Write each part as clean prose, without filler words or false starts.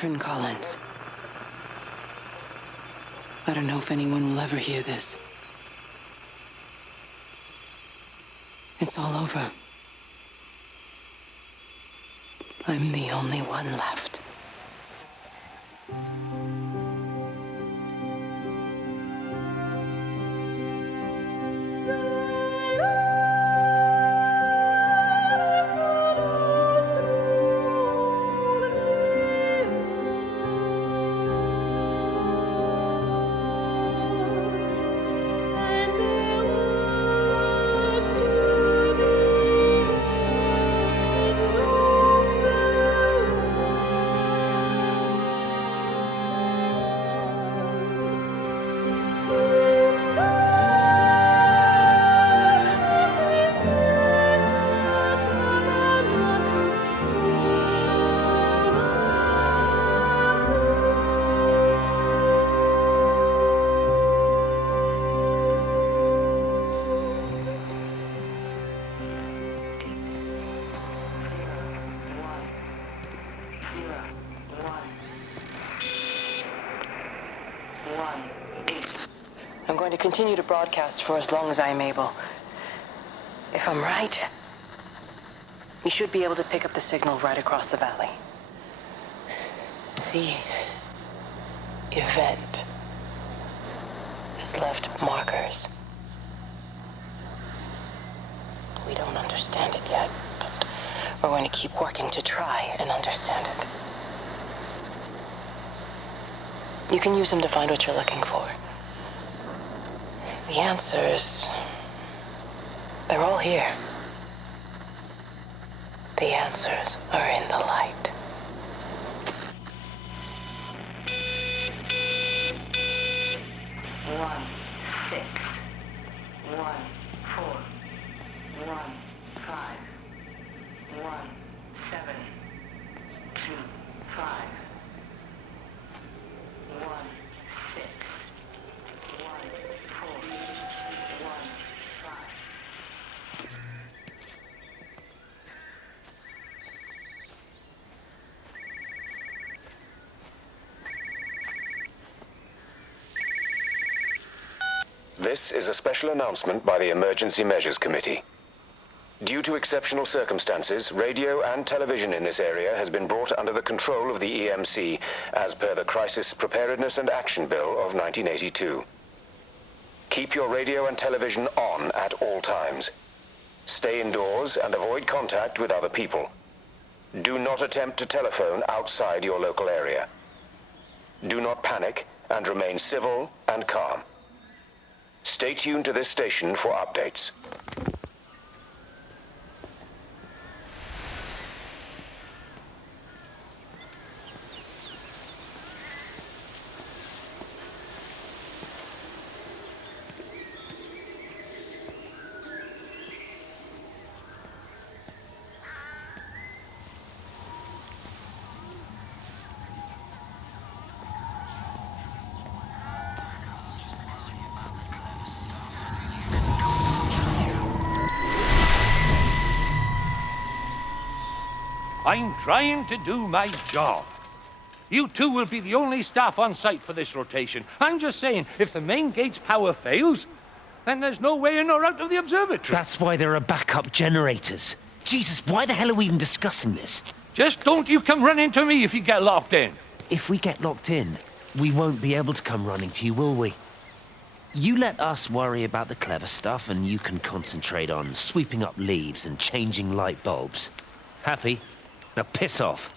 Catherine Collins. I don't know if anyone will ever hear this. It's all over. I'm the only one left. I'm going to continue to broadcast for as long as I am able. If I'm right, we should be able to pick up the signal right across the valley. The event has left markers. We don't understand it yet, but we're going to keep working to try and understand it. You can use them to find what you're looking for. The answers, they're all here. The answers are in the light. One, 6, 1, 4, 1, 5, 1, 7, 2, 5. 1, 6, 1, 4, 1, 5. This is a special announcement by the Emergency Measures Committee. Due to exceptional circumstances, radio and television in this area has been brought under the control of the EMC as per the Crisis Preparedness and Action Bill of 1982. Keep your radio and television on at all times. Stay indoors and avoid contact with other people. Do not attempt to telephone outside your local area. Do not panic and remain civil and calm. Stay tuned to this station for updates. I'm trying to do my job. You two will be the only staff on site for this rotation. I'm just saying, if the main gate's power fails, then there's no way in or out of the observatory. That's why there are backup generators. Jesus, why the hell are we even discussing this? Just don't you come running to me if you get locked in. If we get locked in, we won't be able to come running to you, will we? You let us worry about the clever stuff, and you can concentrate on sweeping up leaves and changing light bulbs. Happy? Now piss off.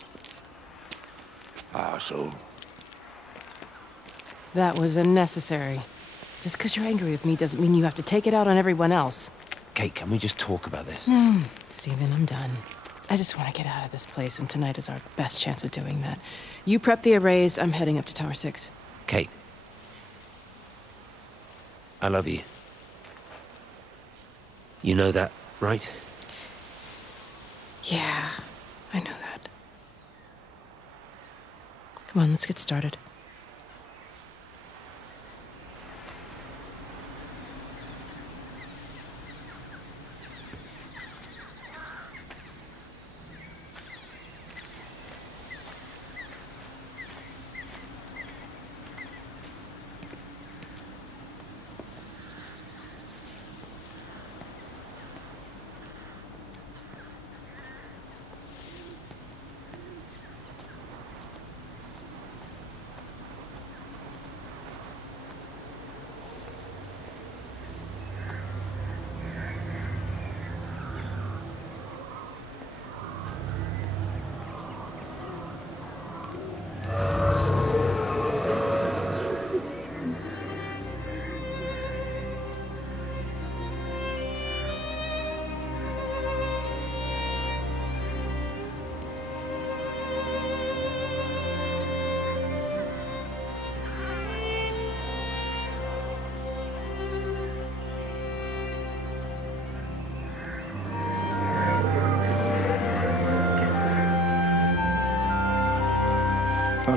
Arsehole. That was unnecessary. Just because you're angry with me doesn't mean you have to take it out on everyone else. Kate, can we just talk about this? No, Stephen, I'm done. I just want to get out of this place, and tonight is our best chance of doing that. You prep the arrays, I'm heading up to Tower 6. Kate. I love you. You know that, right? Yeah, I know that. Come on, let's get started.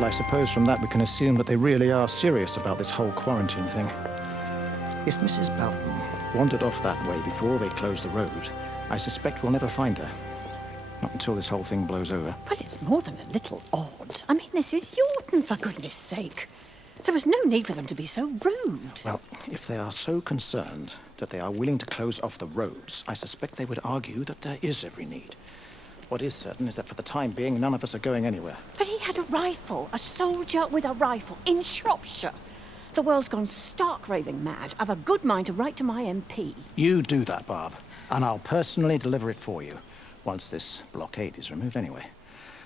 I suppose from that we can assume that they really are serious about this whole quarantine thing. If Mrs. Boughton wandered off that way before they closed the road, I suspect we'll never find her. Not until this whole thing blows over. Well, it's more than a little odd. I mean, this is Yorton, for goodness sake. There was no need for them to be so rude. Well, if they are so concerned that they are willing to close off the roads, I suspect they would argue that there is every need. What is certain is that for the time being, none of us are going anywhere. But he had a rifle, a soldier with a rifle, in Shropshire. The world's gone stark raving mad. I've a good mind to write to my MP. You do that, Barb, and I'll personally deliver it for you, once this blockade is removed anyway.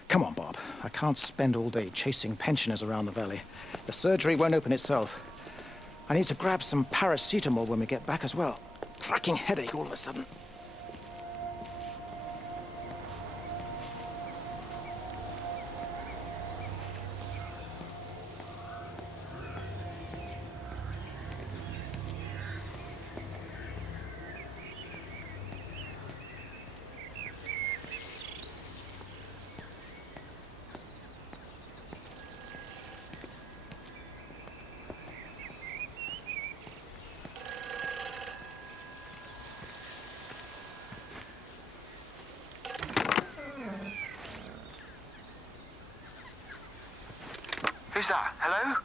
Come on, Bob. I can't spend all day chasing pensioners around the valley. The surgery won't open itself. I need to grab some paracetamol when we get back as well. Cracking headache all of a sudden. Who's that? Hello?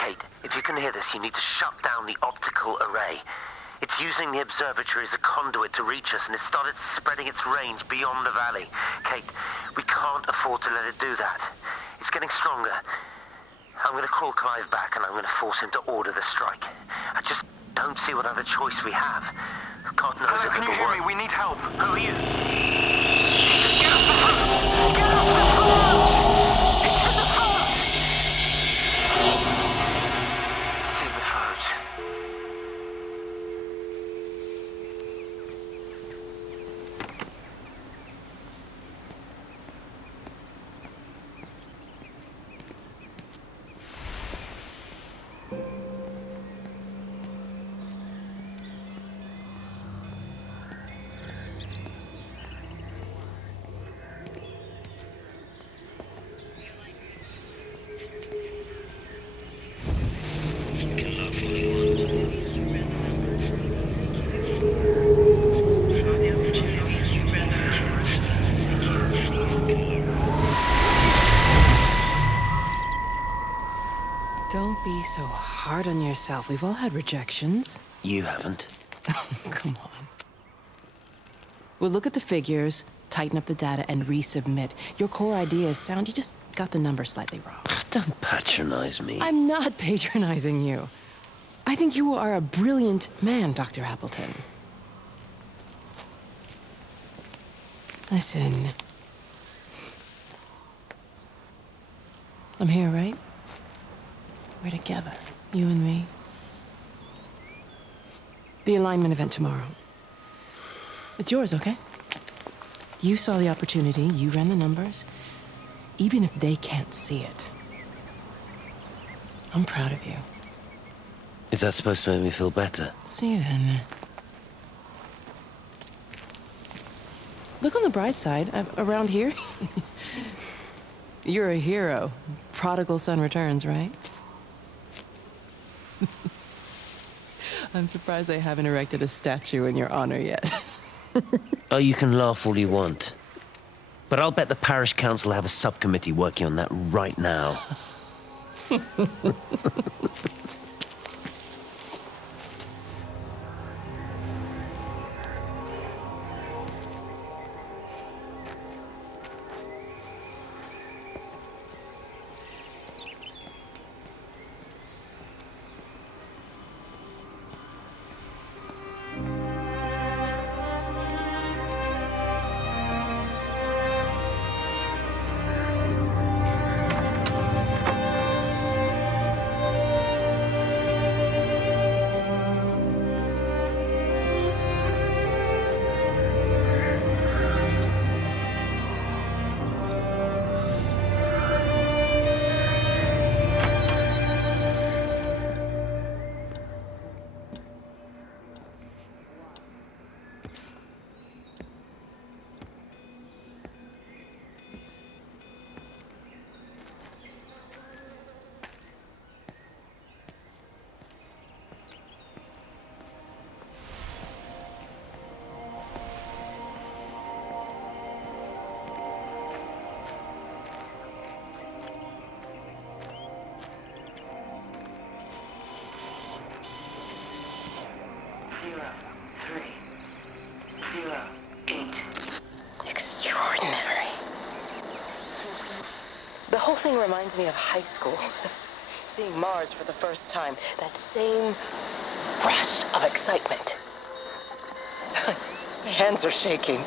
Kate, if you can hear this, you need to shut down the optical array. It's using the observatory as a conduit to reach us, and it's started spreading its range beyond the valley. Kate, we can't afford to let it do that. It's getting stronger. I'm going to call Clive back, and I'm going to force him to order the strike. I just don't see what other choice we have. God knows Hello, if can you it'll hear work. me? We need help. Who are you? Jesus, get off the phone! Get off the phone! It's in the phone! It's in the phone. Don't be so hard on yourself. We've all had rejections. You haven't. Come on. We'll look at the figures, tighten up the data, and resubmit. Your core idea is sound. You just got the number slightly wrong. Don't patronize me. I'm not patronizing you. I think you are a brilliant man, Dr. Appleton. Listen. I'm here, right? We're together, you and me. The alignment event tomorrow. It's yours, okay? You saw the opportunity, you ran the numbers. Even if they can't see it, I'm proud of you. Is that supposed to make me feel better? Steven. Look on the bright side. Around here, you're a hero. Prodigal son returns, right? I'm surprised they haven't erected a statue in your honor yet. Oh, you can laugh all you want. But I'll bet the parish council have a subcommittee working on that right now. Extraordinary. The whole thing reminds me of high school. Seeing Mars for the first time. That same rush of excitement. My hands are shaking.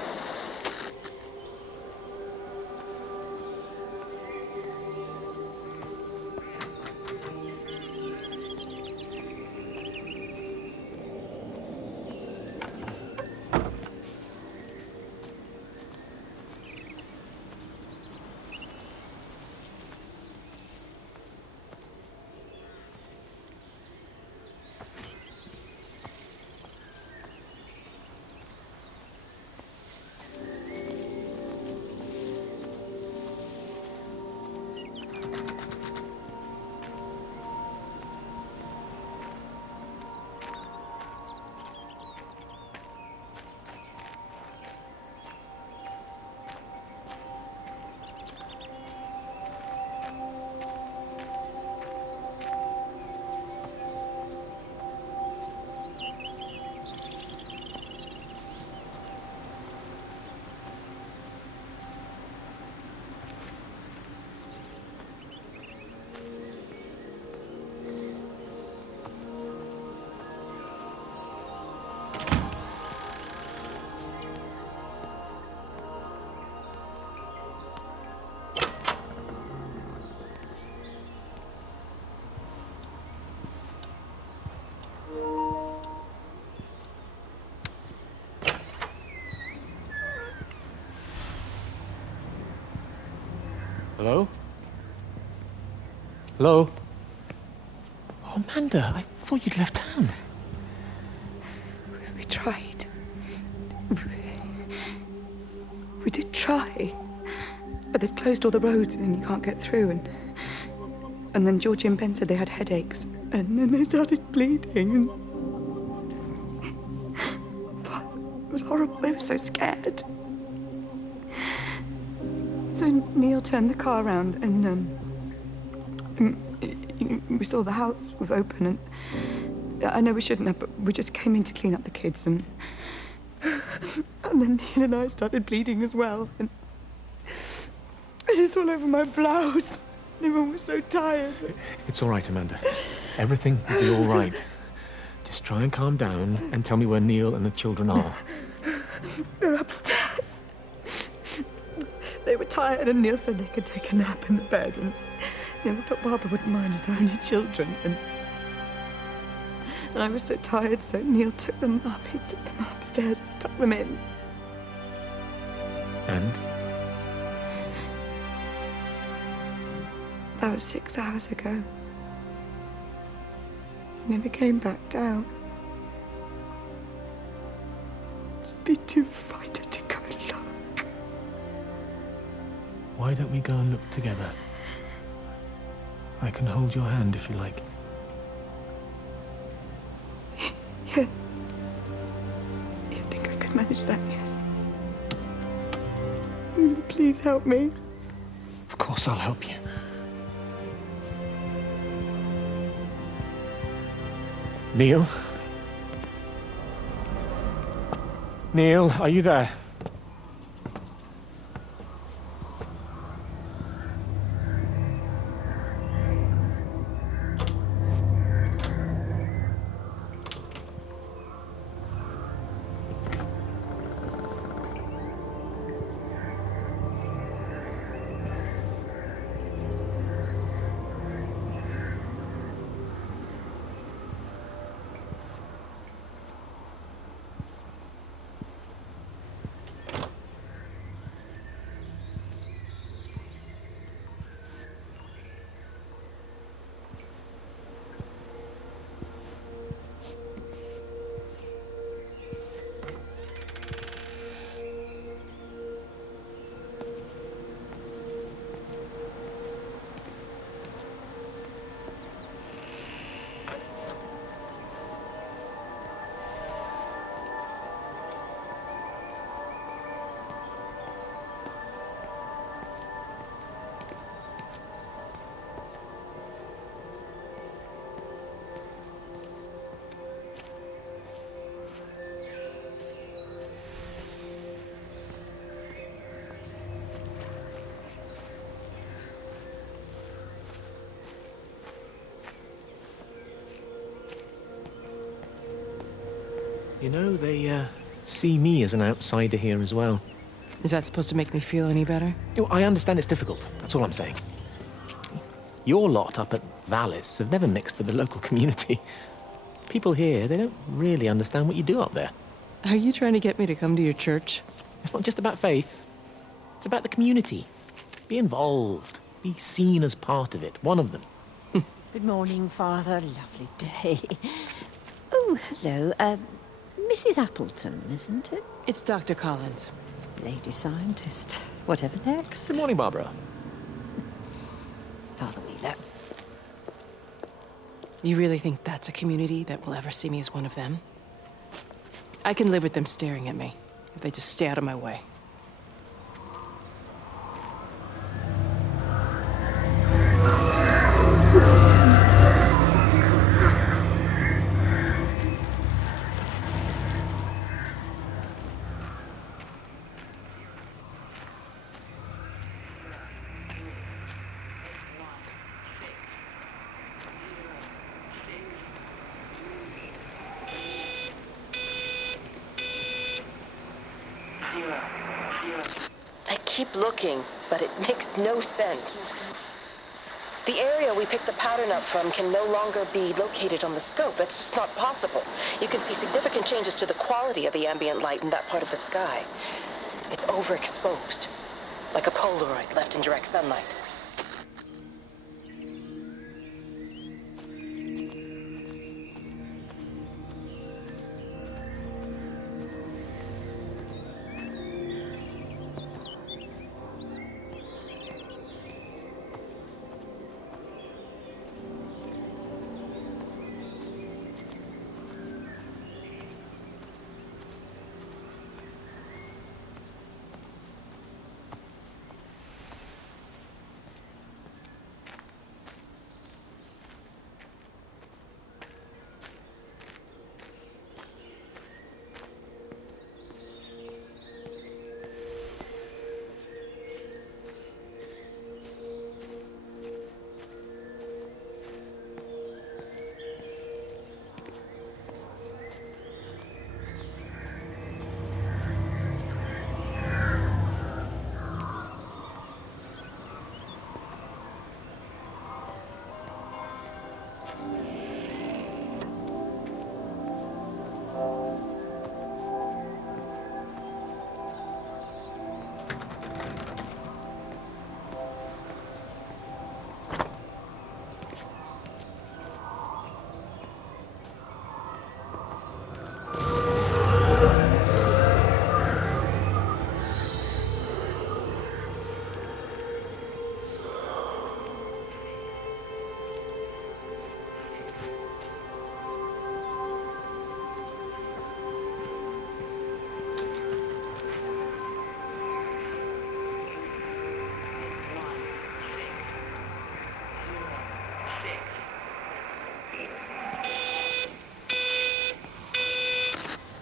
Hello? Hello? Oh, Amanda, I thought you'd left town. We tried. We did try. But they've closed all the roads and you can't get through. And then Georgie and Ben said they had headaches. And then they started bleeding. It was horrible. They were so scared. So Neil turned the car around and we saw the house was open and I know we shouldn't have, but we just came in to clean up the kids and then Neil and I started bleeding as well and it's all over my blouse. Everyone was so tired. It's all right, Amanda. Everything will be all right. Just try and calm down and tell me where Neil and the children are. They're upstairs. They were tired and Neil said they could take a nap in the bed and we thought Barbara wouldn't mind as they're only children and I was so tired so Neil took them up. He took them upstairs to tuck them in. And? That was 6 hours ago. He never came back down. Just be too frightened to go look. Why don't we go and look together? I can hold your hand if you like. Yeah. I think I could manage that, yes. Please help me. Of course I'll help you. Neil? Neil, are you there? You know, they see me as an outsider here as well. Is that supposed to make me feel any better? You know, I understand it's difficult. That's all I'm saying. Your lot up at Vallis have never mixed with the local community. People here, they don't really understand what you do up there. Are you trying to get me to come to your church? It's not just about faith. It's about the community. Be involved. Be seen as part of it. One of them. Good morning, Father. Lovely day. Oh, hello. Mrs. Appleton, isn't it? It's Dr. Collins. Lady scientist. Whatever next? Good morning, Barbara. Father Wheeler. You really think that's a community that will ever see me as one of them? I can live with them staring at me, if they just stay out of my way. I keep looking, but it makes no sense. The area we picked the pattern up from can no longer be located on the scope. That's just not possible. You can see significant changes to the quality of the ambient light in that part of the sky. It's overexposed, like a Polaroid left in direct sunlight.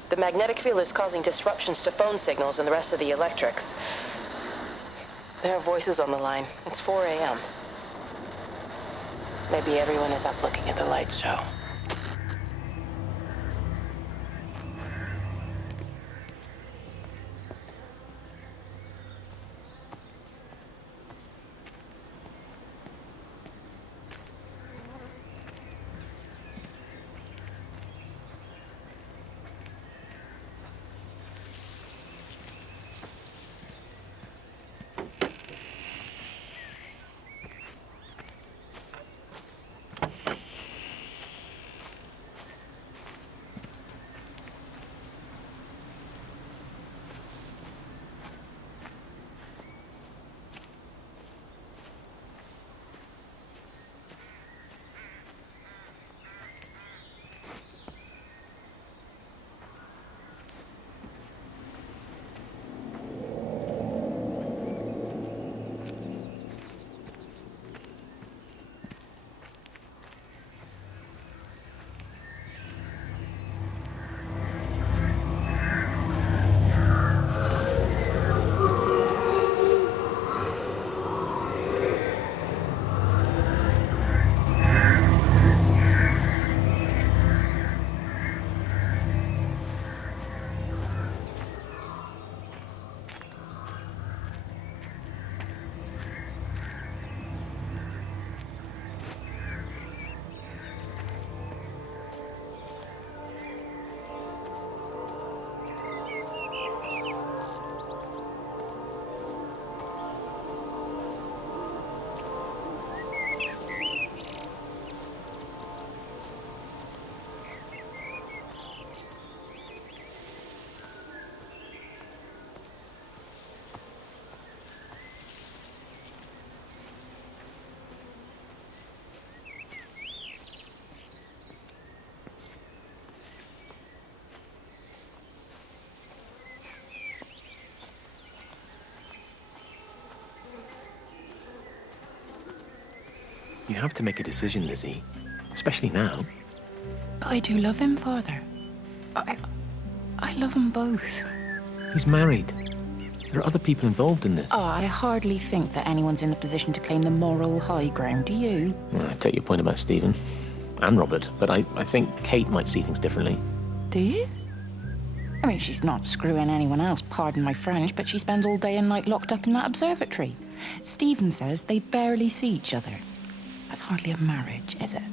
The magnetic field is causing disruptions to phone signals and the rest of the electrics. There are voices on the line. It's 4 a.m. Maybe everyone is up looking at the light show. have to make a decision, Lizzie. Especially now. But I do love him, Father. I love them both. He's married. There are other people involved in this. Oh, I hardly think that anyone's in the position to claim the moral high ground, do you? Well, I take your point about Stephen and Robert, but I think Kate might see things differently. Do you? I mean, she's not screwing anyone else, pardon my French, but she spends all day and night locked up in that observatory. Stephen says they barely see each other. That's hardly a marriage, is it?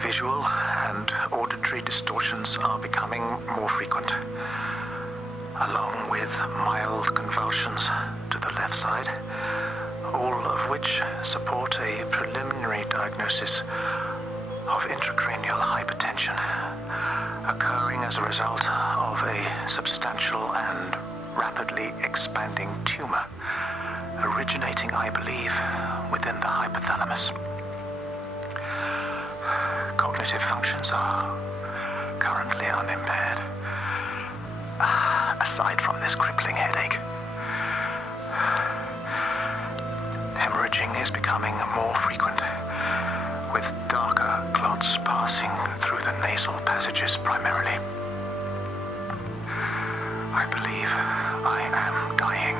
Visual and auditory distortions are becoming more frequent, along with mild convulsions to the left side, all of which support a preliminary diagnosis of intracranial hypertension, occurring as a result of a substantial and rapidly expanding tumor, originating, I believe, within the hypothalamus. Cognitive functions are currently unimpaired, aside from this crippling headache. Hemorrhaging is becoming more frequent, with darker clots passing through the nasal passages primarily. I believe I am dying.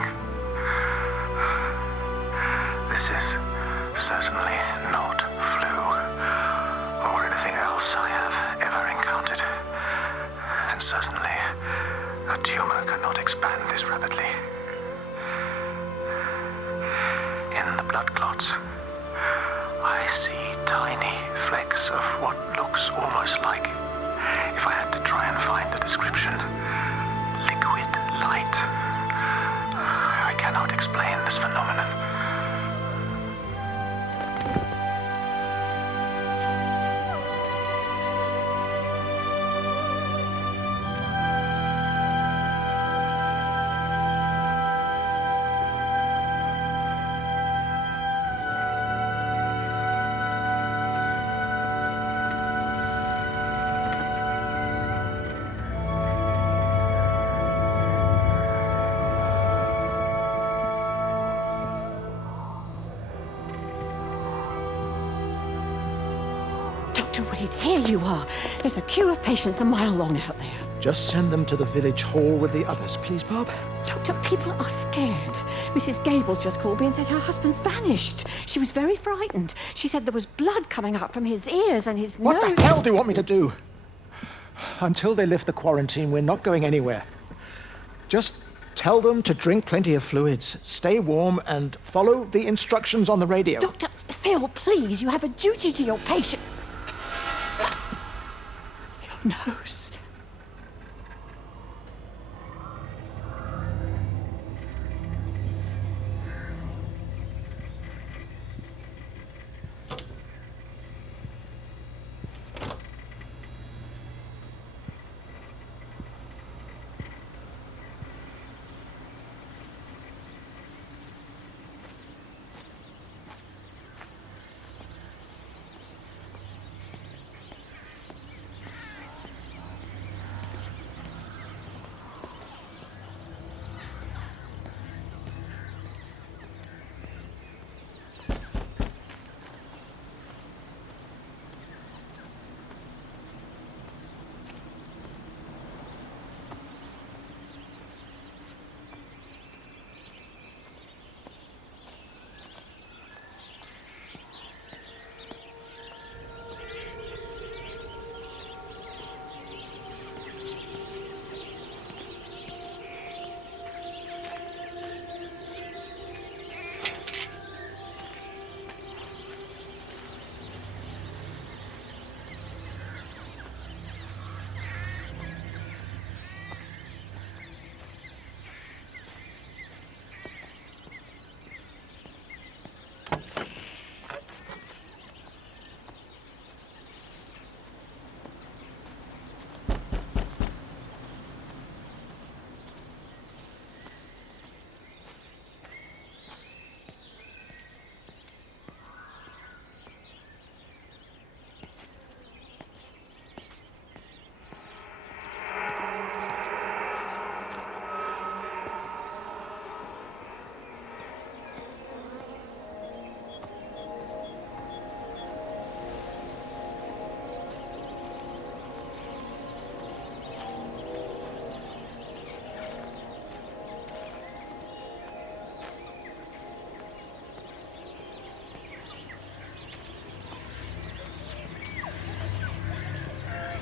This is certainly not flu or anything else I have ever encountered. And certainly, a tumor cannot expand this rapidly. In the blood clots, I see tiny flecks of what looks almost like, if I had to try and find a description, liquid light. I cannot explain this phenomenon. Dr. Wade, here you are. There's a queue of patients a mile long out there. Just send them to the village hall with the others, please, Bob. Doctor, people are scared. Mrs. Gables just called me and said her husband's vanished. She was very frightened. She said there was blood coming up from his ears and his nose. What the hell do you want me to do? Until they lift the quarantine, we're not going anywhere. Just tell them to drink plenty of fluids, stay warm, and follow the instructions on the radio. Dr. Phil, please, you have a duty to your patient. Your nose.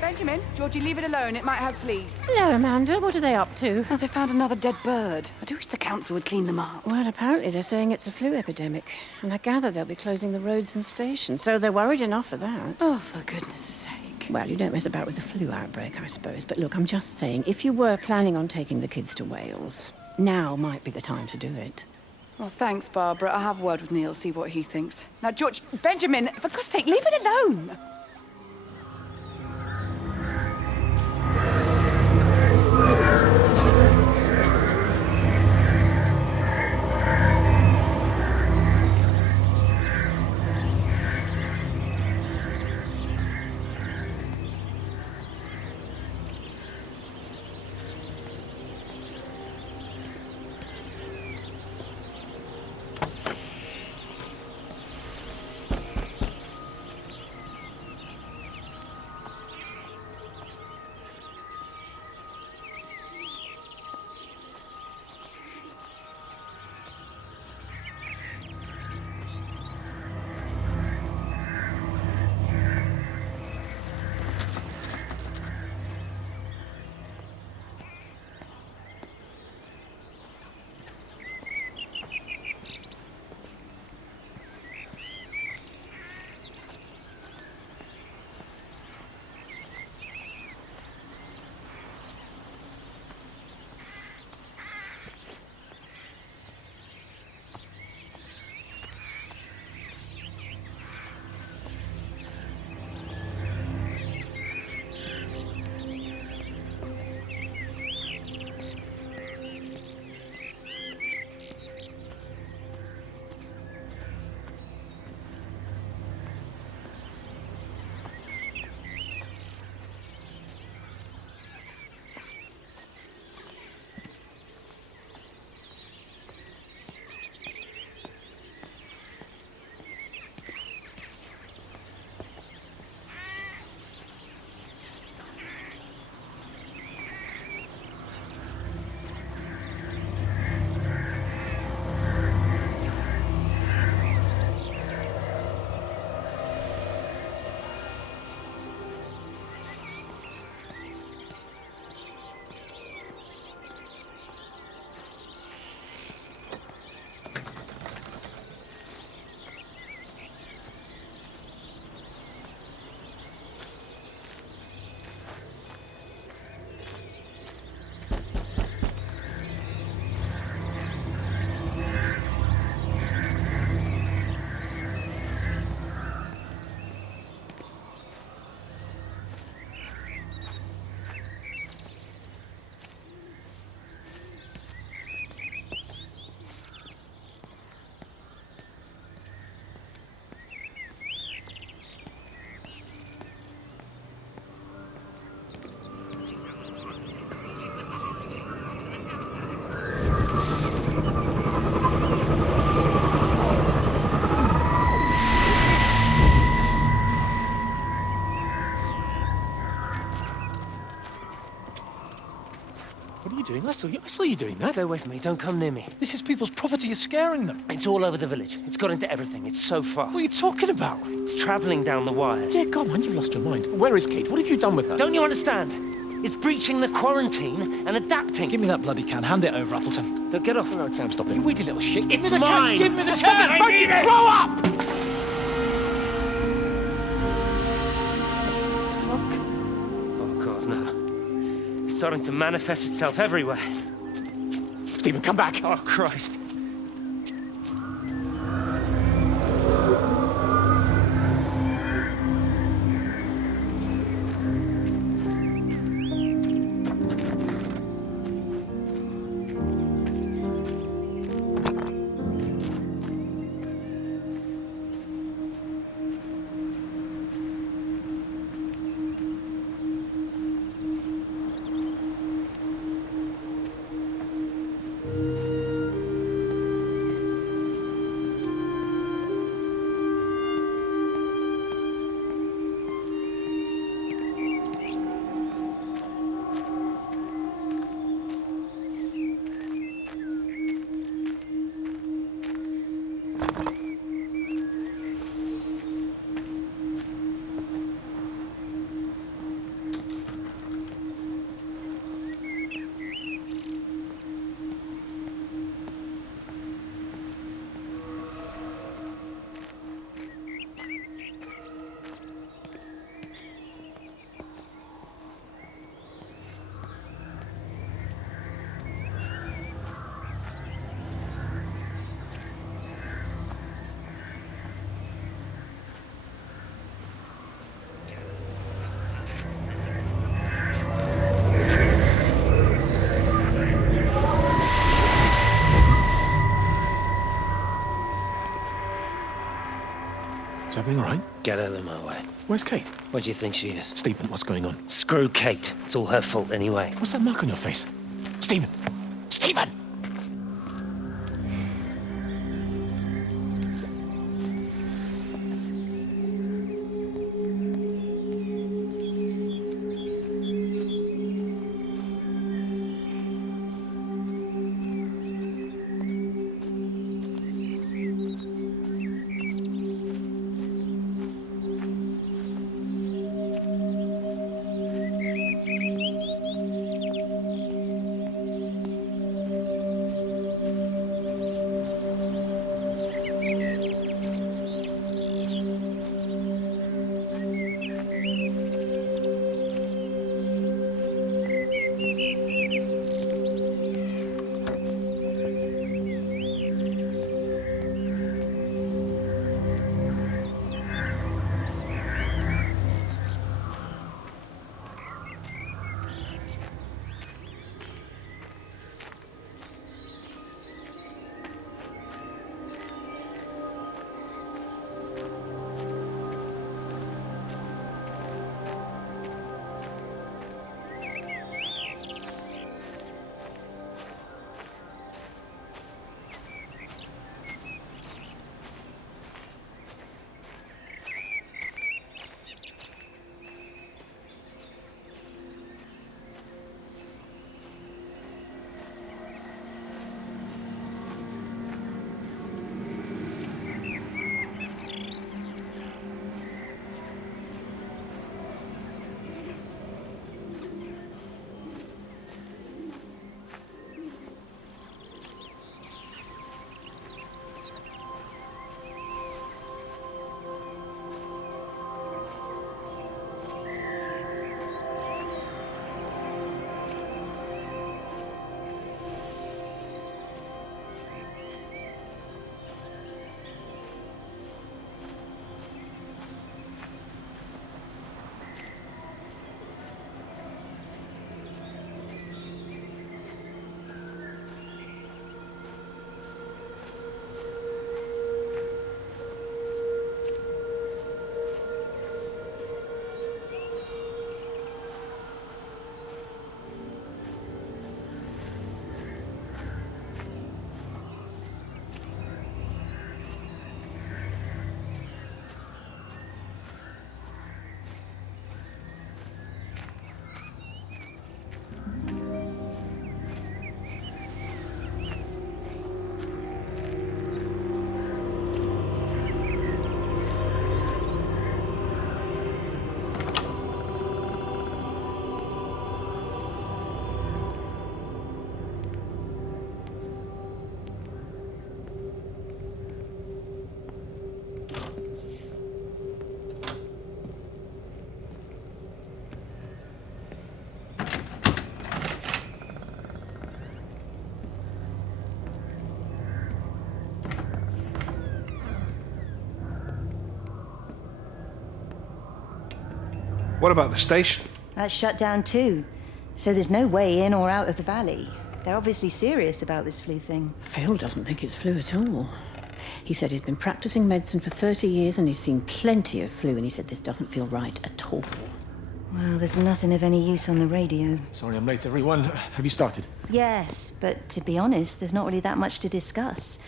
Benjamin, Georgie, leave it alone. It might have fleas. Hello, Amanda. What are they up to? Oh, they found another dead bird. I do wish the council would clean them up. Well, apparently they're saying it's a flu epidemic. And I gather they'll be closing the roads and stations, so they're worried enough for that. Oh, for goodness sake. Well, you don't mess about with the flu outbreak, I suppose. But look, I'm just saying, if you were planning on taking the kids to Wales, now might be the time to do it. Well, thanks, Barbara. I'll have a word with Neil, see what he thinks. Now, George, Benjamin, for God's sake, leave it alone. doing? I saw you doing that. Stay away from me. Don't come near me. This is people's property. You're scaring them. It's all over the village. It's got into everything. It's so fast. What are you talking about? It's travelling down the wires. Dear God, man, you've lost your mind. Where is Kate? What have you done with her? Don't you understand? It's breaching the quarantine and adapting. Give me that bloody can. Hand it over, Appleton. No, get off. No, Sam, stop it. You weedy little shit. Give It's me the mine. Can. Give me the Stop can. it. I need it. Grow up! Fuck. Oh, God, no. It's starting to manifest itself everywhere. Stephen, come back. Oh, Christ. Is everything all right? Get out of my way. Where's Kate? Where do you think she is? Stephen, what's going on? Screw Kate. It's all her fault anyway. What's that mark on your face? Stephen! Stephen! What about the station? That's shut down too. So there's no way in or out of the valley. They're obviously serious about this flu thing. Phil doesn't think it's flu at all. He said he's been practicing medicine for 30 years and he's seen plenty of flu, and he said this doesn't feel right at all. Well, there's nothing of any use on the radio. Sorry I'm late, everyone. Have you started? Yes, but to be honest, there's not really that much to discuss.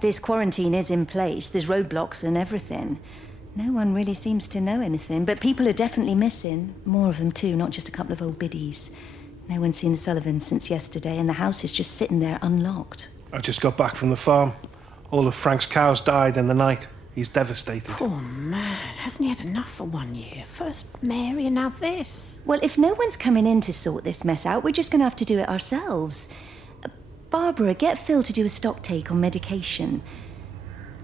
This quarantine is in place, there's roadblocks and everything. No one really seems to know anything, but people are definitely missing. More of them too, not just a couple of old biddies. No one's seen the Sullivans since yesterday, and the house is just sitting there unlocked. I just got back from the farm. All of Frank's cows died in the night. He's devastated. Poor man, hasn't he had enough for 1 year? First Mary and now this. Well, if no one's coming in to sort this mess out, we're just going to have to do it ourselves. Barbara, get Phil to do a stock take on medication.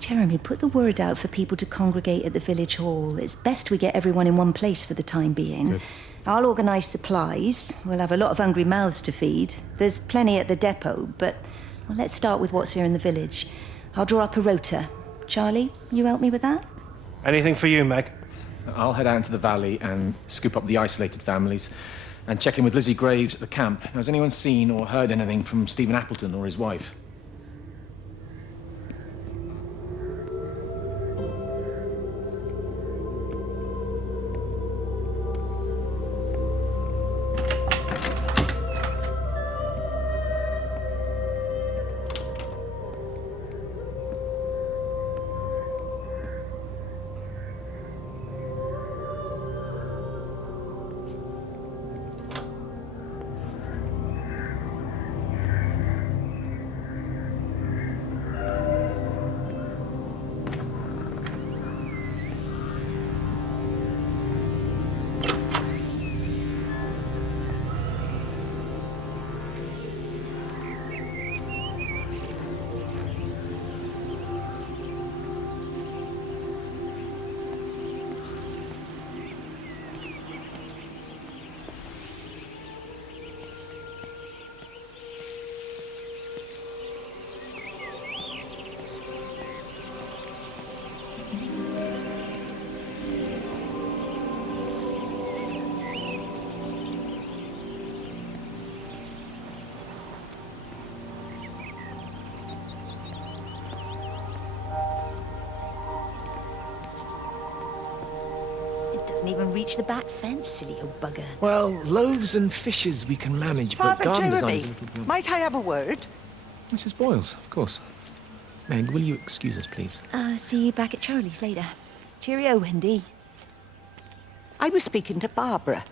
Jeremy, put the word out for people to congregate at the village hall. It's best we get everyone in one place for the time being. Good. I'll organise supplies. We'll have a lot of hungry mouths to feed. There's plenty at the depot, but well, let's start with what's here in the village. I'll draw up a rota. Charlie, you help me with that? Anything for you, Meg? I'll head out into the valley and scoop up the isolated families and check in with Lizzie Graves at the camp. Has anyone seen or heard anything from Stephen Appleton or his wife? Hasn't even reached the back fence, silly old bugger. Well, loaves and fishes we can manage, but Father garden design Jeremy, is a little beyond... might I have a word? Mrs. Boyles, of course. Meg, will you excuse us, please? See you back at Charlie's later. Cheerio, Wendy. I was speaking to Barbara.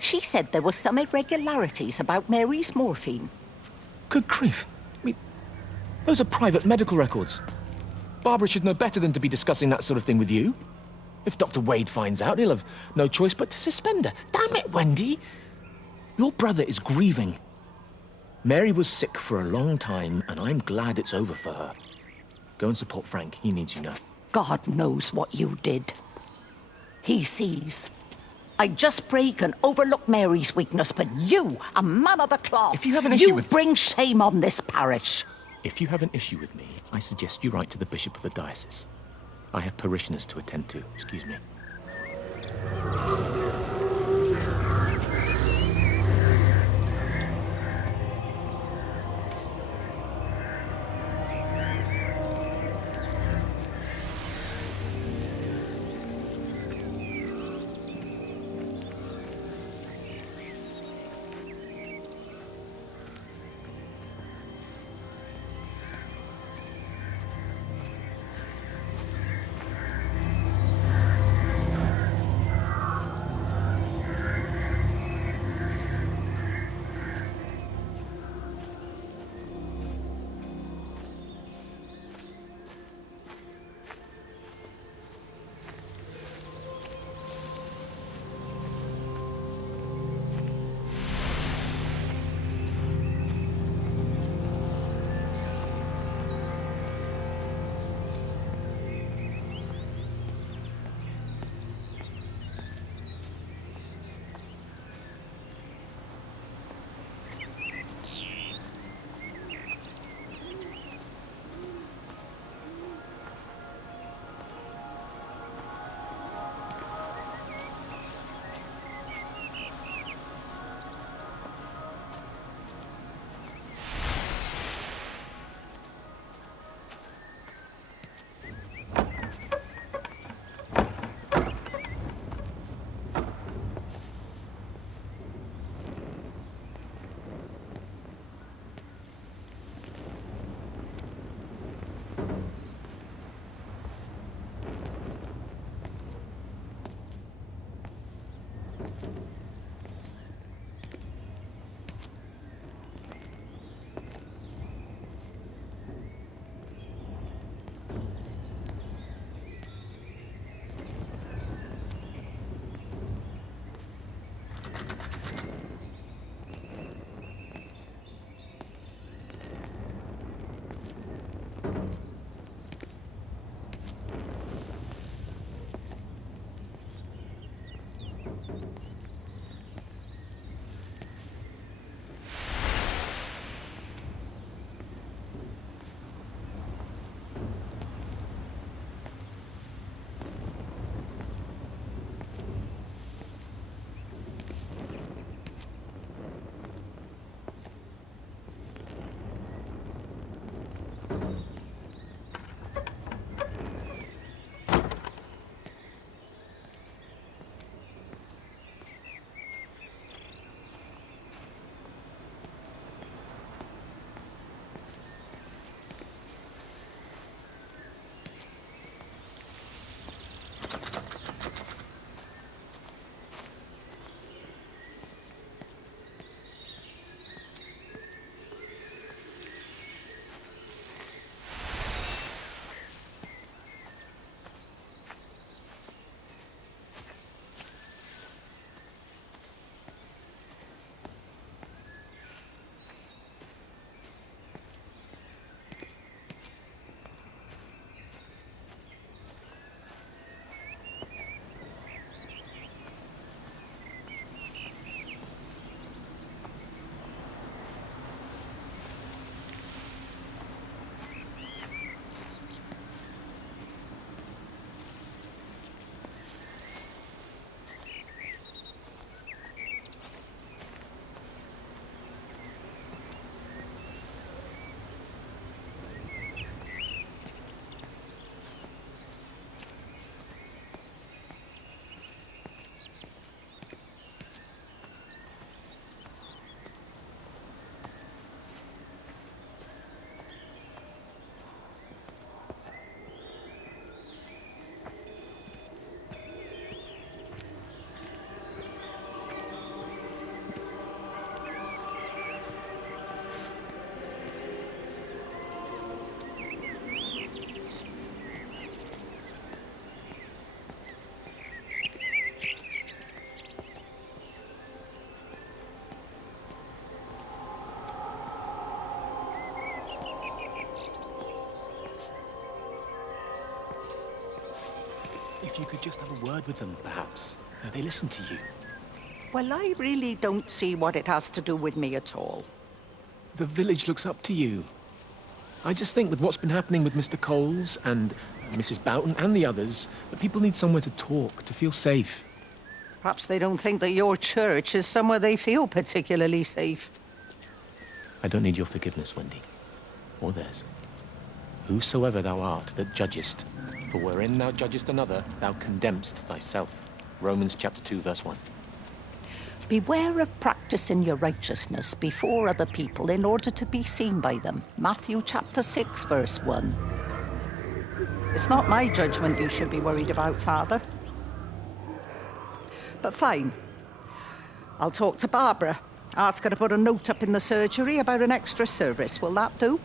She said there were some irregularities about Mary's morphine. Good grief. Those are private medical records. Barbara should know better than to be discussing that sort of thing with you. If Dr. Wade finds out, he'll have no choice but to suspend her. Damn it, Wendy! Your brother is grieving. Mary was sick for a long time, and I'm glad it's over for her. Go and support Frank. He needs you now. God knows what you did. He sees. I just break and overlook Mary's weakness, but you, a man of the cloth, if you have an issue with... bring shame on this parish. If you have an issue with me, I suggest you write to the Bishop of the Diocese. I have parishioners to attend to. Excuse me. you could just have a word with them, perhaps. They listen to you. Well, I really don't see what it has to do with me at all. The village looks up to you. I just think with what's been happening with Mr. Coles and Mrs. Boughton and the others, that people need somewhere to talk, to feel safe. Perhaps they don't think that your church is somewhere they feel particularly safe. I don't need your forgiveness, Wendy. Or theirs. Whosoever thou art that judgest, for wherein thou judgest another, thou condemnest thyself. Romans chapter 2, verse 1. Beware of practicing your righteousness before other people in order to be seen by them. Matthew chapter 6, verse 1. It's not my judgment you should be worried about, Father. But fine. I'll talk to Barbara. Ask her to put a note up in the surgery about an extra service. Will that do?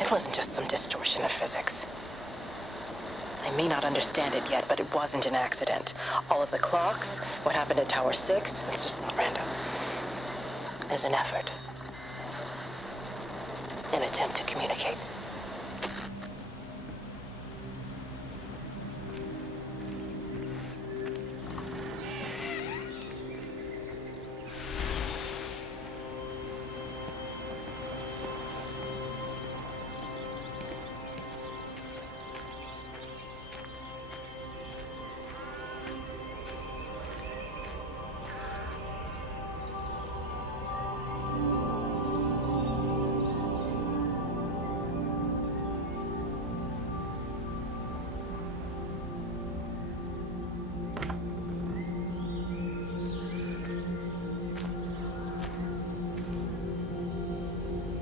It wasn't just some distortion of physics. I may not understand it yet, but it wasn't an accident. All of the clocks, what happened at Tower 6, it's just not random. There's an effort. An attempt to communicate.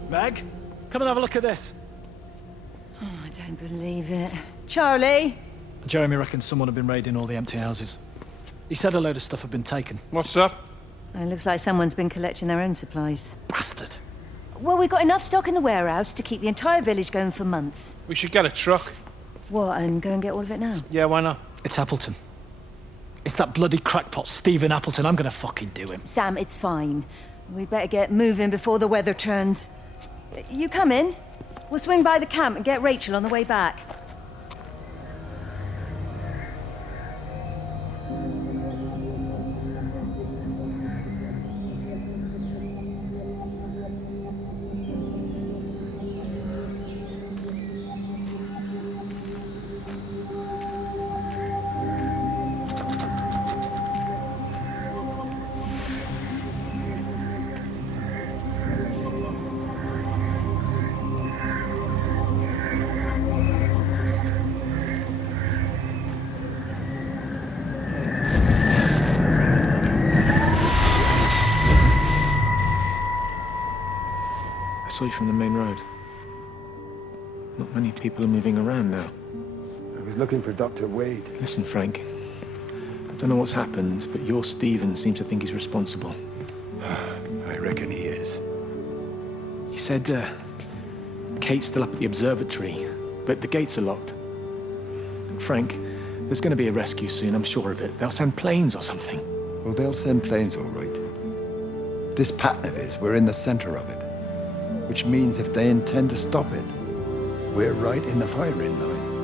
Meg, come and have a look at this. Oh, I don't believe it. Charlie? Jeremy reckons someone had been raiding all the empty houses. He said a load of stuff had been taken. What's up? It looks like someone's been collecting their own supplies. Bastard. Well, we've got enough stock in the warehouse to keep the entire village going for months. We should get a truck. What, and go and get all of it now? Yeah, why not? It's Appleton. It's that bloody crackpot, Stephen Appleton. I'm gonna fucking do him. Sam, it's fine. We'd better get moving before the weather turns. You come in. We'll swing by the camp and get Rachel on the way back. I saw you from the main road. Not many people are moving around now. I was looking for Dr. Wade. Listen, Frank. I don't know what's happened, but your Stephen seems to think he's responsible. I reckon he is. He said, Kate's still up at the observatory, but the gates are locked. And Frank, there's going to be a rescue soon, I'm sure of it. They'll send planes or something. Well, they'll send planes, all right. This pattern of his, we're in the center of it. Which means if they intend to stop it, we're right in the firing line.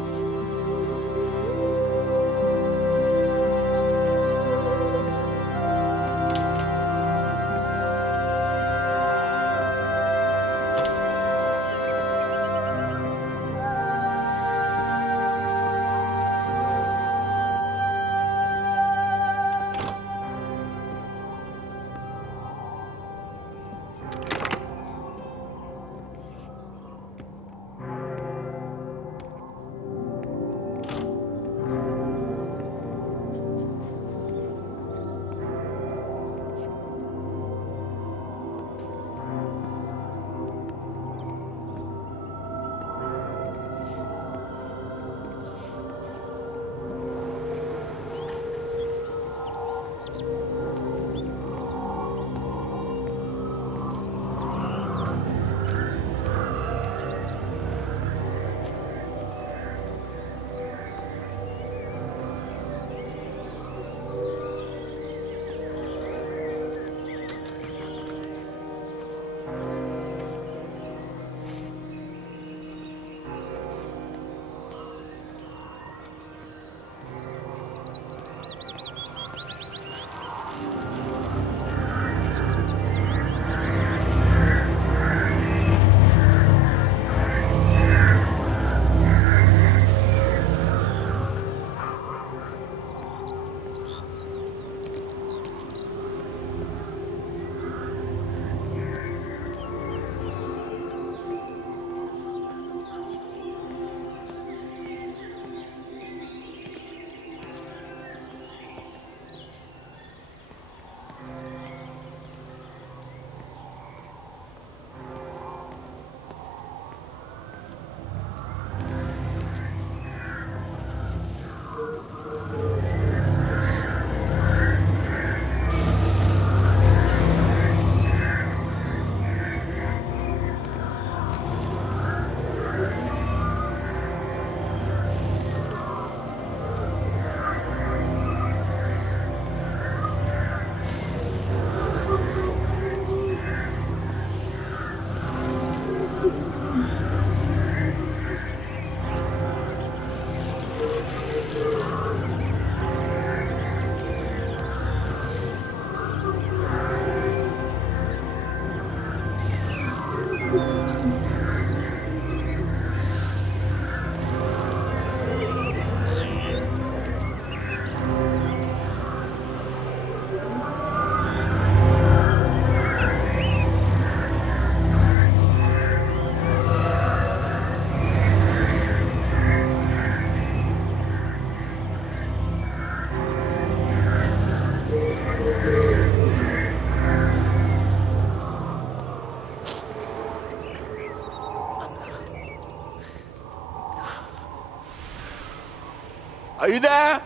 Are you there?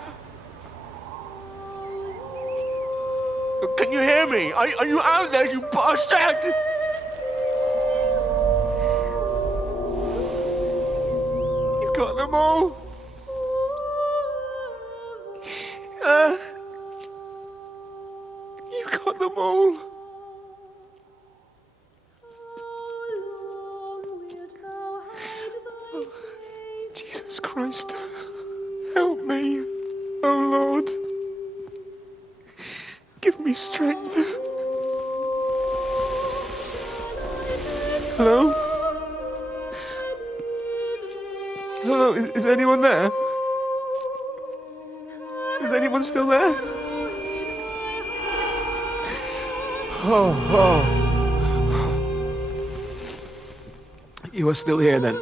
Can you hear me? Are you out there, you bastard? You got them all? You got them all? Oh, Jesus Christ. Help me, oh Lord. Give me strength. Hello? Hello, is anyone there? Is anyone still there? Oh. You are still here then?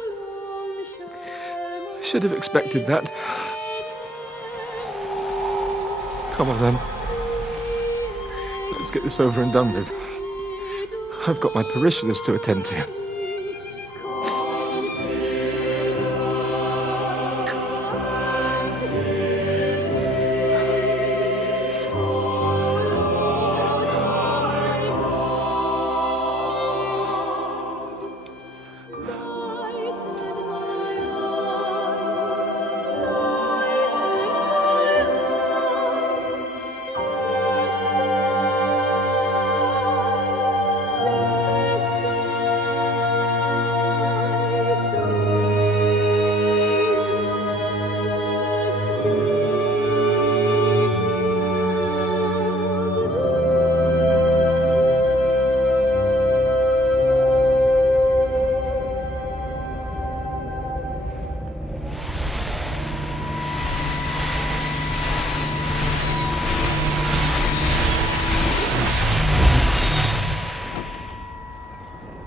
I should have expected that. Come on then. Let's get this over and done with. I've got my parishioners to attend to.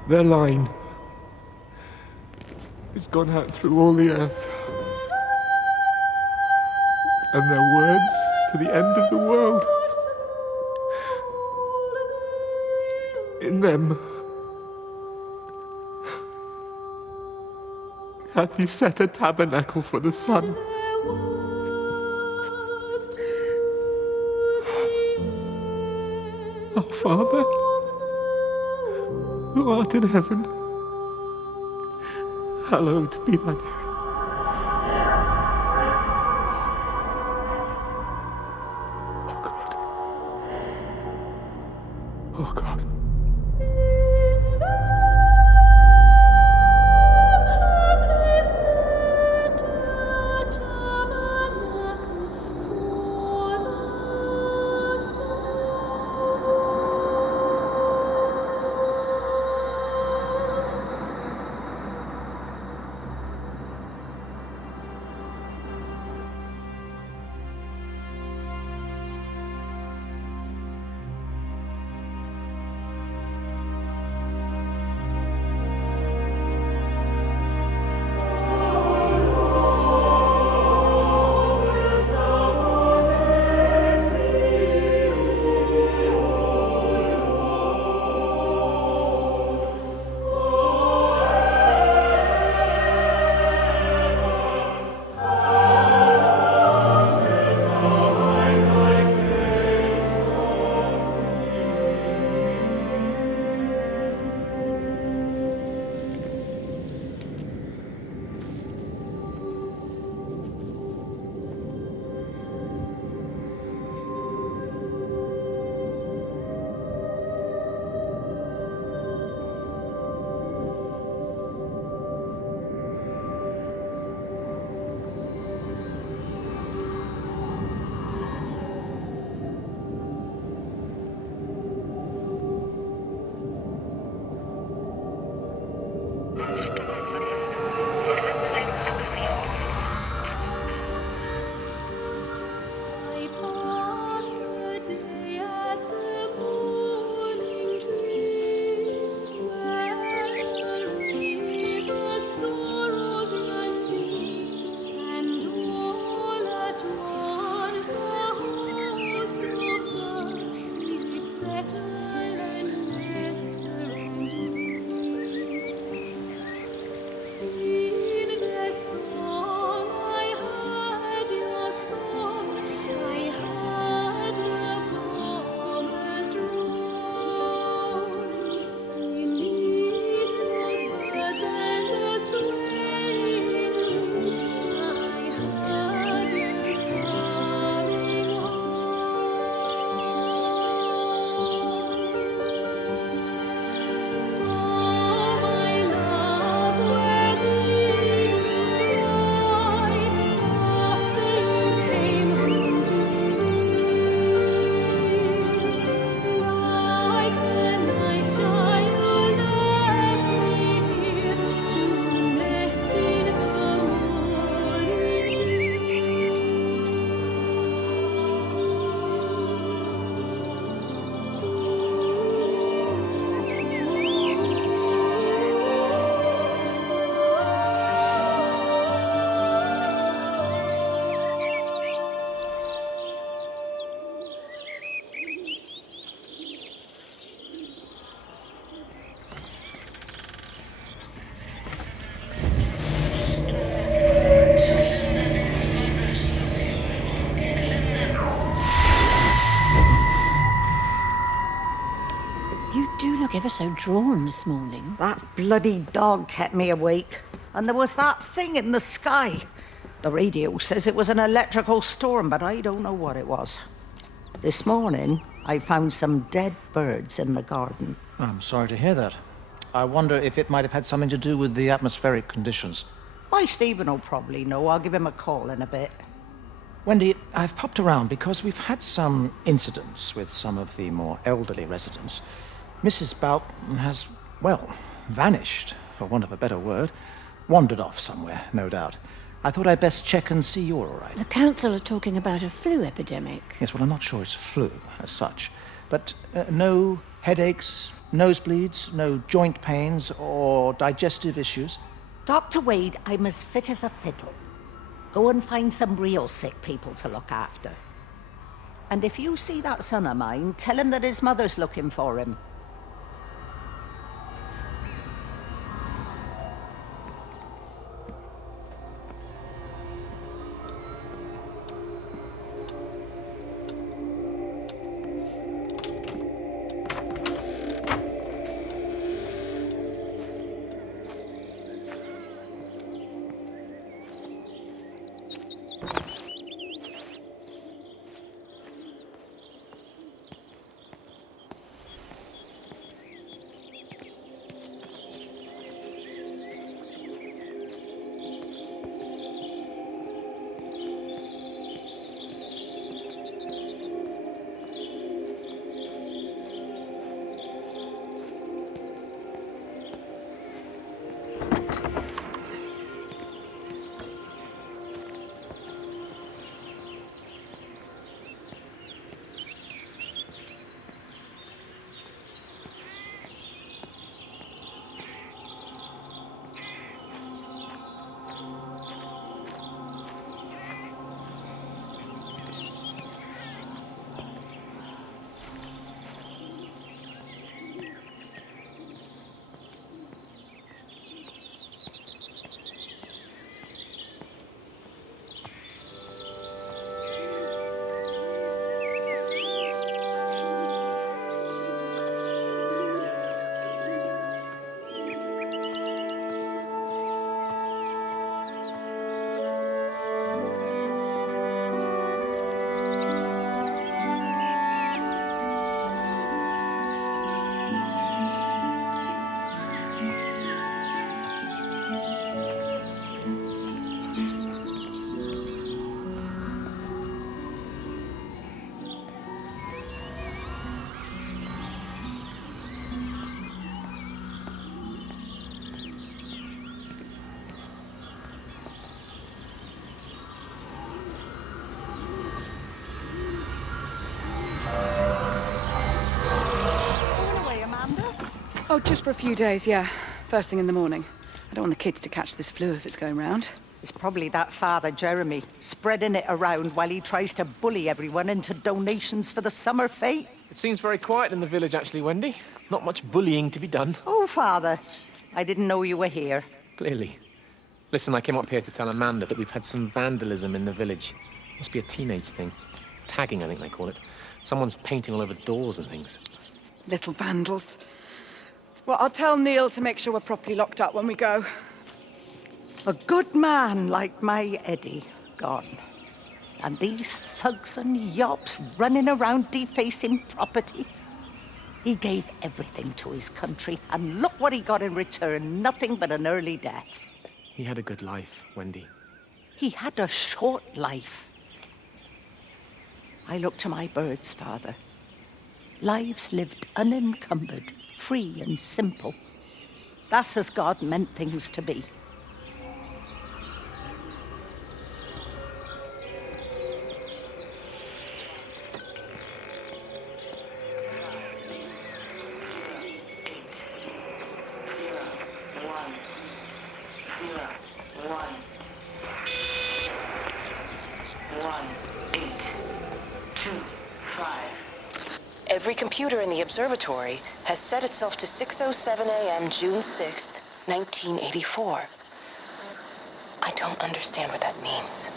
Their line has gone out through all the earth. And their words to the end of the world. In them hath he set a tabernacle for the sun. Our Father, who art in heaven, hallowed be thy name. Oh God. Ever so drawn this morning. That bloody dog kept me awake. And there was that thing in the sky. The radio says it was an electrical storm, but I don't know what it was. This morning, I found some dead birds in the garden. I'm sorry to hear that. I wonder if it might have had something to do with the atmospheric conditions. My Stephen will probably know. I'll give him a call in a bit. Wendy, I've popped around because we've had some incidents with some of the more elderly residents. Mrs. Boughton has, well, vanished, for want of a better word. Wandered off somewhere, no doubt. I thought I'd best check and see you're all right. The council are talking about a flu epidemic. Yes, well, I'm not sure it's flu as such. But no headaches, Nosebleeds, no joint pains or digestive issues? Dr. Wade, I'm as fit as a fiddle. Go and find some real sick people to look after. And if you see that son of mine, tell him that his mother's looking for him. Oh, just for a few days, yeah. First thing in the morning. I don't want the kids to catch this flu if it's going round. It's probably that father, Jeremy, spreading it around while he tries to bully everyone into donations for the summer fete. It seems very quiet in the village, actually, Wendy. Not much bullying to be done. Oh, Father, I didn't know you were here. Clearly. Listen, I came up here to tell Amanda that we've had some vandalism in the village. Must be a teenage thing. Tagging, I think they call it. Someone's painting all over doors and things. Little vandals. Well, I'll tell Neil to make sure we're properly locked up when we go. A good man like my Eddie gone. And these thugs and yops running around defacing property. He gave everything to his country, and look what he got in return. Nothing but an early death. He had a good life, Wendy. He had a short life. I look to my birds, Father. Lives lived unencumbered, free and simple. That's as God meant things to be. Every computer in the observatory has set itself to 6:07 a.m. June 6th, 1984. I don't understand what that means.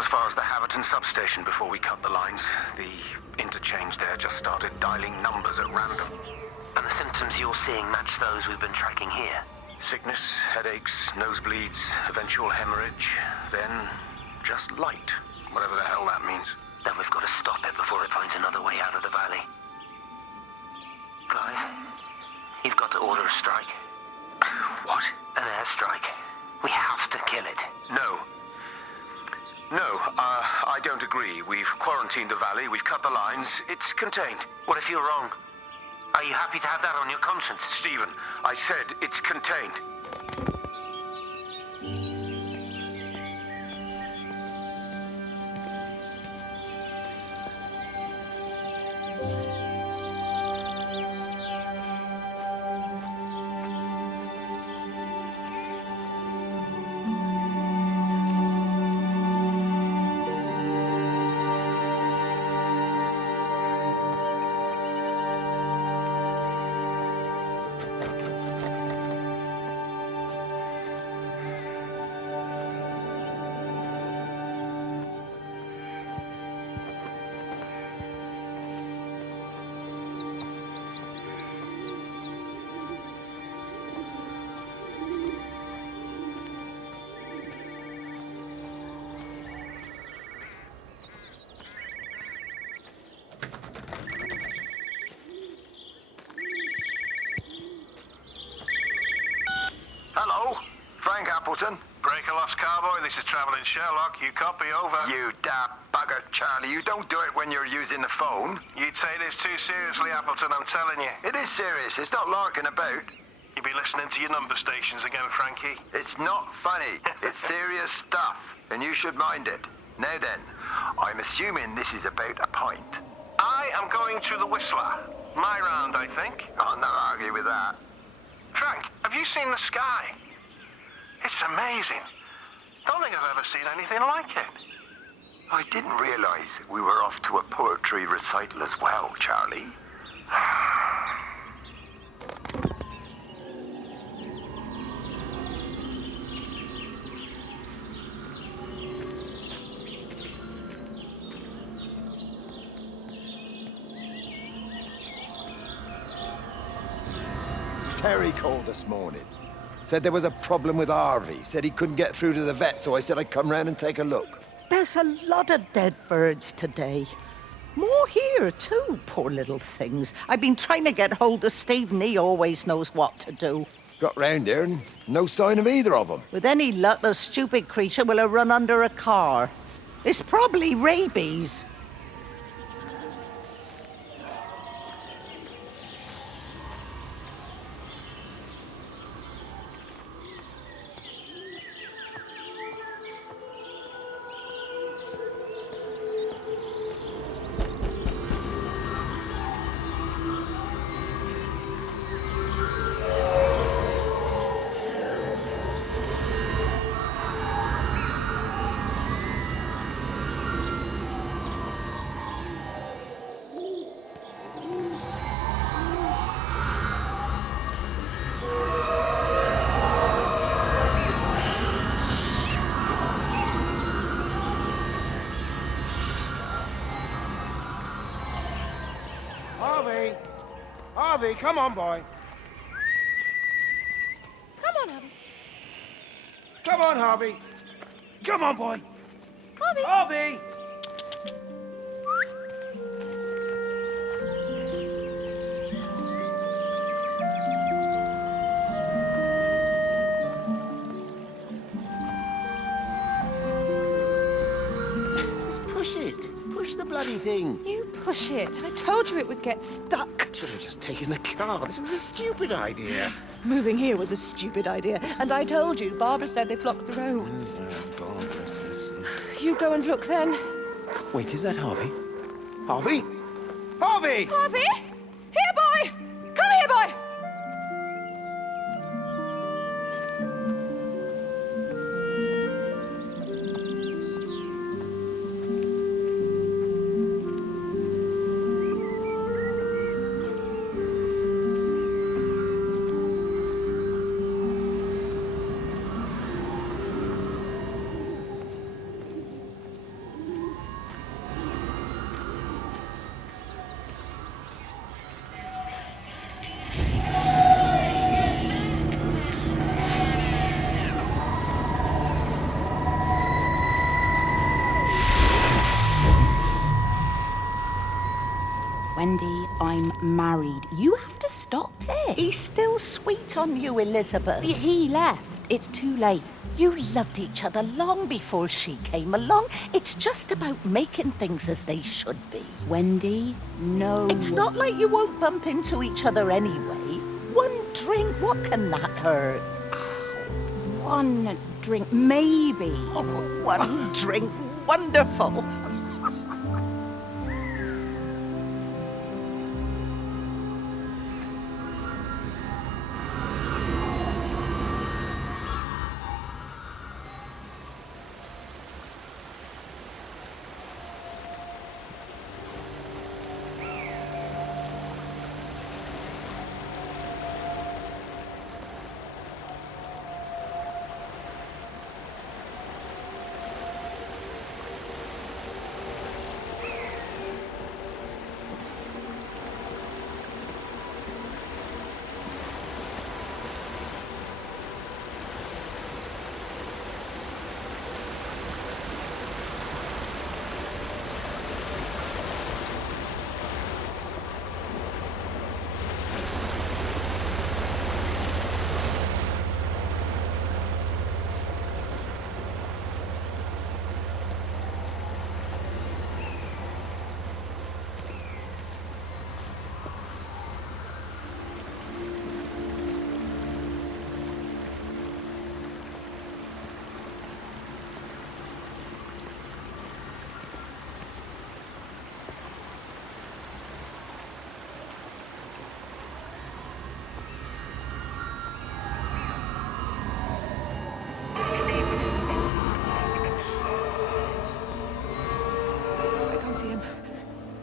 as far as the Haverton substation before we cut the lines. The interchange there just started dialing numbers at random. And the symptoms you're seeing match those we've been tracking here? Sickness, headaches, nosebleeds, eventual hemorrhage, then just light, whatever the hell that means. Then we've got to stop it before it finds another way out of the valley. Clive, you've got to order a strike. What? An airstrike. We have to kill it. No. No, I don't agree. We've quarantined the valley, we've cut the lines, it's contained. What if you're wrong? Are you happy to have that on your conscience? Stephen, I said it's contained. Hello, Frank Appleton. Breaker lost cowboy, this is Travelling Sherlock. You copy, over. You daft bugger, Charlie. You don't do it when you're using the phone. You'd say this too seriously, Appleton, I'm telling you. It is serious. It's not larking about. You be listening to your number stations again, Frankie. It's not funny. It's serious stuff, and you should mind it. Now then, I'm assuming this is about a pint. I am going to the Whistler. My round, I think. I'll not argue with that. Frank, have you seen the sky? It's amazing. Don't think I've ever seen anything like it. I didn't realize we were off to a poetry recital as well, Charlie. Terry called this morning. Said there was a problem with Harvey. Said he couldn't get through to the vet, so I said I'd come round and take a look. There's a lot of dead birds today. More here, too, poor little things. I've been trying to get hold of Stephen. He always knows what to do. Got round here and no sign of either of them. With any luck, the stupid creature will have run under a car. It's probably rabies. Harvey, come on, boy. Come on, Harvey. Come on, Harvey. Come on, boy. Harvey. Harvey! Just push it. Push the bloody thing. You push it. I told you it would get stuck. Should have just taken the car. This was a stupid idea. Moving here was a stupid idea. And I told you, Barbara said they blocked the roads. Barbara says... You go and look then. Wait, is that Harvey? Harvey? Harvey! Harvey! Here, boy! Come here, boy! Wendy, I'm married. You have to stop this. He's still sweet on you, Elizabeth. He left. It's too late. You loved each other long before she came along. It's just about making things as they should be. Wendy, no. It's not like you won't bump into each other anyway. One drink, what can that hurt? One drink, maybe. Oh, one drink, wonderful.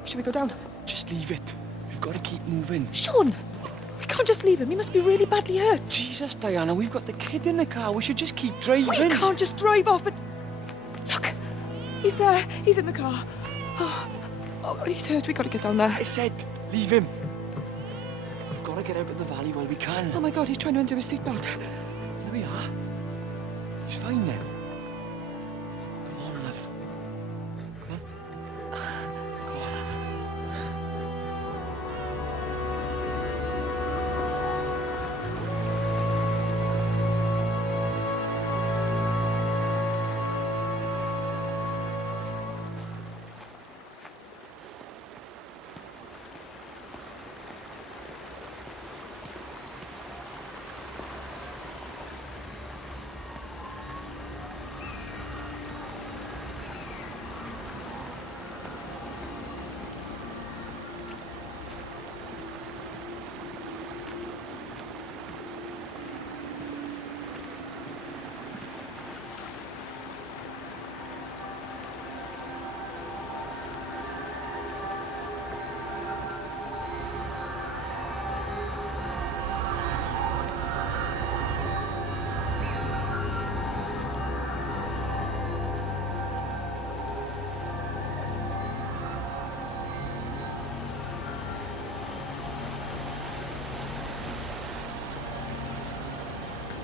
Should we go down? Just leave it. We've got to keep moving. Sean! We can't just leave him. He must be really badly hurt. Jesus, Diana, we've got the kid in the car. We should just keep driving. We can't just drive off and... Look! He's there. He's in the car. Oh, he's hurt. We've got to get down there. I said, leave him. We've got to get out of the valley while we can. Oh, my God, he's trying to undo his seatbelt. Here we are. He's fine then. Come on, love. Come on.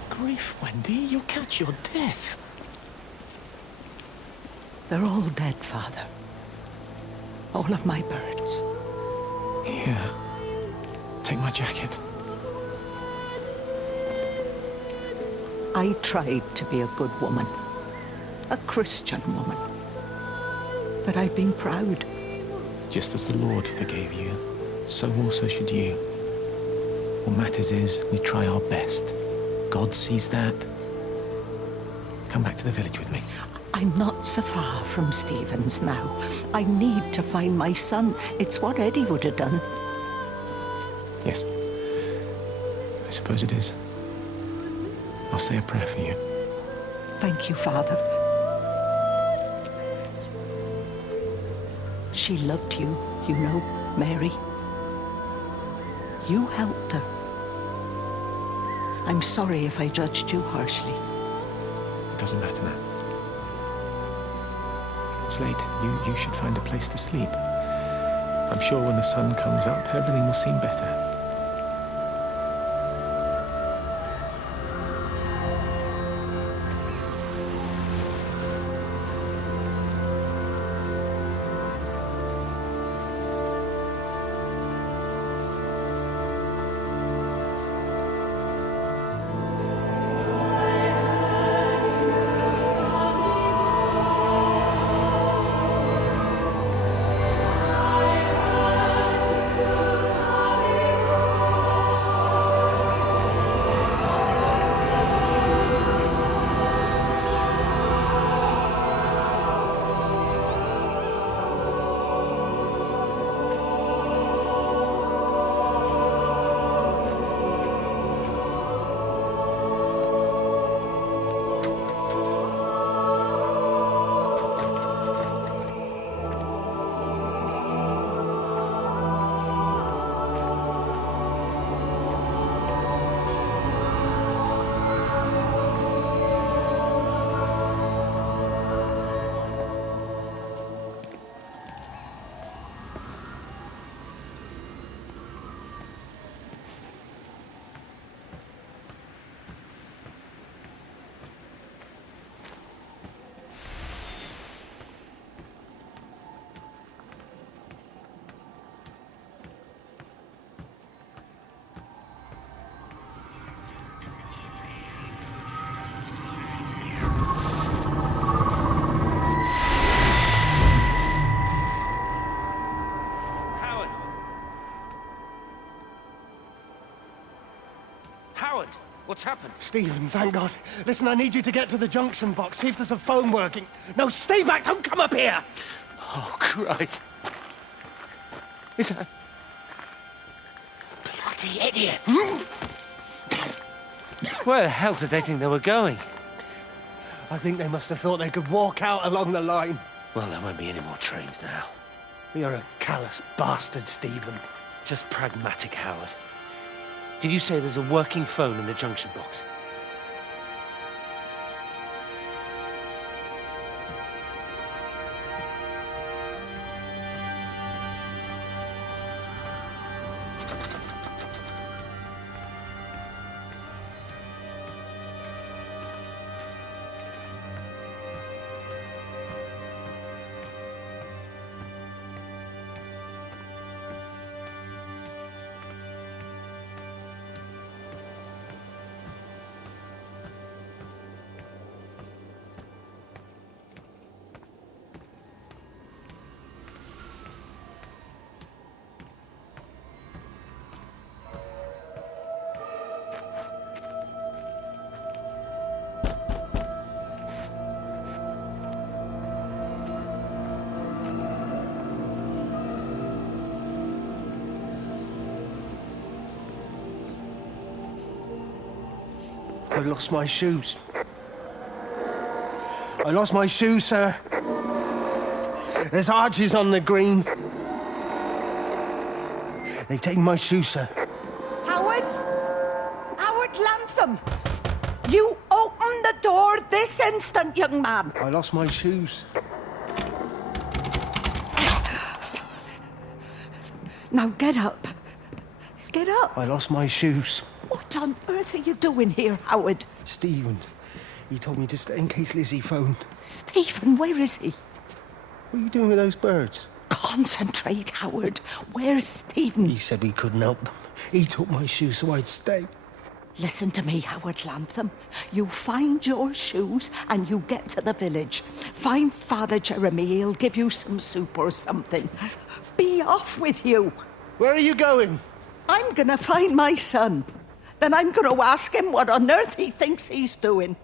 Grief, Wendy, you'll catch your death. They're all dead, Father. All of my birds. Here. Take my jacket. I tried to be a good woman. A Christian woman. But I've been proud. Just as the Lord forgave you, so also should you. What matters is we try our best. God sees that. Come back to the village with me. I'm not so far from Stevens now. I need to find my son. It's what Eddie would have done. Yes. I suppose it is. I'll say a prayer for you. Thank you, Father. She loved you, you know, Mary. You helped her. I'm sorry if I judged you harshly. It doesn't matter now. It's late. You should find a place to sleep. I'm sure when the sun comes up, everything will seem better. What's happened? Stephen, thank God. Listen, I need you to get to the junction box, see if there's a phone working. No, stay back, don't come up here! Oh, Christ. Is that... Bloody idiot! Where the hell did they think they were going? I think they must have thought they could walk out along the line. Well, there won't be any more trains now. You're a callous bastard, Stephen. Just pragmatic, Howard. Did you say there's a working phone in the junction box? I lost my shoes. I lost my shoes, sir. There's arches on the green. They've taken my shoes, sir. Howard? Howard Lantham! You open the door this instant, young man. I lost my shoes. Now get up. Get up. I lost my shoes. What on earth are you doing here, Howard? Stephen, he told me to stay in case Lizzie phoned. Stephen, where is he? What are you doing with those birds? Concentrate, Howard. Where's Stephen? He said we couldn't help them. He took my shoes so I'd stay. Listen to me, Howard Lantham. You find your shoes and you get to the village. Find Father Jeremy, he'll give you some soup or something. Be off with you. Where are you going? I'm gonna find my son. Then I'm gonna ask him what on earth he thinks he's doing.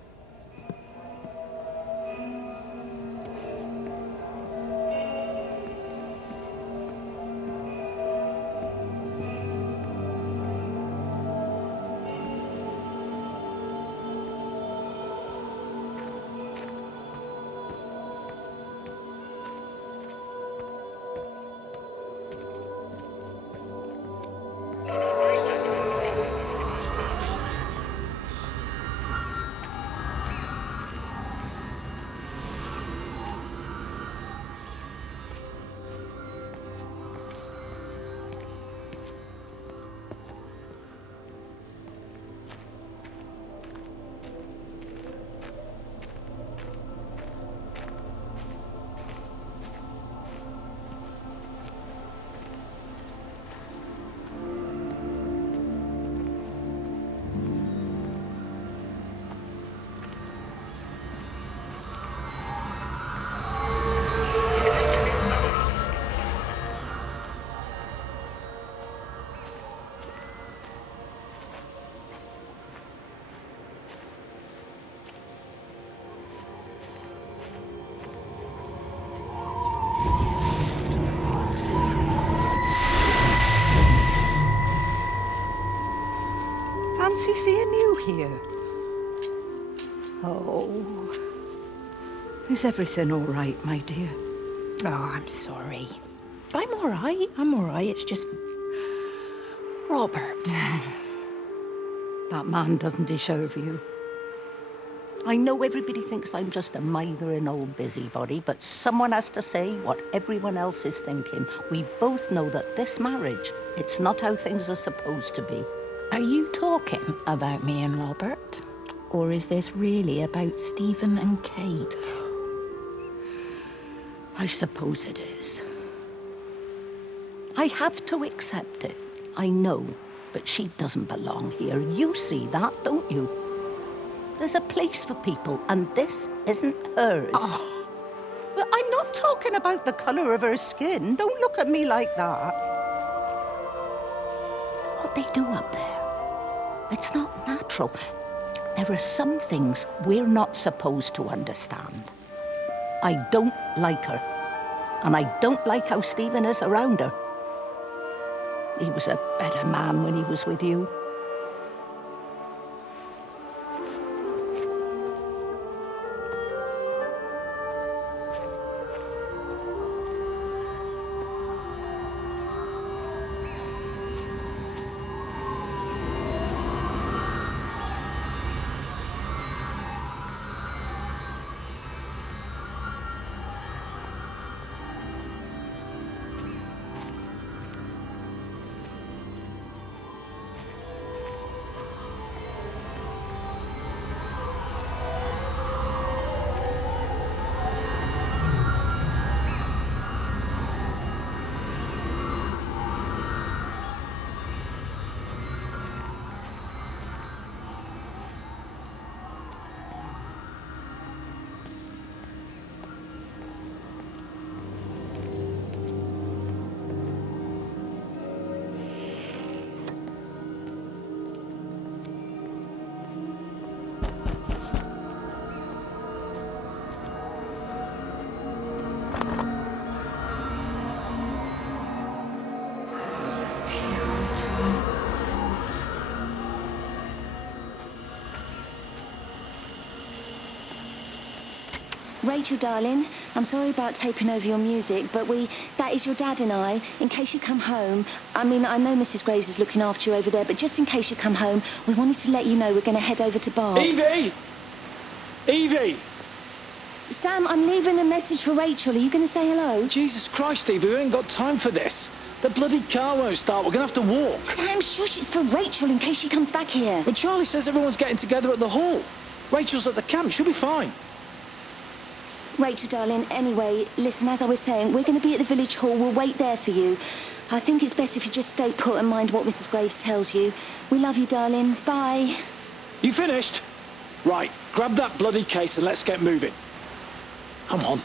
Fancy seeing you here. Oh. Is everything all right, my dear? Oh, I'm sorry. I'm all right. I'm all right. It's just... Robert. That man doesn't deserve you. I know everybody thinks I'm just a mithering old busybody, but someone has to say what everyone else is thinking. We both know that this marriage, it's not how things are supposed to be. Are you talking about me and Robert? Or is this really about Stephen and Kate? I suppose it is. I have to accept it. I know, but she doesn't belong here. You see that, don't you? There's a place for people, and this isn't hers. Oh. But I'm not talking about the colour of her skin. Don't look at me like that. What they do up there, it's not natural. There are some things we're not supposed to understand. I don't like her. And I don't like how Stephen is around her. He was a better man when he was with you. Rachel, darling, I'm sorry about taping over your music, but that is your dad and I, in case you come home. I mean, I know Mrs. Graves is looking after you over there, but just in case you come home, we wanted to let you know we're going to head over to Barb's. Evie! Evie! Sam, I'm leaving a message for Rachel. Are you going to say hello? Jesus Christ, Evie, we ain't got time for this. The bloody car won't start. We're going to have to walk. Sam, shush, it's for Rachel in case she comes back here. But Charlie says everyone's getting together at the hall. Rachel's at the camp. She'll be fine. Rachel, darling, anyway, listen, as I was saying, we're going to be at the village hall. We'll wait there for you. I think it's best if you just stay put and mind what Mrs. Graves tells you. We love you, darling. Bye. You finished? Right, grab that bloody case and let's get moving. Come on.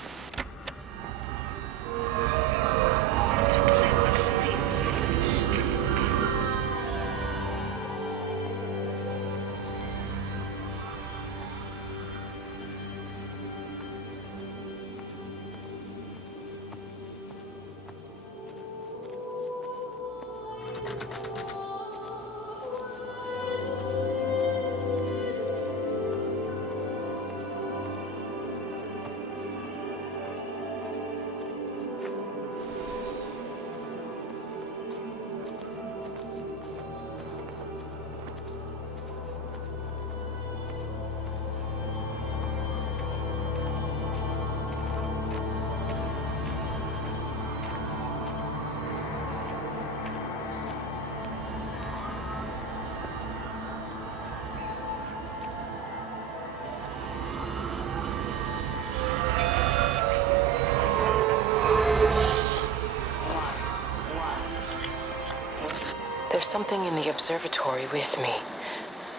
There's something in the observatory with me.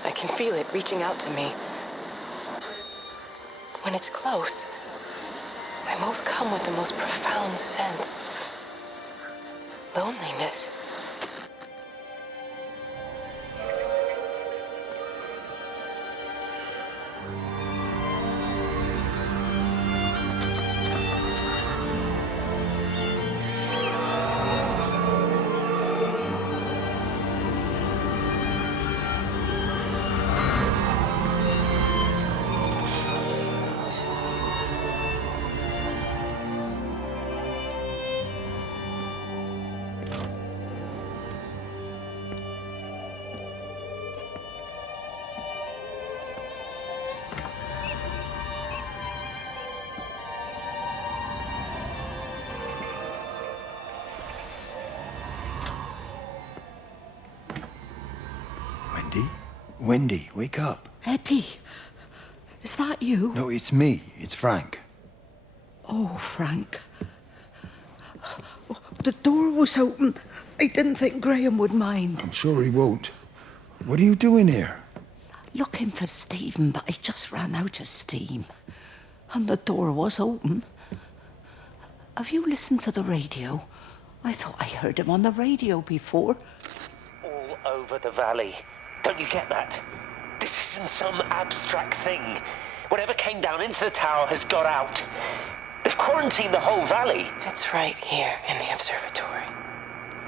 I can feel it reaching out to me. When it's close, I'm overcome with the most profound sense of loneliness. Wendy, wake up. Eddie, is that you? No, it's me. It's Frank. Oh, Frank. The door was open. I didn't think Graham would mind. I'm sure he won't. What are you doing here? Looking for Stephen, but I just ran out of steam. And the door was open. Have you listened to the radio? I thought I heard him on the radio before. It's all over the valley. Don't you get that? This is isn't some abstract thing. Whatever came down into the tower has got out. They've quarantined the whole valley. It's right here in the observatory.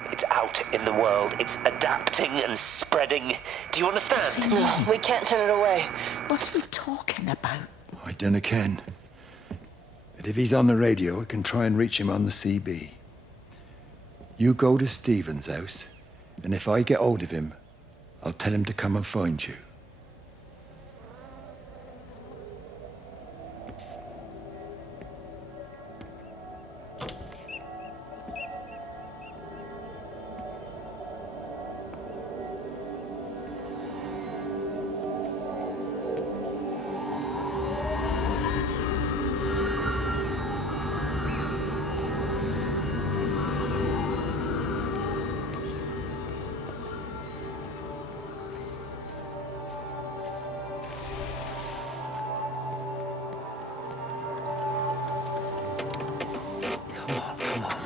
It's out in the world. It's adapting and spreading. Do you understand? No, we can't turn it away. What's he talking about? I dunno ken. But if he's on the radio, I can try and reach him on the CB. You go to Stephen's house, and if I get hold of him, I'll tell him to come and find you.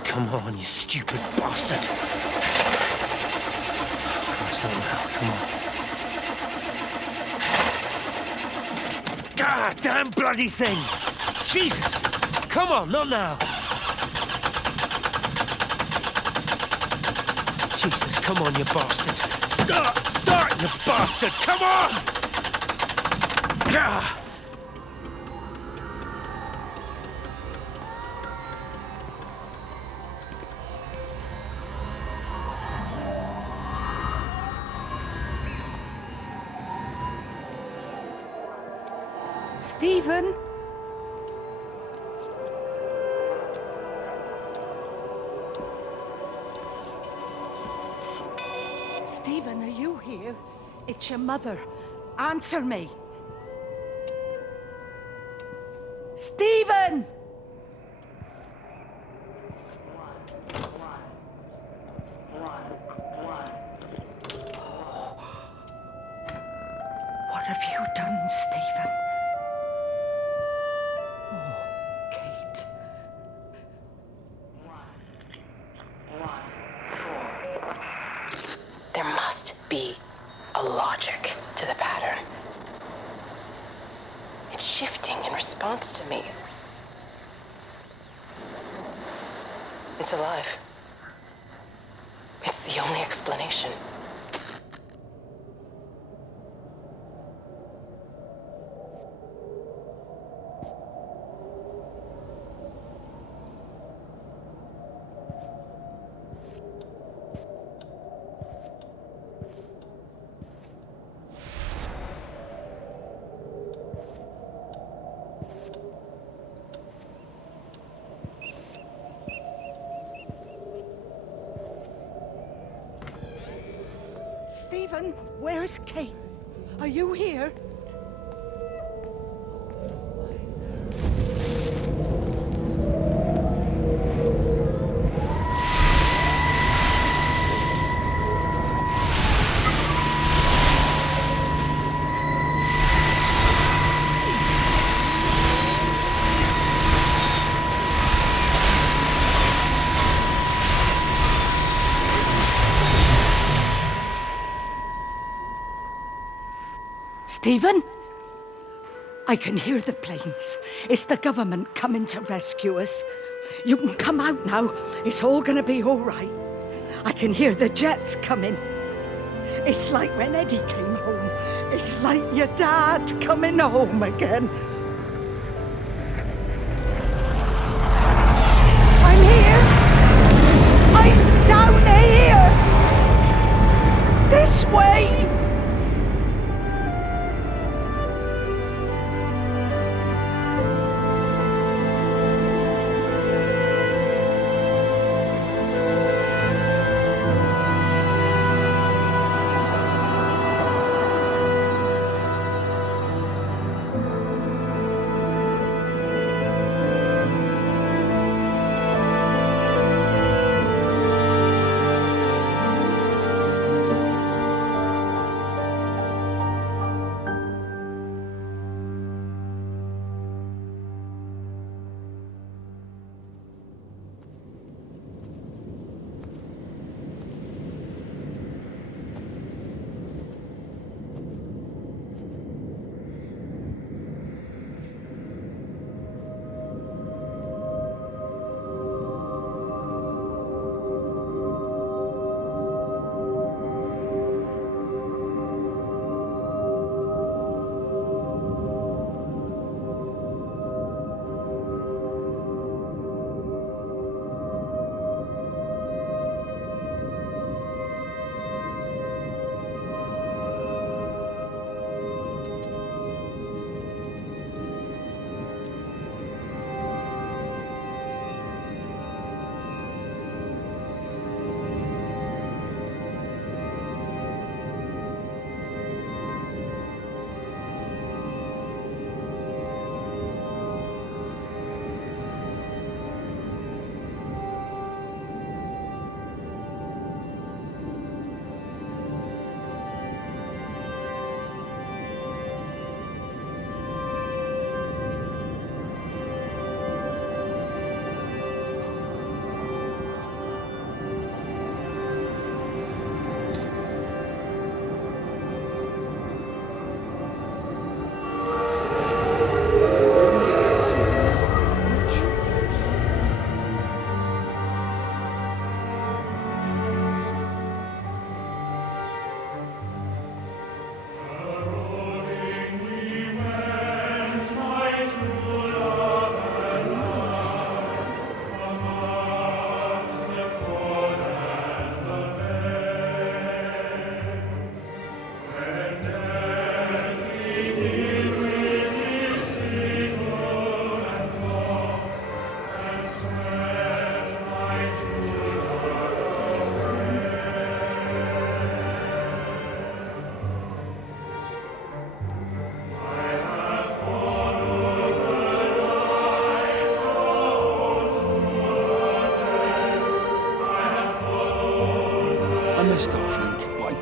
Come on, you stupid bastard. Christ, not now. Come on. God damn bloody thing! Jesus! Come on, not now. Jesus, come on, you bastard. Start, you bastard! Come on! Ah! Stephen? Stephen, are you here? It's your mother. Answer me. Stephen! What have you done, Stephen? There must be a logic to the pattern. It's shifting in response to me. It's alive. It's the only explanation. Stephen, where's Kate? Are you here? Stephen? I can hear the planes. It's the government coming to rescue us. You can come out now. It's all gonna be all right. I can hear the jets coming. It's like when Eddie came home. It's like your dad coming home again. I'm here. I'm down here. This way.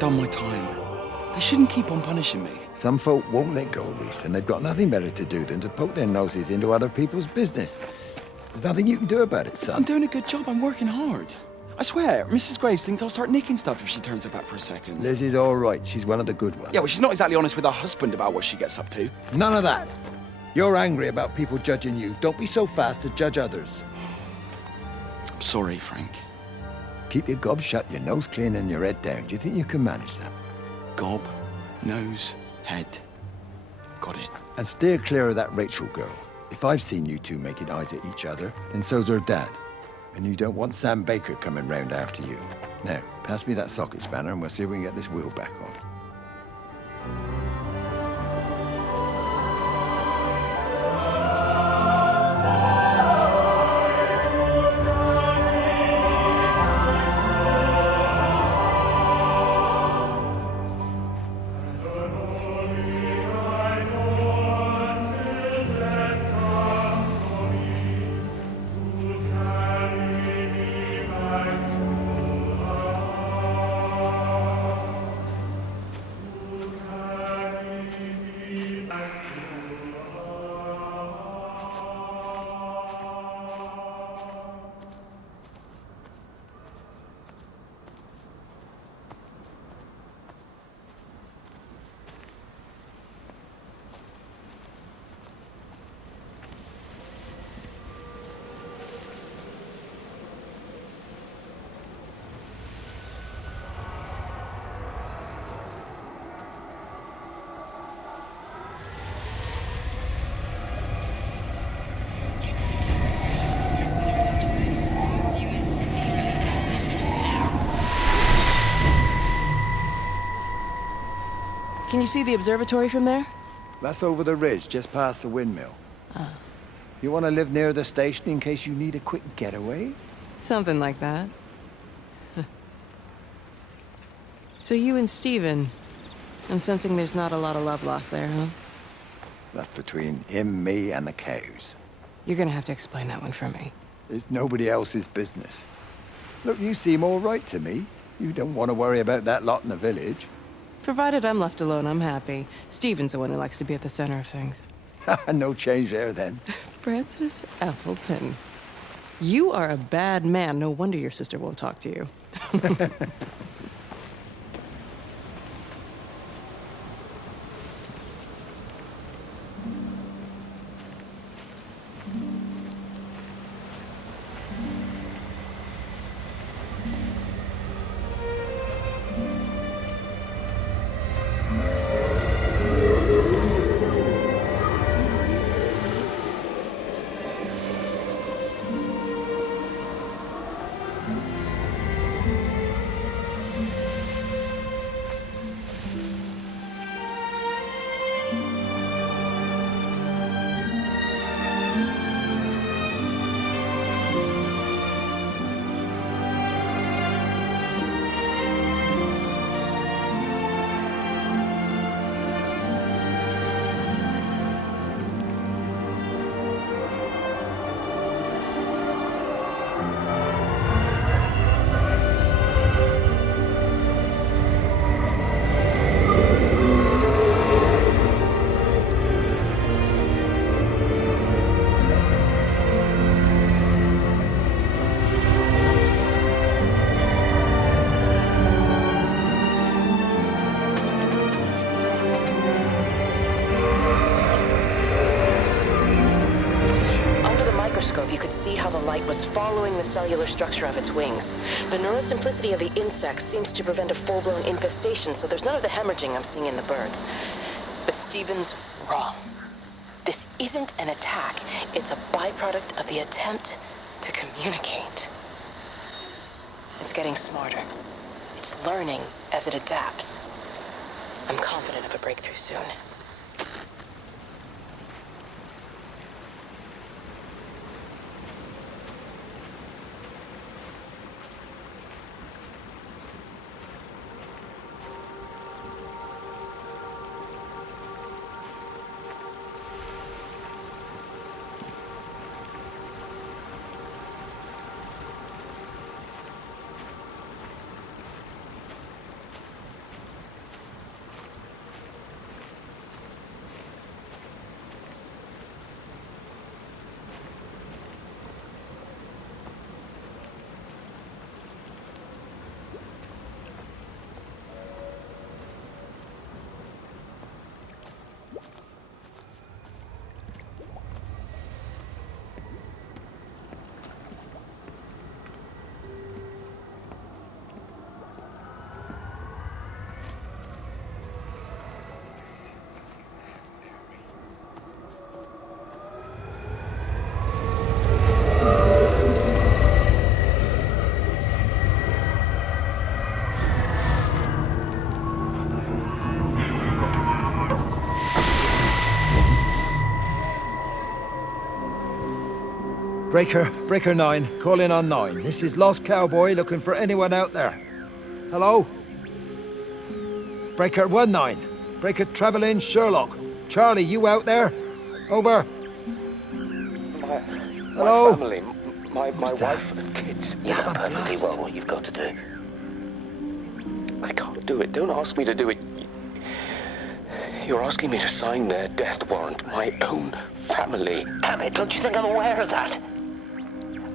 done my time. They shouldn't keep on punishing me. Some folk won't let go of this, and they've got nothing better to do than to poke their noses into other people's business. There's nothing you can do about it, son. I'm doing a good job. I'm working hard. I swear, Mrs. Graves thinks I'll start nicking stuff if she turns her back for a second. Liz is all right. She's one of the good ones. Yeah, well, she's not exactly honest with her husband about what she gets up to. None of that. You're angry about people judging you. Don't be so fast to judge others. I'm sorry, Frank. Keep your gob shut, your nose clean, and your head down. Do you think you can manage that? Gob, nose, head. Got it. And steer clear of that Rachel girl. If I've seen you two making eyes at each other, then so's her dad. And you don't want Sam Baker coming round after you. Now, pass me that socket spanner and we'll see if we can get this wheel back on. Can you see the observatory from there? That's over the ridge, just past the windmill. Oh. You want to live near the station in case you need a quick getaway? Something like that. So you and Stephen, I'm sensing there's not a lot of love lost there, huh? That's between him, me, and the cows. You're gonna have to explain that one for me. It's nobody else's business. Look, you seem all right to me. You don't want to worry about that lot in the village. Provided I'm left alone, I'm happy. Stephen's the one who likes to be at the center of things. No change there, then. Francis Appleton. You are a bad man. No wonder your sister won't talk to you. You could see how the light was following the cellular structure of its wings. The neurosimplicity of the insects seems to prevent a full-blown infestation, so there's none of the hemorrhaging I'm seeing in the birds. But Stephen's wrong. This isn't an attack. It's a byproduct of the attempt to communicate. It's getting smarter. It's learning as it adapts. I'm confident of a breakthrough soon. Breaker 9, call in on 9. This is Lost Cowboy looking for anyone out there. Hello? Breaker 19. Breaker Travelin Sherlock. Charlie, you out there? Over. Hello? My family, my wife and kids. You know perfectly well what you've got to do. I can't do it. Don't ask me to do it. You're asking me to sign their death warrant. My own family. Damn it, don't you think I'm aware of that?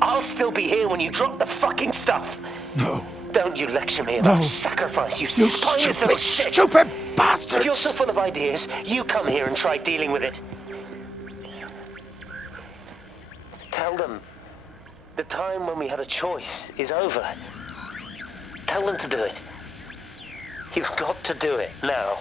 I'll still be here when you drop the fucking stuff. No. Don't you lecture me about sacrifice, you spineless little shit. Stupid bastards! If you're so full of ideas, you come here and try dealing with it. Tell them the time when we had a choice is over. Tell them to do it. You've got to do it now.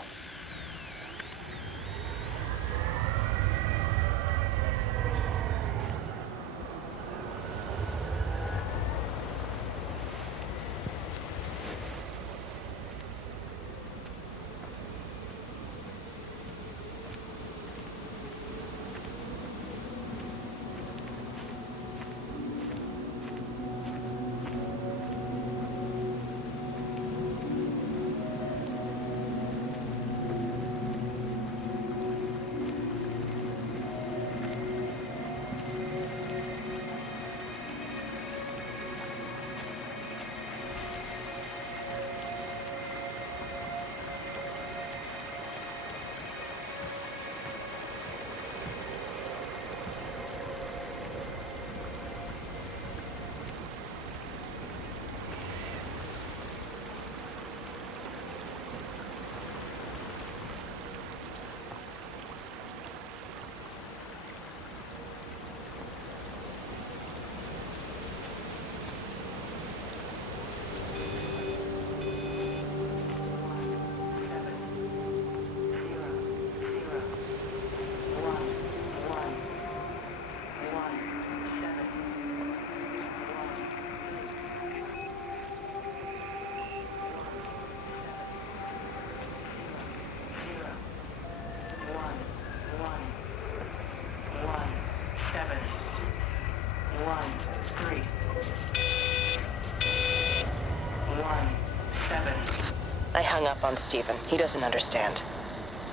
I hung up on Stephen. He doesn't understand.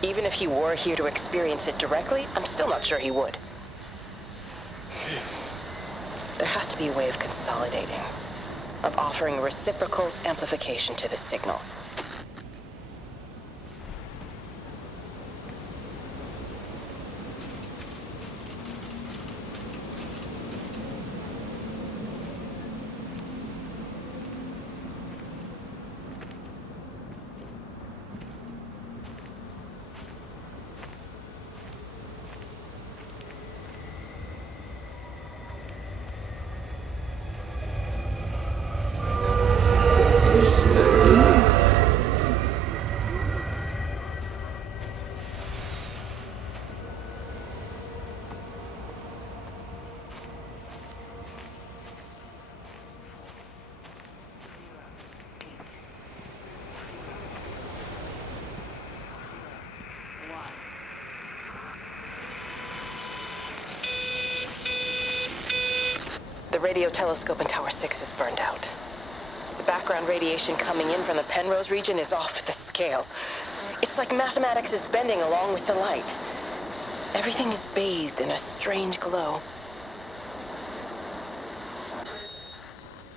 Even if he were here to experience it directly, I'm still not sure he would. There has to be a way of consolidating, of offering reciprocal amplification to the signal. The radio telescope in Tower 6 is burned out. The background radiation coming in from the Penrose region is off the scale. It's like mathematics is bending along with the light. Everything is bathed in a strange glow.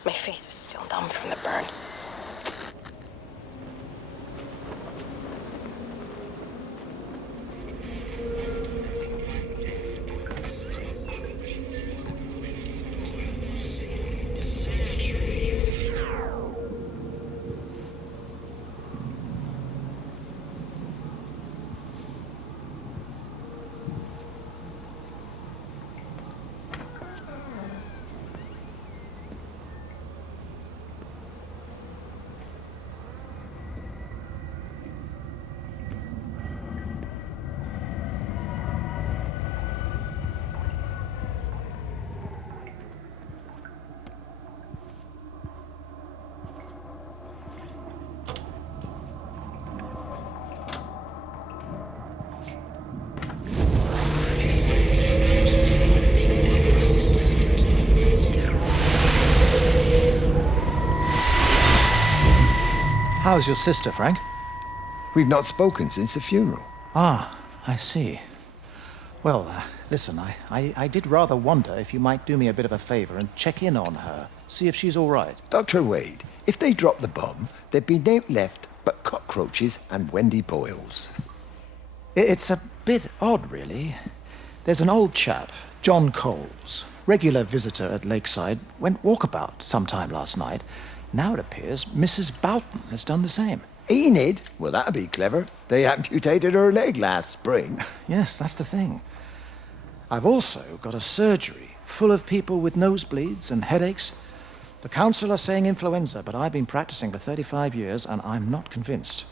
My face is still numb from the burn. How's your sister, Frank? We've not spoken since the funeral. Ah, I see. Well, listen, I did rather wonder if you might do me a bit of a favor and check in on her, see if she's all right. Dr. Wade, if they dropped the bomb, there'd be no left but cockroaches and Wendy Boyles. It's a bit odd, really. There's an old chap, John Coles, regular visitor at Lakeside, went walkabout sometime last night. Now it appears Mrs. Boughton has done the same. Enid? Well, that'd be clever. They amputated her leg last spring. Yes, that's the thing. I've also got a surgery full of people with nosebleeds and headaches. The council are saying influenza, but I've been practicing for 35 years and I'm not convinced.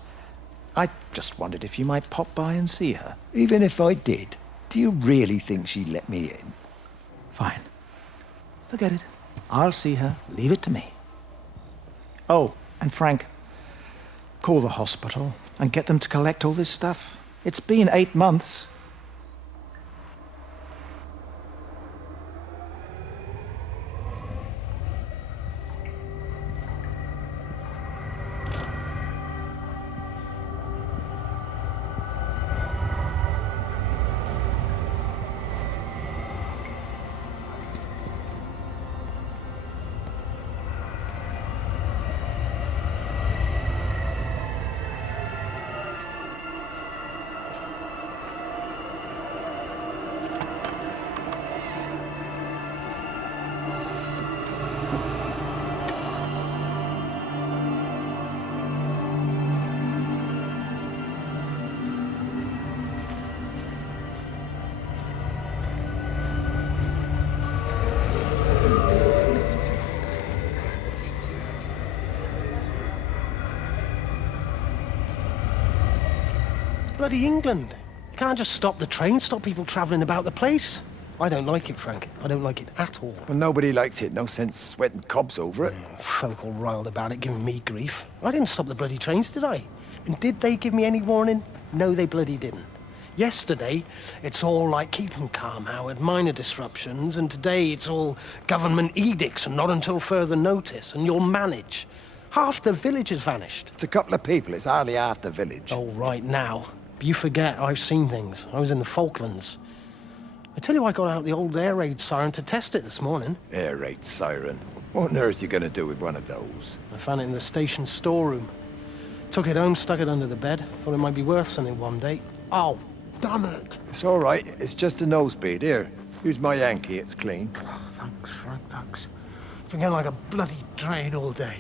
I just wondered if you might pop by and see her. Even if I did, do you really think she'd let me in? Fine. Forget it. I'll see her. Leave it to me. Oh, and Frank, call the hospital and get them to collect all this stuff. It's been 8 months. Bloody England. You can't just stop the train, stop people travelling about the place. I don't like it, Frank. I don't like it at all. Well, nobody likes it. No sense sweating cobs over it. Folk all riled about it, giving me grief. I didn't stop the bloody trains, did I? And did they give me any warning? No, they bloody didn't. Yesterday, it's all like keep 'em calm, Howard, minor disruptions, and today it's all government edicts and not until further notice, and you'll manage. Half the village has vanished. It's a couple of people. It's hardly half the village. Oh, right now. You forget, I've seen things. I was in the Falklands. I tell you, I got out the old air raid siren to test it this morning. Air raid siren? What on earth are you going to do with one of those? I found it in the station storeroom. Took it home, stuck it under the bed. Thought it might be worth something one day. Oh, damn it. It's all right. It's just a nosebleed. Here, use my Yankee. It's clean. Oh, thanks, Frank, thanks. It's been getting like a bloody train all day.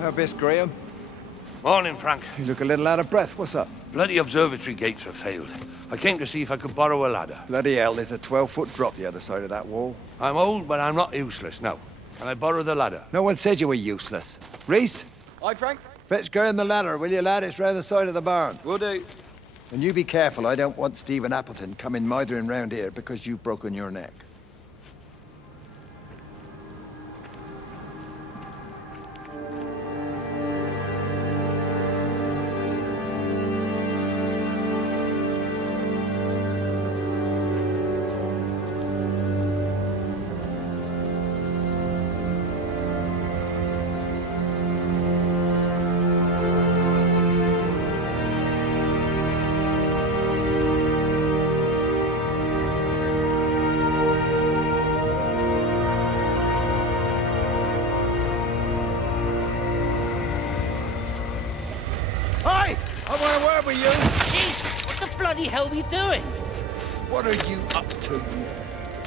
How Miss Graham? Morning, Frank. You look a little out of breath. What's up? Bloody observatory gates have failed. I came to see if I could borrow a ladder. Bloody hell, there's a 12-foot drop the other side of that wall. I'm old, but I'm not useless, no. Can I borrow the ladder? No one said you were useless. Reese? Aye, Frank? Fetch Graham the ladder, will you, lad? It's round the side of the barn. Will do. And you be careful. I don't want Stephen Appleton coming mithering round here because you've broken your neck. over you! Jesus, what the bloody hell are you doing? What are you up to?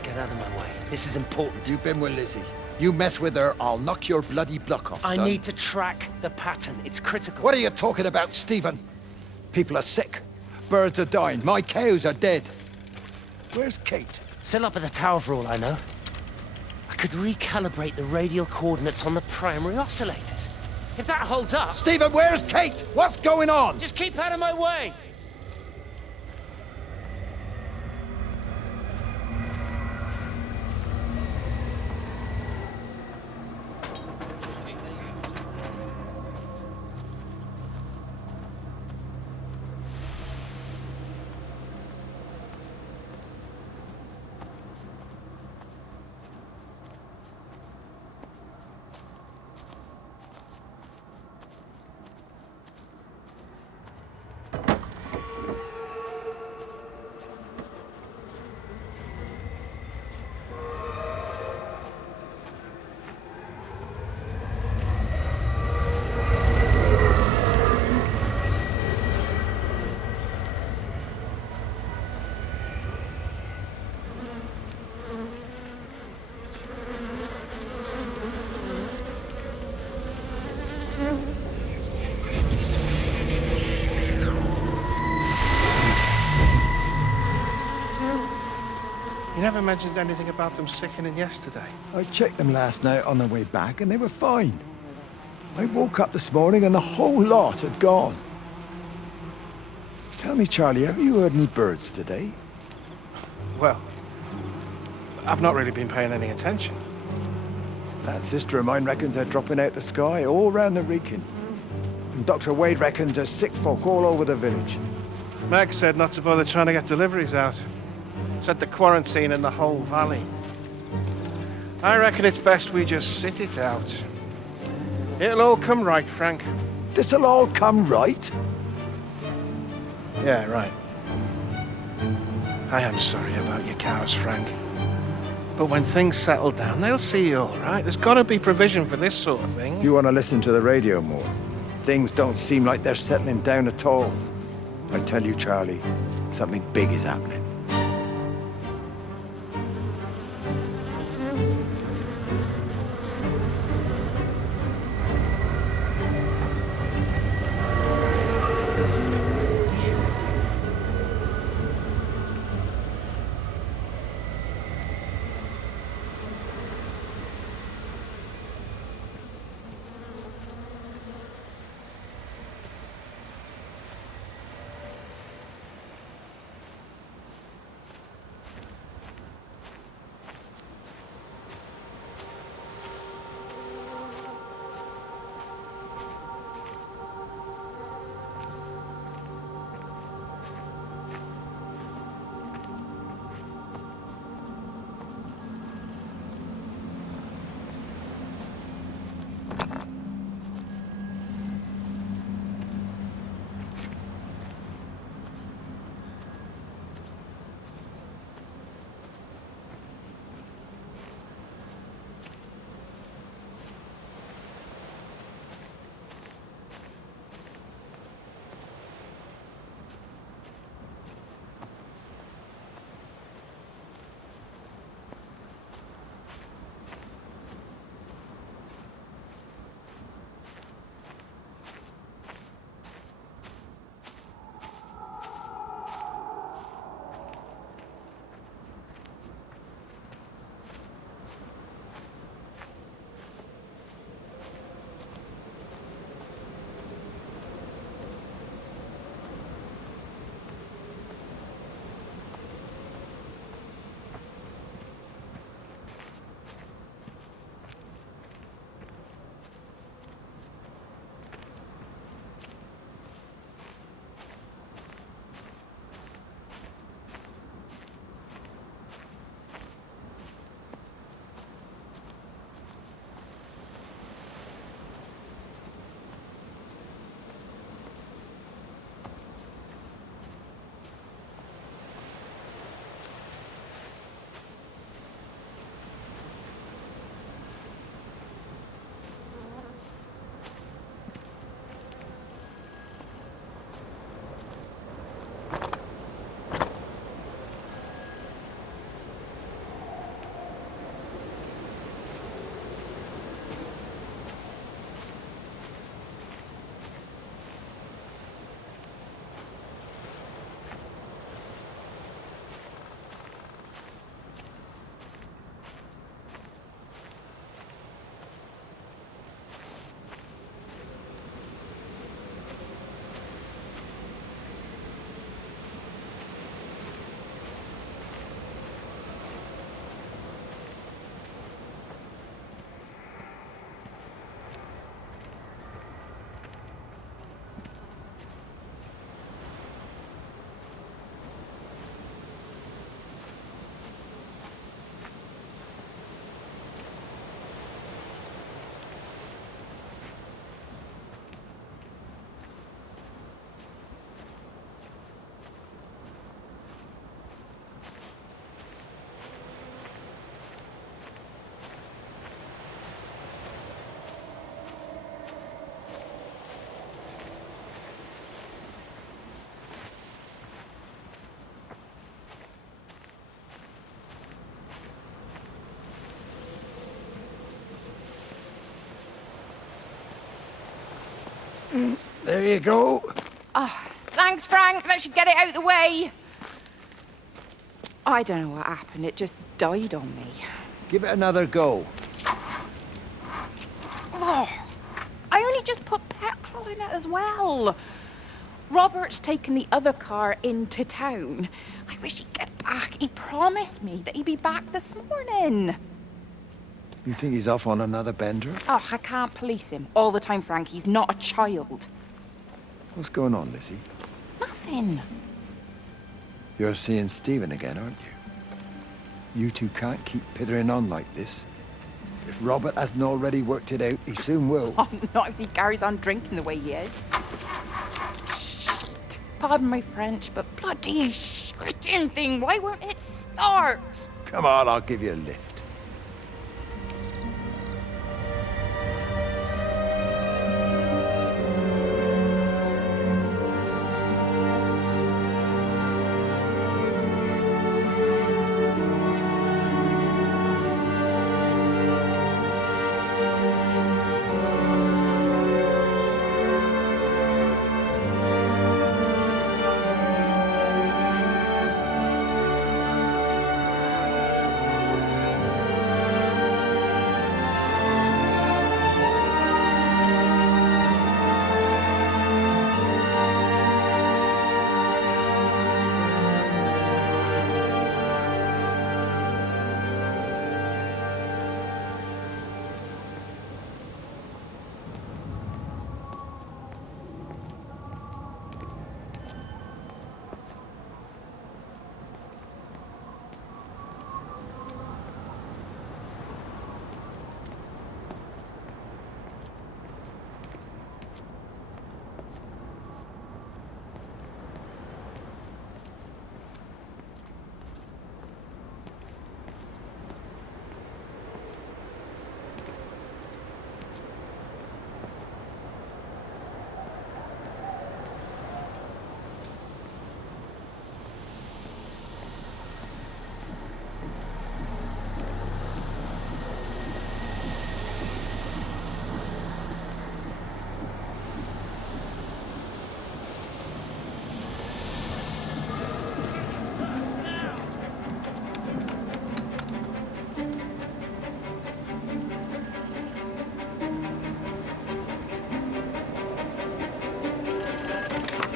Get out of my way. This is important. You've been with Lizzie. You mess with her, I'll knock your bloody block off, I son. need to track the pattern. It's critical. What are you talking about, Stephen? People are sick. Birds are dying. My cows are dead. Where's Kate? Still up at the tower for all I know. I could recalibrate the radial coordinates on the primary oscillators. If that holds up... Stephen, where's Kate? What's going on? Just keep out of my way! You never mentioned anything about them sickening yesterday. I checked them last night on the way back and they were fine. I woke up this morning and the whole lot had gone. Tell me, Charlie, have you heard any birds today? Well, I've not really been paying any attention. That sister of mine reckons they're dropping out the sky all round the Wrekin. And Dr. Wade reckons there's sick folk all over the village. Meg said not to bother trying to get deliveries out. Said the quarantine in the whole valley. I reckon it's best we just sit it out. It'll all come right, Frank. This'll all come right? Yeah, right. I am sorry about your cows, Frank. But when things settle down, they'll see you all right. There's got to be provision for this sort of thing. You want to listen to the radio more? Things don't seem like they're settling down at all. I tell you, Charlie, something big is happening. There you go. Oh, thanks, Frank. That should get it out of the way. I don't know what happened. It just died on me. Give it another go. Oh, I only just put petrol in it as well. Robert's taken the other car into town. I wish he'd get back. He promised me that he'd be back this morning. You think he's off on another bender? Oh, I can't police him all the time, Frank. He's not a child. What's going on, Lizzie? Nothing. You're seeing Stephen again, aren't you? You two can't keep pithering on like this. If Robert hasn't already worked it out, he soon will. Oh, not if he carries on drinking the way he is. Shit. Pardon my French, but bloody shitting thing, why won't it start? Come on, I'll give you a lift.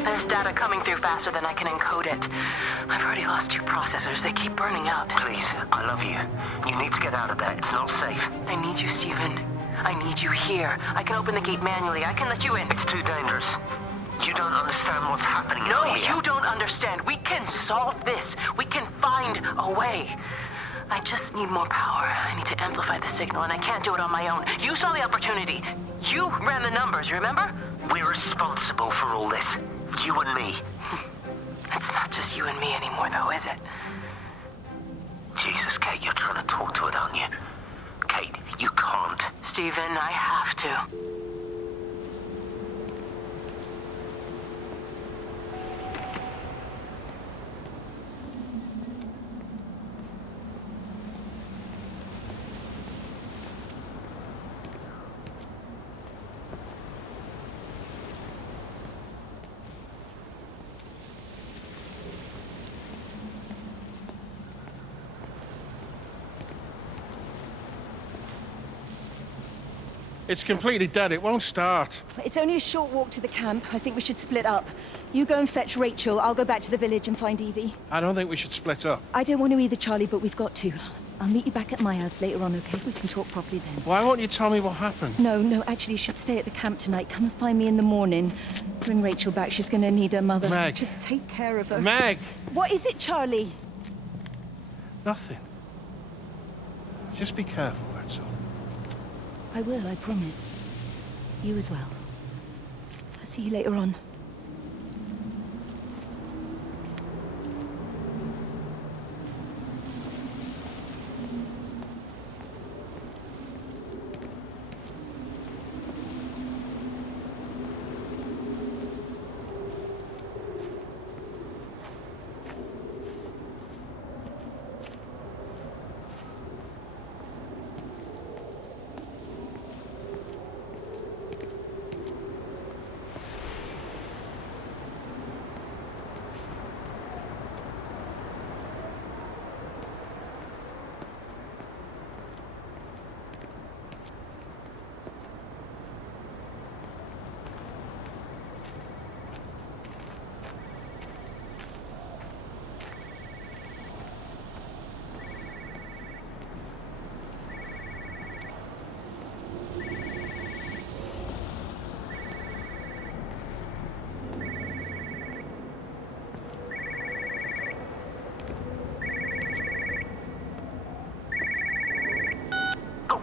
There's data coming through faster than I can encode it. I've already lost 2 processors. They keep burning out. Please, I love you. You need to get out of there. It's not safe. I need you, Stephen. I need you here. I can open the gate manually. I can let you in. It's too dangerous. You don't understand what's happening No, out here. you don't understand. We can solve this. We can find a way. I just need more power. I need to amplify the signal, and I can't do it on my own. You saw the opportunity. You ran the numbers, remember? We're responsible for all this. You and me. It's not just you and me anymore, though, is it? Jesus, Kate, you're trying to talk to it, aren't you? Kate, you can't. Stephen, I have to. It's completely dead. It won't start. It's only a short walk to the camp. I think we should split up. You go and fetch Rachel. I'll go back to the village and find Evie. I don't think we should split up. I don't want to either, Charlie, but we've got to. I'll meet you back at my house later on, okay? We can talk properly then. Why won't you tell me what happened? No, actually, you should stay at the camp tonight. Come and find me in the morning. Bring Rachel back. She's going to need her mother. Meg. Just take care of her. Meg! What is it, Charlie? Nothing. Just be careful, that's all. I will, I promise. You as well. I'll see you later on.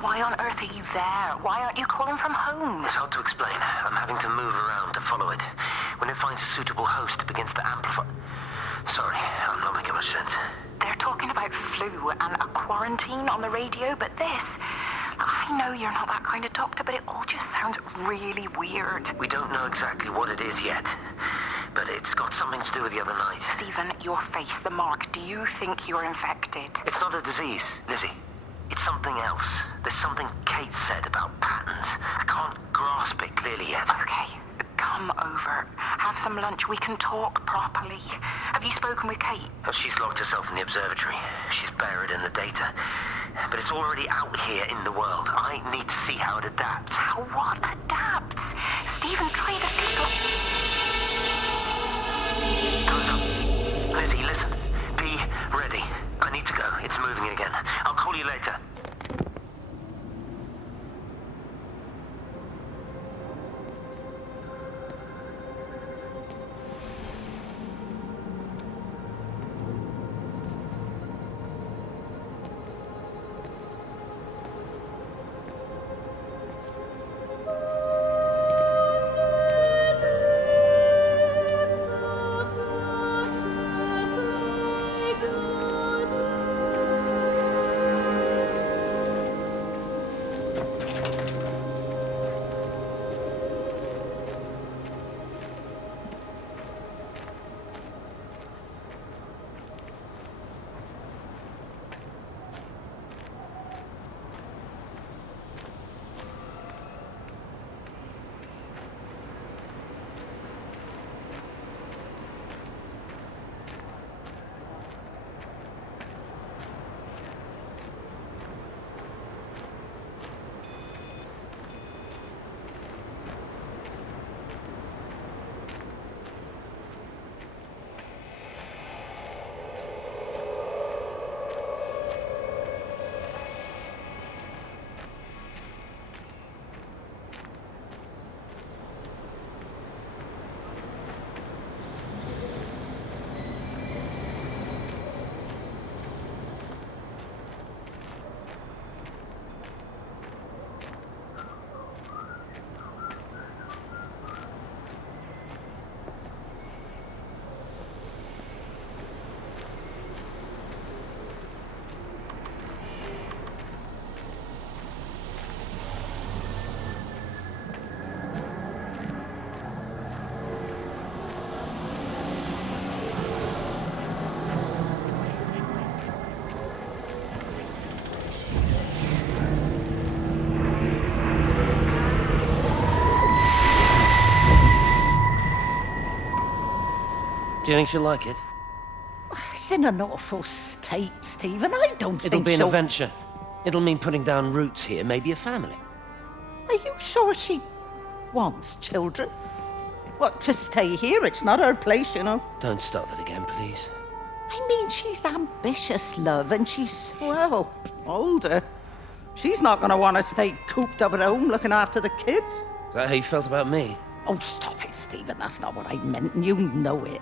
why on earth are you there? Why aren't you calling from home? It's hard to explain. I'm having to move around to follow it. When it finds a suitable host, it begins to amplify. Sorry, I'm not making much sense. They're talking about flu and a quarantine on the radio, but this... I know you're not that kind of doctor, but it all just sounds really weird. We don't know exactly what it is yet, but it's got something to do with the other night. Stephen, your face, the mark, do you think you're infected? It's not a disease, Lizzie. It's something else. There's something Kate said about patterns. I can't grasp it clearly yet. Okay, come over. Have some lunch. We can talk properly. Have you spoken with Kate? She's locked herself in the observatory. She's buried in the data. But it's already out here in the world. I need to see how it adapts. How what adapts? Stephen, try to explain. Time's up. Lizzie, listen. Be ready. I need to go. It's moving again. I'll call you later. Do you think she'll like it? It's in an awful state, Stephen. I don't think It'll be an she'll... adventure. It'll mean putting down roots here, maybe a family. Are you sure she wants children? What, to stay here? It's not her place, you know. Don't start that again, please. I mean, she's ambitious, love, and she's, well, older. She's not going to want to stay cooped up at home looking after the kids. Is that how you felt about me? Oh, stop it, Stephen. That's not what I meant, and you know it.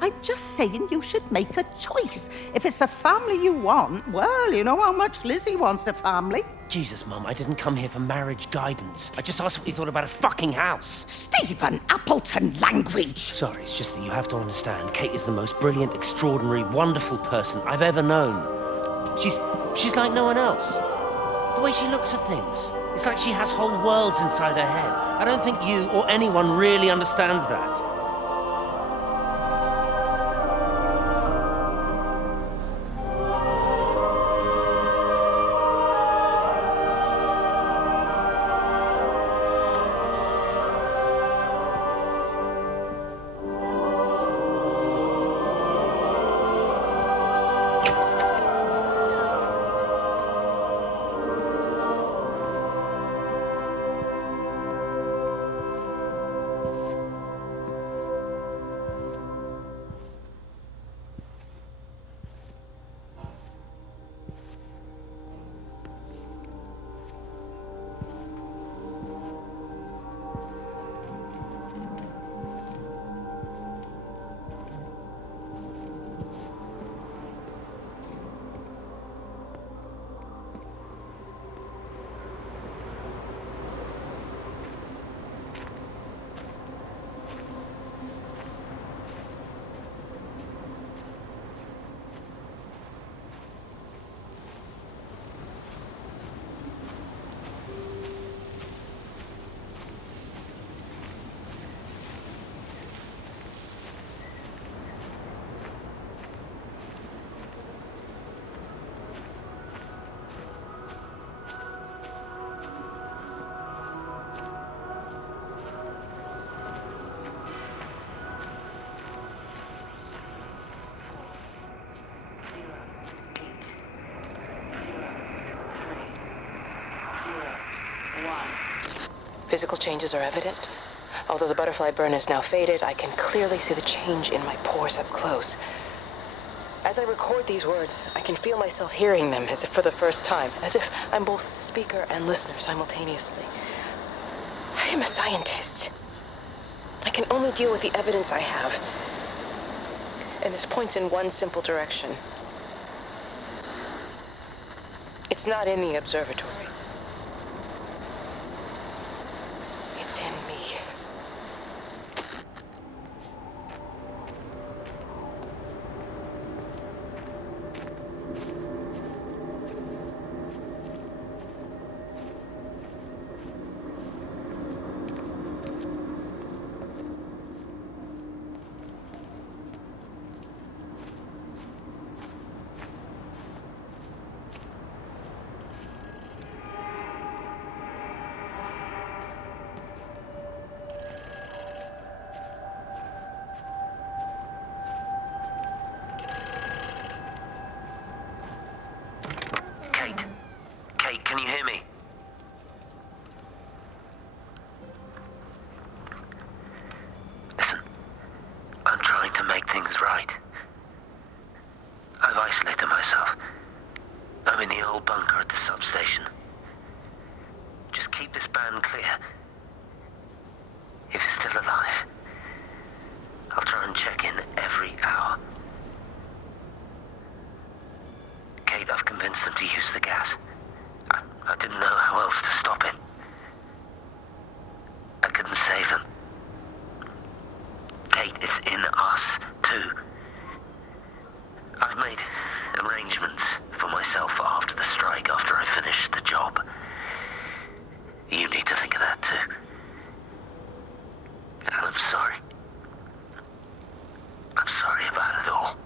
I'm just saying you should make a choice. If it's a family you want, well, you know how much Lizzie wants a family. Jesus, Mum, I didn't come here for marriage guidance. I just asked what you thought about a fucking house. Stephen Appleton language! Sorry, it's just that you have to understand, Kate is the most brilliant, extraordinary, wonderful person I've ever known. She's like no one else. The way she looks at things. It's like she has whole worlds inside her head. I don't think you or anyone really understands that. Physical changes are evident. Although the butterfly burn is now faded, I can clearly see the change in my pores up close. As I record these words, I can feel myself hearing them as if for the first time, as if I'm both speaker and listener simultaneously. I am a scientist. I can only deal with the evidence I have. And this points in one simple direction. It's not in the observatory. It's in me. Can you hear me? Listen, I'm trying to make things right. I've isolated myself. I'm in the old bunker at the substation. Just keep this band clear. If you're still alive, I'll try and check in every hour. Kate, I've convinced them to use the gas. I didn't know how else to stop it. I couldn't save them. Kate, it's in us, too. I've made arrangements for myself after the strike, after I finish the job. You need to think of that, too. And I'm sorry. I'm sorry about it all.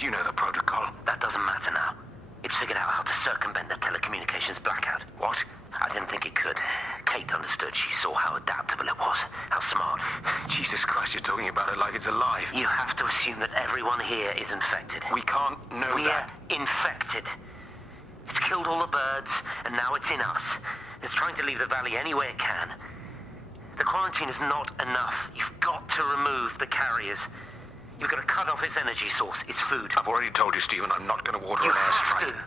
You know the protocol. That doesn't matter now. It's figured out how to circumvent the telecommunications blackout. What? I didn't think it could. Kate understood. She saw how adaptable it was. How smart. Jesus Christ, you're talking about it like it's alive. You have to assume that everyone here is infected. We can't know that. We're infected. It's killed all the birds, and now it's in us. It's trying to leave the valley any way it can. The quarantine is not enough. You've got to remove the carriers. You've got to cut off its energy source, its food. I've already told you, Stephen, I'm not going to order an airstrike. You have to.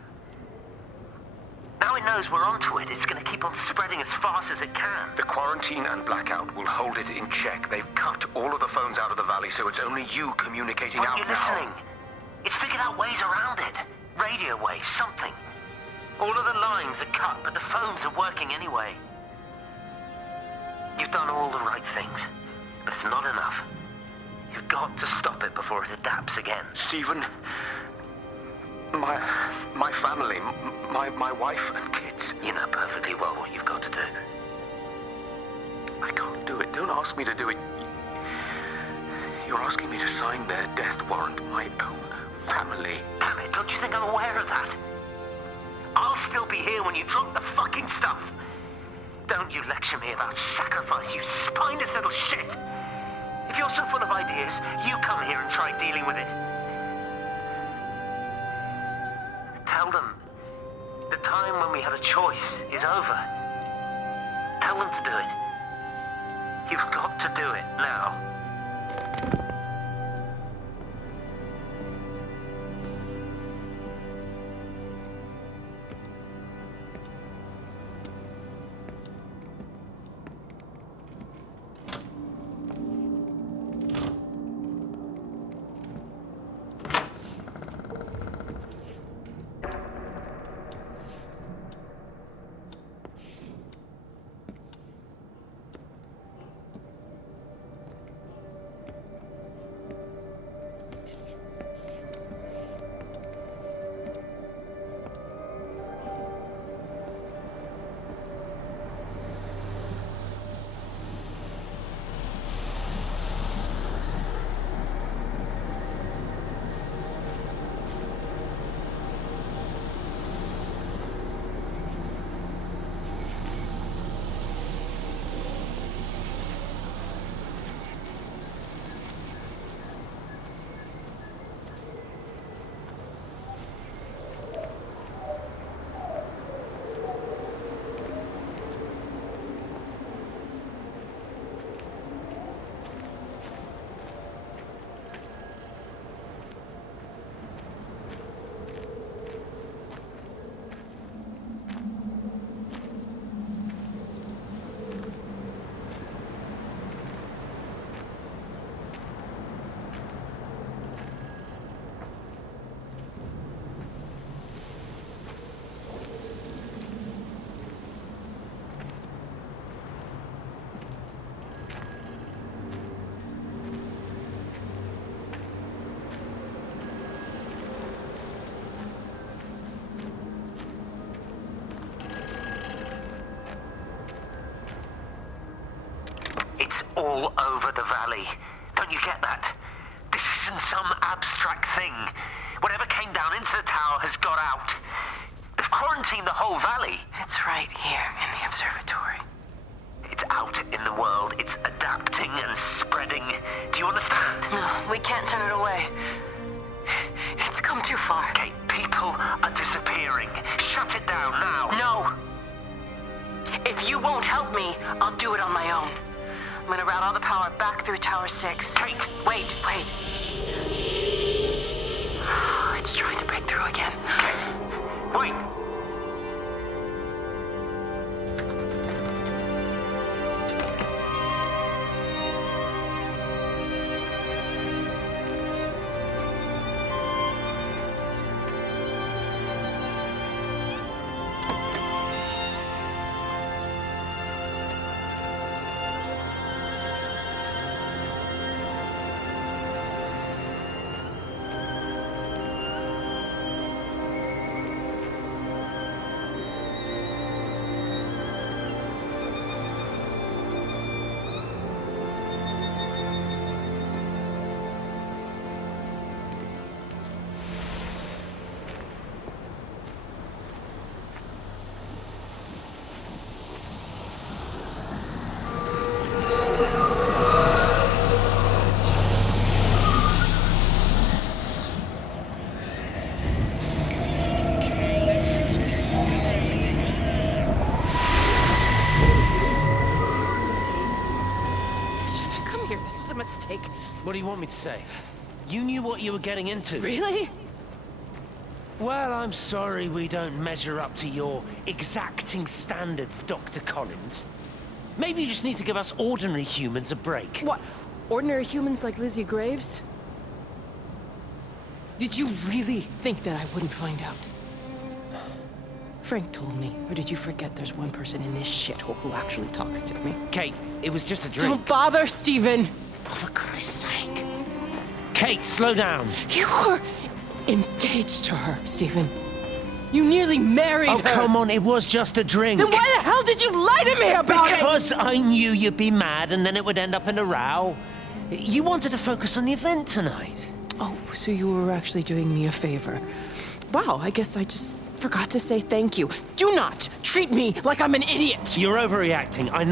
Now it knows we're onto it. It's going to keep on spreading as fast as it can. The quarantine and blackout will hold it in check. They've cut all of the phones out of the valley, so it's only you communicating out now. Aren't you listening? It's figured out ways around it. Radio waves, something. All of the lines are cut, but the phones are working anyway. You've done all the right things, but it's not enough. You've got to stop it before it adapts again. Stephen, my family, my wife and kids. You know perfectly well what you've got to do. I can't do it. Don't ask me to do it. You're asking me to sign their death warrant, my own family. Damn it, don't you think I'm aware of that? I'll still be here when you drop the fucking stuff. Don't you lecture me about sacrifice, you spineless little shit. If you're so full of ideas, you come here and try dealing with it. Tell them the time when we had a choice is over. Tell them to do it. You've got to do it now. It's all over the valley. Don't you get that? This isn't some abstract thing. Whatever came down into the tower has got out. They've quarantined the whole valley. It's right here in the observatory. It's out in the world. It's adapting and spreading. Do you understand? No, we can't turn it away. It's come too far. Kate, people are disappearing. Shut it down now. No. If you won't help me, I'll do it on my own. I'm gonna route all the power back through Tower 6. Kate! Wait. It's trying to break through again. Kate! Wait! What do you want me to say? You knew what you were getting into. Really? Well, I'm sorry we don't measure up to your exacting standards, Dr. Collins. Maybe you just need to give us ordinary humans a break. What? Ordinary humans like Lizzie Graves? Did you really think that I wouldn't find out? Frank told me, or did you forget there's one person in this shithole who actually talks to me? Kate, it was just a drink. Don't bother, Stephen! Oh, for Christ's sake. Kate, slow down. You were engaged to her, Stephen. You nearly married her. Oh, come on, it was just a drink. Then why the hell did you lie to me about it? Because I knew you'd be mad and then it would end up in a row. You wanted to focus on the event tonight. Oh, so you were actually doing me a favor. Wow, I guess I just forgot to say thank you. Do not treat me like I'm an idiot. You're overreacting. I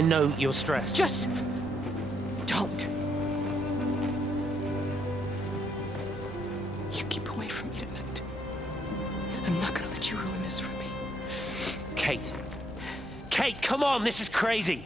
know you're stressed. Just don't. You keep away from me tonight. I'm not gonna let you ruin this for me. Kate. Kate, come on, this is crazy.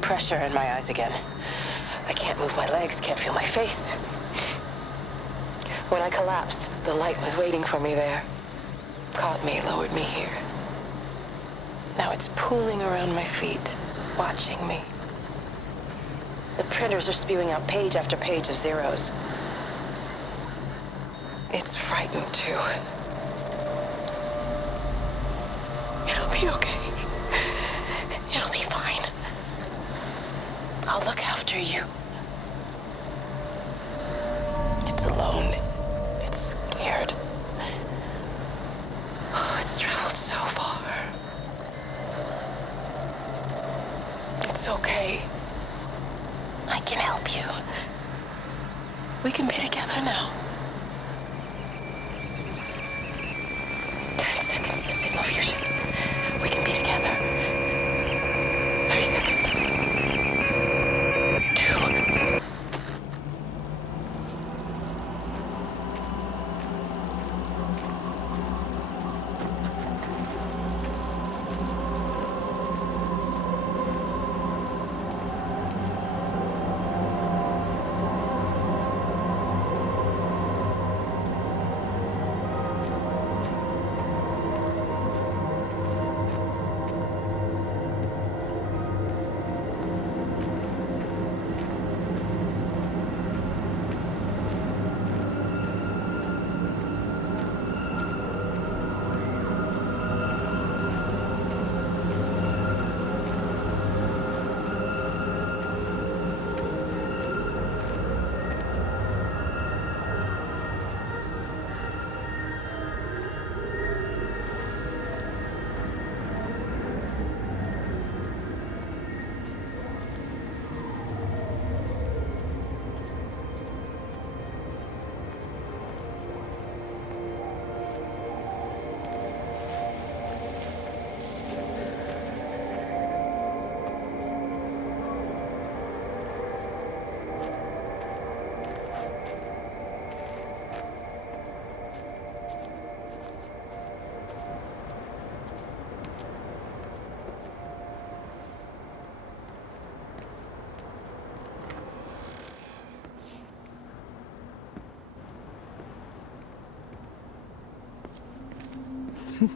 Pressure in my eyes again. I can't move my legs, can't feel my face. When I collapsed, the light was waiting for me there. Caught me, lowered me here. Now it's pooling around my feet, watching me. The printers are spewing out page after page of zeros. It's frightened too. It'll be okay. It'll be fine. I'll look after you. It's alone. It's scared. Oh, it's traveled so far. It's okay. I can help you. We can be together now. 10 seconds to signal fusion. We can be together. 3 seconds. 2.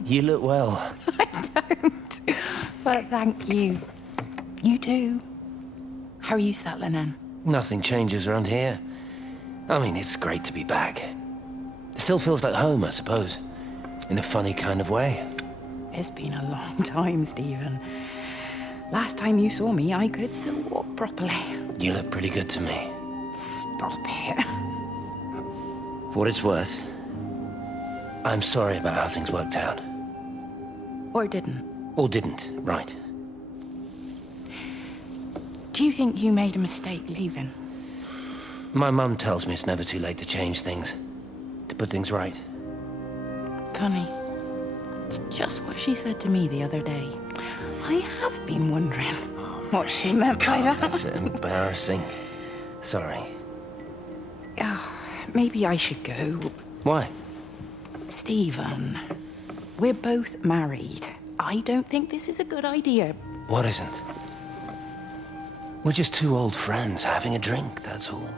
You look well. I don't. But thank you. You too. How are you settling in? Nothing changes around here. I mean, it's great to be back. It still feels like home, I suppose. In a funny kind of way. It's been a long time, Stephen. Last time you saw me, I could still walk properly. You look pretty good to me. Stop it. For what it's worth, I'm sorry about how things worked out. Or didn't. Or didn't, right. Do you think you made a mistake leaving? My mum tells me it's never too late to change things. To put things right. Funny. It's just what she said to me the other day. I have been wondering what she meant by that. That's embarrassing. Sorry. Maybe I should go. Why? Stephen, we're both married. I don't think this is a good idea. What isn't? We're just two old friends having a drink, that's all.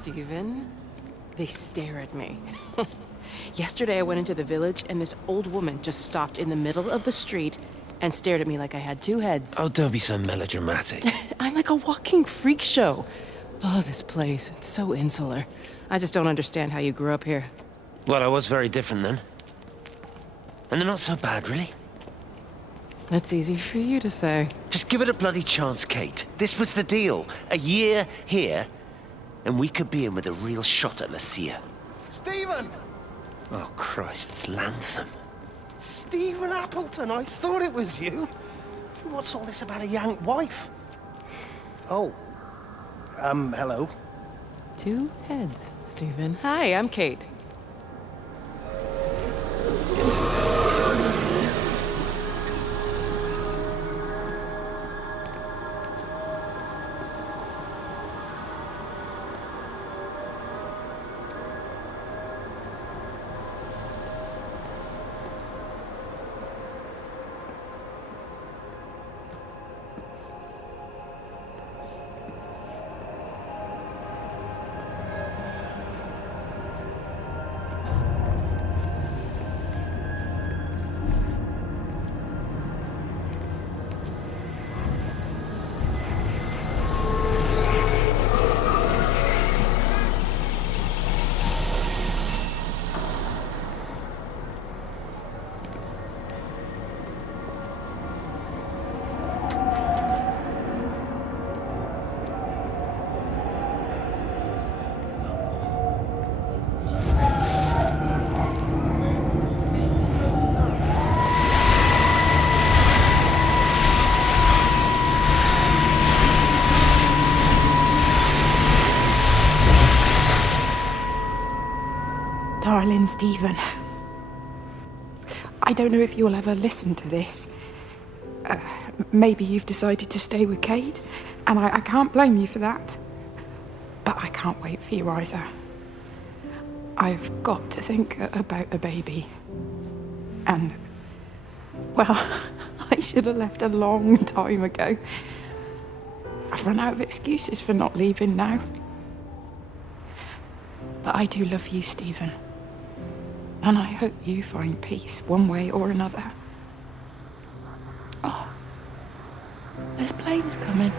Stephen, they stare at me. Yesterday I went into the village and this old woman just stopped in the middle of the street and stared at me like I had two heads. Oh, don't be so melodramatic. I'm like a walking freak show. Oh, this place, it's so insular. I just don't understand how you grew up here. Well, I was very different then. And they're not so bad, really. That's easy for you to say. Just give it a bloody chance, Kate. This was the deal. A year here, and we could be in with a real shot at Lucia. Stephen! Oh, Christ, it's Lantham. Stephen Appleton, I thought it was you. What's all this about a Yank wife? Oh. Hello. Two heads, Stephen. Hi, I'm Kate. son Stephen. I don't know if you'll ever listen to this. Maybe you've decided to stay with Kate, and I can't blame you for that. But I can't wait for you either. I've got to think about the baby. And, well, I should have left a long time ago. I've run out of excuses for not leaving now. But I do love you, Stephen. And I hope you find peace one way or another. Oh, there's planes coming.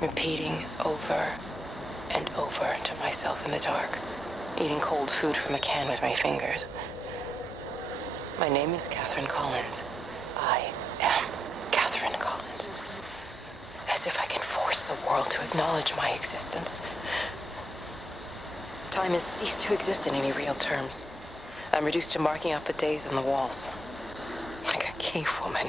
Repeating over and over to myself in the dark, eating cold food from a can with my fingers. My name is Catherine Collins. I am Catherine Collins. As if I can force the world to acknowledge my existence. Time has ceased to exist in any real terms. I'm reduced to marking out the days on the walls. Like a cave woman.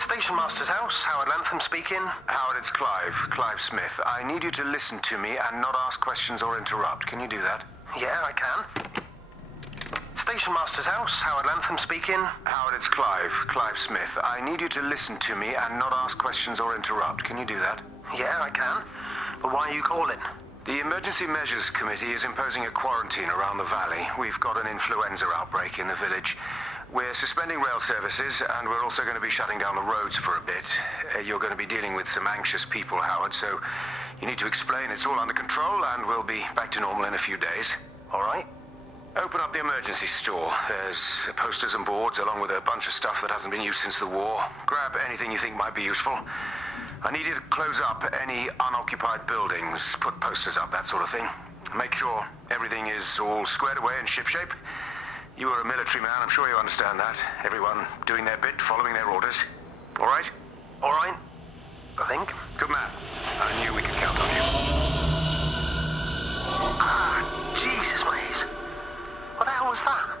Station Master's house, Howard Lantham speaking. Howard, it's Clive. Clive Smith. I need you to listen to me and not ask questions or interrupt. Can you do that? Yeah, I can. Station Master's house, Howard Lantham speaking. Howard, it's Clive. Clive Smith. I need you to listen to me and not ask questions or interrupt. Can you do that? Yeah, I can. But why are you calling? The Emergency Measures Committee is imposing a quarantine around the valley. We've got an influenza outbreak in the village. We're suspending rail services, and we're also going to be shutting down the roads for a bit. You're going to be dealing with some anxious people, Howard, so you need to explain it's all under control, and we'll be back to normal in a few days. All right? Open up the emergency store. There's posters and boards, along with a bunch of stuff that hasn't been used since the war. Grab anything you think might be useful. I need you to close up any unoccupied buildings, put posters up, that sort of thing. Make sure everything is all squared away and shipshape. You are a military man, I'm sure you understand that. Everyone doing their bit, following their orders. All right? All right? I think. Good man. I knew we could count on you. Ah, Jesus, Maze. What the hell was that?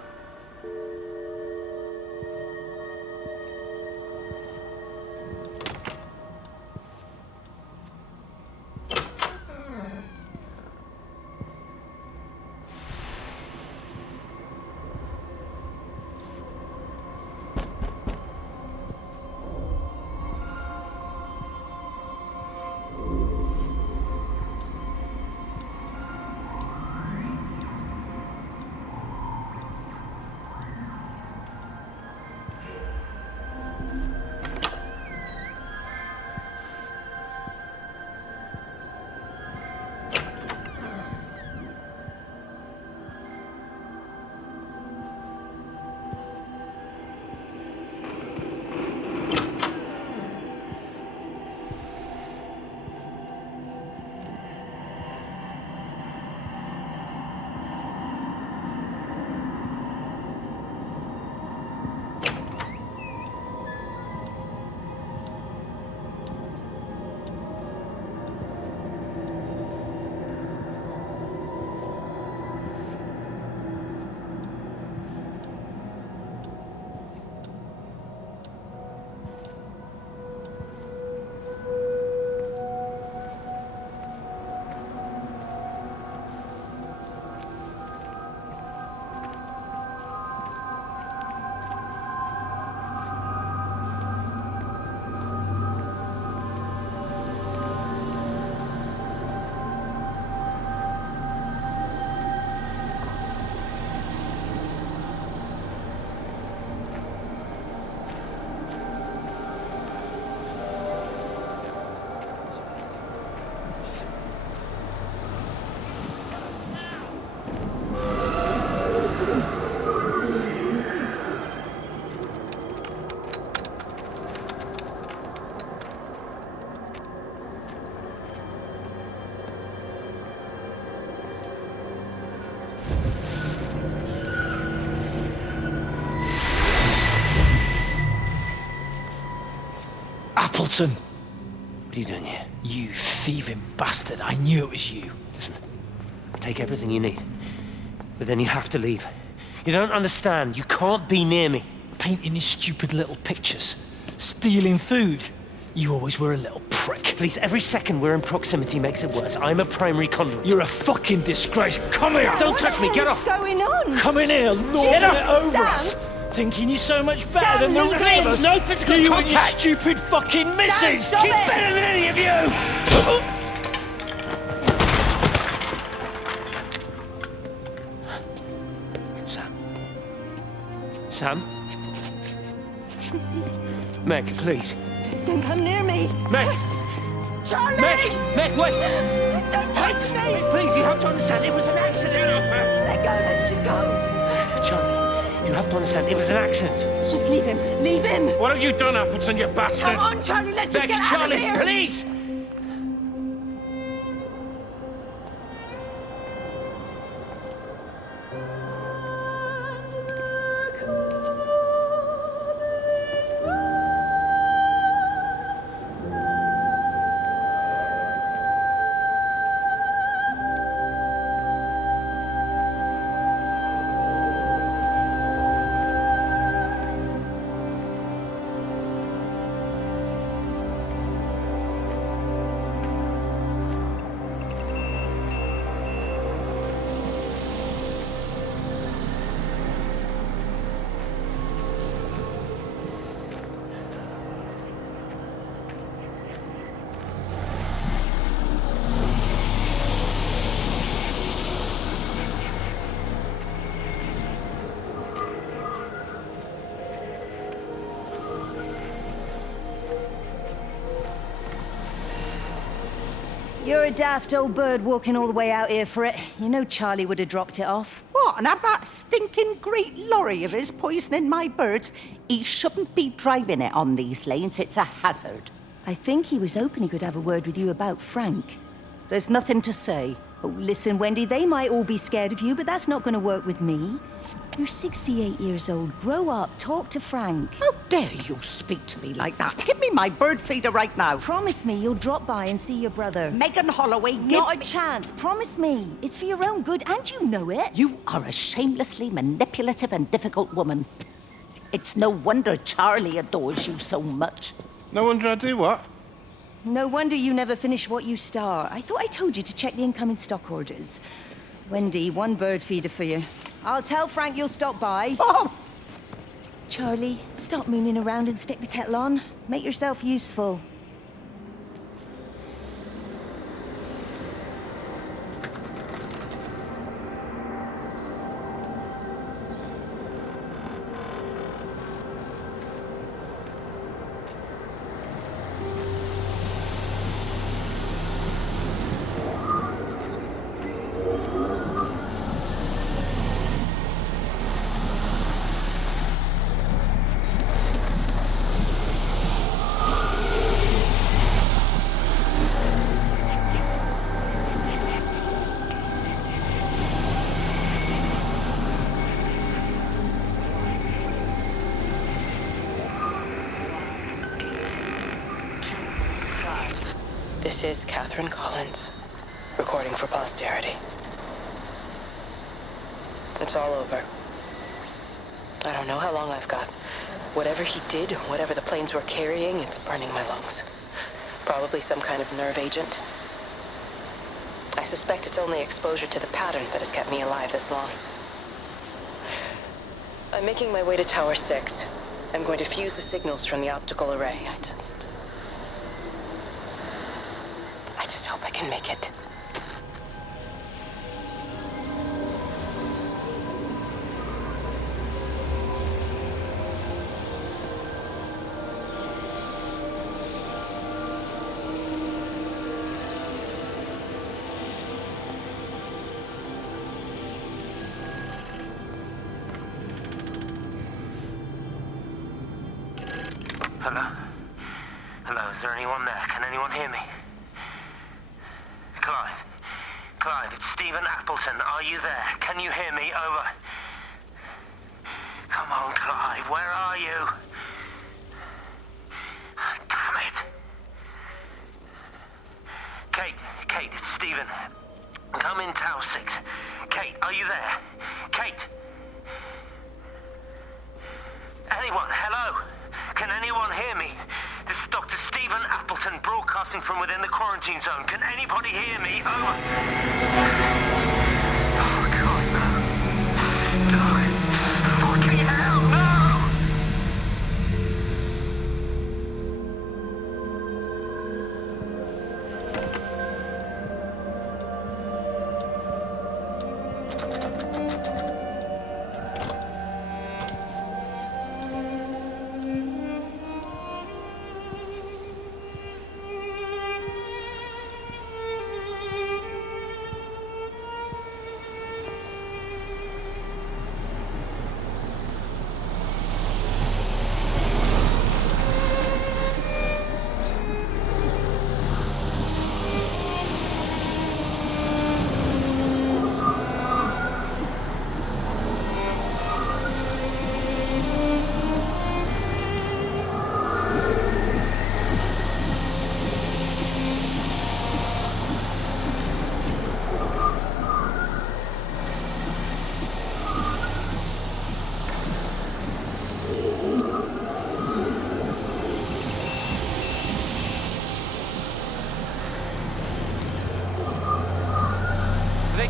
Appleton! What are you doing here? You thieving bastard. I knew it was you. Listen, take everything you need. But then you have to leave. You don't understand. You can't be near me. Painting his stupid little pictures. Stealing food. You always were a little prick. Please, every second we're in proximity makes it worse. I'm a primary conduit. You're a fucking disgrace. Come here! Don't touch me. Get off! What's going on? Come in here, lord it over us. Thinking you're so much better than the rest of us. No physical you contact. And your stupid fucking missus. Stop She's it. better than any of you. Sam? Meg, please. Don't come near me. Meg! Charlie! Meg, wait! Don't touch me! Please, you have to understand, it was an accident. Let go, let's just go. Charlie, you have to understand, it was an accident. Just leave him. Leave him! What have you done, Appleton, you bastard? Come on, Charlie, let's just Meg, get Charlie, out of here! please! You're a daft old bird walking all the way out here for it. You know Charlie would have dropped it off. What, and have that stinking great lorry of his poisoning my birds? He shouldn't be driving it on these lanes. It's a hazard. I think he was hoping he could have a word with you about Frank. There's nothing to say. Oh, listen, Wendy, they might all be scared of you, but that's not going to work with me. You're 68 years old. Grow up. Talk to Frank. How dare you speak to me like that? Give me my bird feeder right now. Promise me you'll drop by and see your brother. Megan Holloway, Not a chance. Promise me. It's for your own good, and you know it. You are a shamelessly manipulative and difficult woman. It's no wonder Charlie adores you so much. No wonder I do what? No wonder you never finish what you start. I thought I told you to check the incoming stock orders. Wendy, one bird feeder for you. I'll tell Frank you'll stop by. Oh! Charlie, stop mooning around and stick the kettle on. Make yourself useful. This is Catherine Collins, recording for posterity. It's all over. I don't know how long I've got. Whatever he did, whatever the planes were carrying, it's burning my lungs. Probably some kind of nerve agent. I suspect it's only exposure to the pattern that has kept me alive this long. I'm making my way to Tower 6. I'm going to fuse the signals from the optical array. I just hope I can make it. Hello? Hello, is there anyone there? Can anyone hear me? Clive? Clive, it's Stephen Appleton. Are you there? Can you hear me? Over. Come on, Clive, where are you? Damn it. Kate, it's Stephen. Come in Tower 6. Kate, are you there? Kate? Anyone? Hello? Can anyone hear me? This is Dr. Stephen Appleton broadcasting from within the quarantine zone. Can anybody hear me? Over. Oh, God, no. No. Fucking hell, no!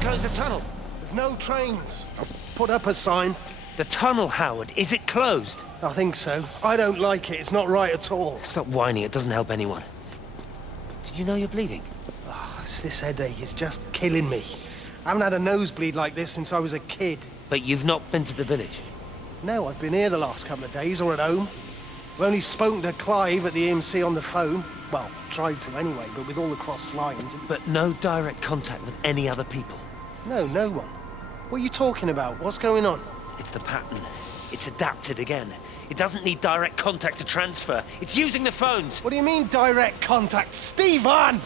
Close the tunnel. There's no trains. I've put up a sign. The tunnel, Howard, is it closed? I think so. I don't like it. It's not right at all. Stop whining, it doesn't help anyone. Did you know you're bleeding? Oh, it's this headache. It's just killing me. I haven't had a nosebleed like this since I was a kid. But you've not been to the village? No, I've been here the last couple of days, or at home. I've only spoken to Clive at the EMC on the phone. Well, tried to anyway, but with all the crossed lines... But no direct contact with any other people? No, no one. What are you talking about? What's going on? It's the pattern. It's adapted again. It doesn't need direct contact to transfer. It's using the phones. What do you mean, direct contact? Stephen!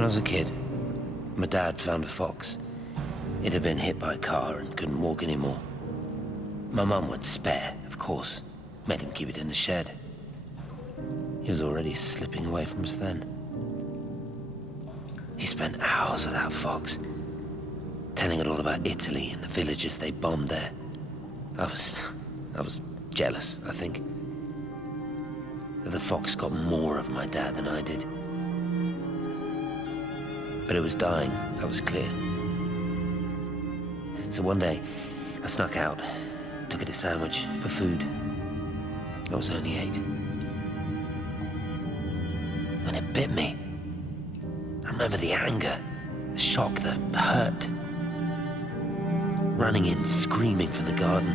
When I was a kid, my dad found a fox. It had been hit by a car and couldn't walk anymore. My mum went spare, of course. Made him keep it in the shed. He was already slipping away from us then. He spent hours with that fox, telling it all about Italy and the villages they bombed there. I was jealous, I think. That the fox got more of my dad than I did. But it was dying, that was clear. So one day, I snuck out, took it a sandwich for food. I was only 8. When it bit me, I remember the anger, the shock, the hurt. Running in, screaming from the garden.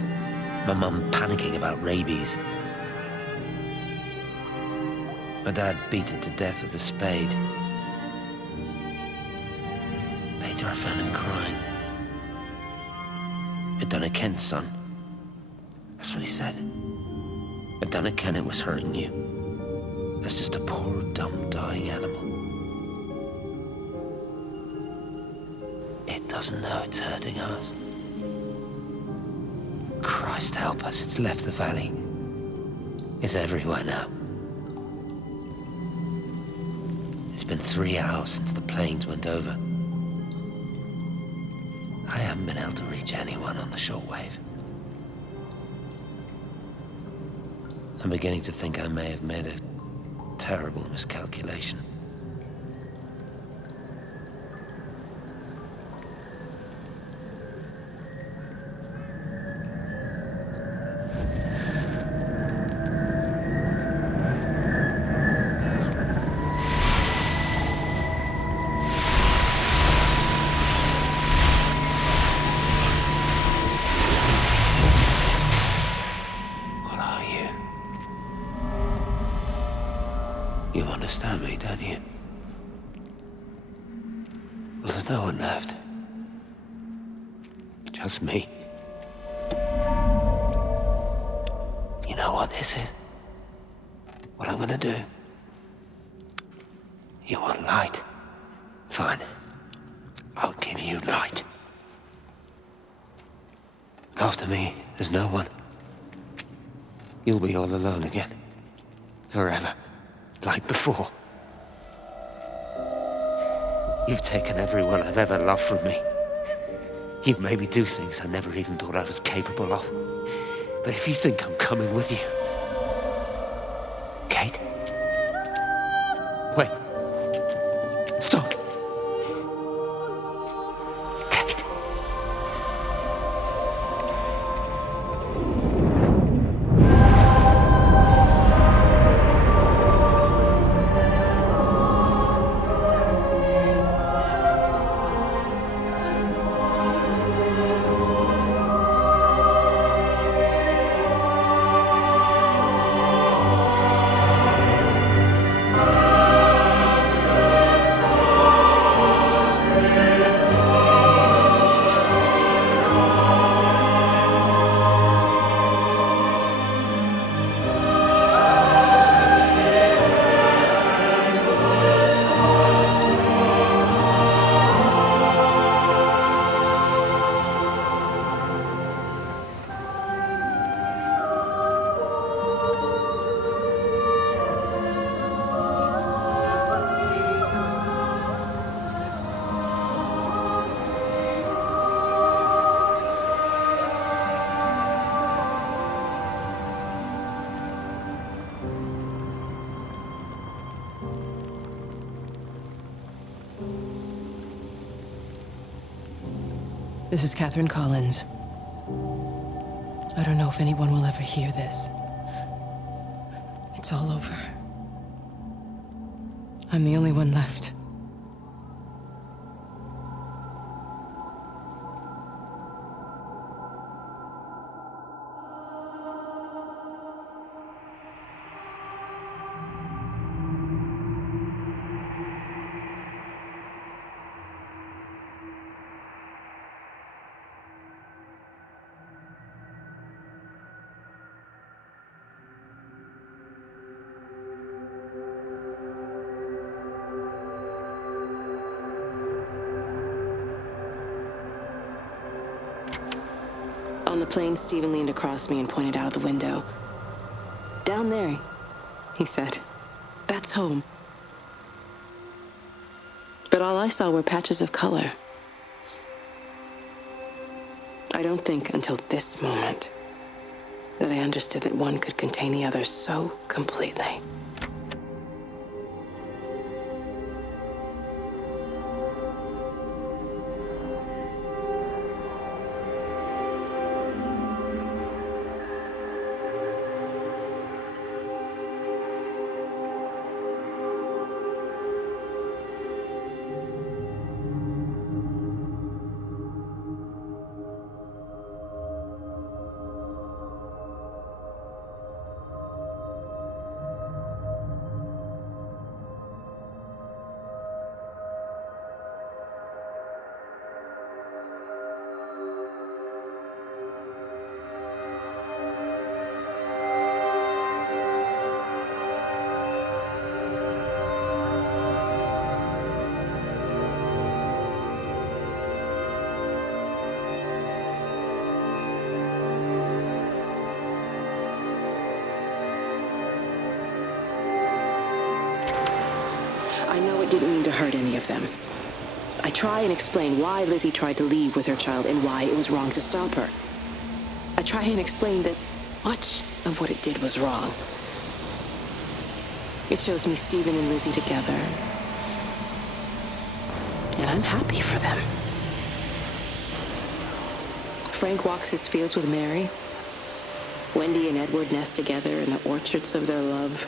My mum panicking about rabies. My dad beat it to death with a spade. Later I found him crying. I'd done it, Ken's son. That's what he said. I'd done it, Ken, it was hurting you. That's just a poor, dumb, dying animal. It doesn't know it's hurting us. Christ help us, it's left the valley. It's everywhere now. It's been 3 hours since the planes went over. I haven't been able to reach anyone on the shortwave. I'm beginning to think I may have made a terrible miscalculation. You understand me, don't you? Well, there's no one left. Just me. You know what this is? What I'm gonna do? You want light? Fine. I'll give you light. After me, there's no one. You'll be all alone again. Forever. Like before. You've taken everyone I've ever loved from me. You've made me do things I never even thought I was capable of. But if you think I'm coming with you... Kate? Wait. Stop. Kate. This is Catherine Collins. I don't know if anyone will ever hear this. It's all over. I'm the only one left. On the plane, Stephen leaned across me and pointed out of the window. "Down there," he said. "That's home." But all I saw were patches of color. I don't think until this moment that I understood that one could contain the other so completely. I know it didn't mean to hurt any of them. I try and explain why Lizzie tried to leave with her child and why it was wrong to stop her. I try and explain that much of what it did was wrong. It shows me Stephen and Lizzie together. And I'm happy for them. Frank walks his fields with Mary. Wendy and Edward nest together in the orchards of their love.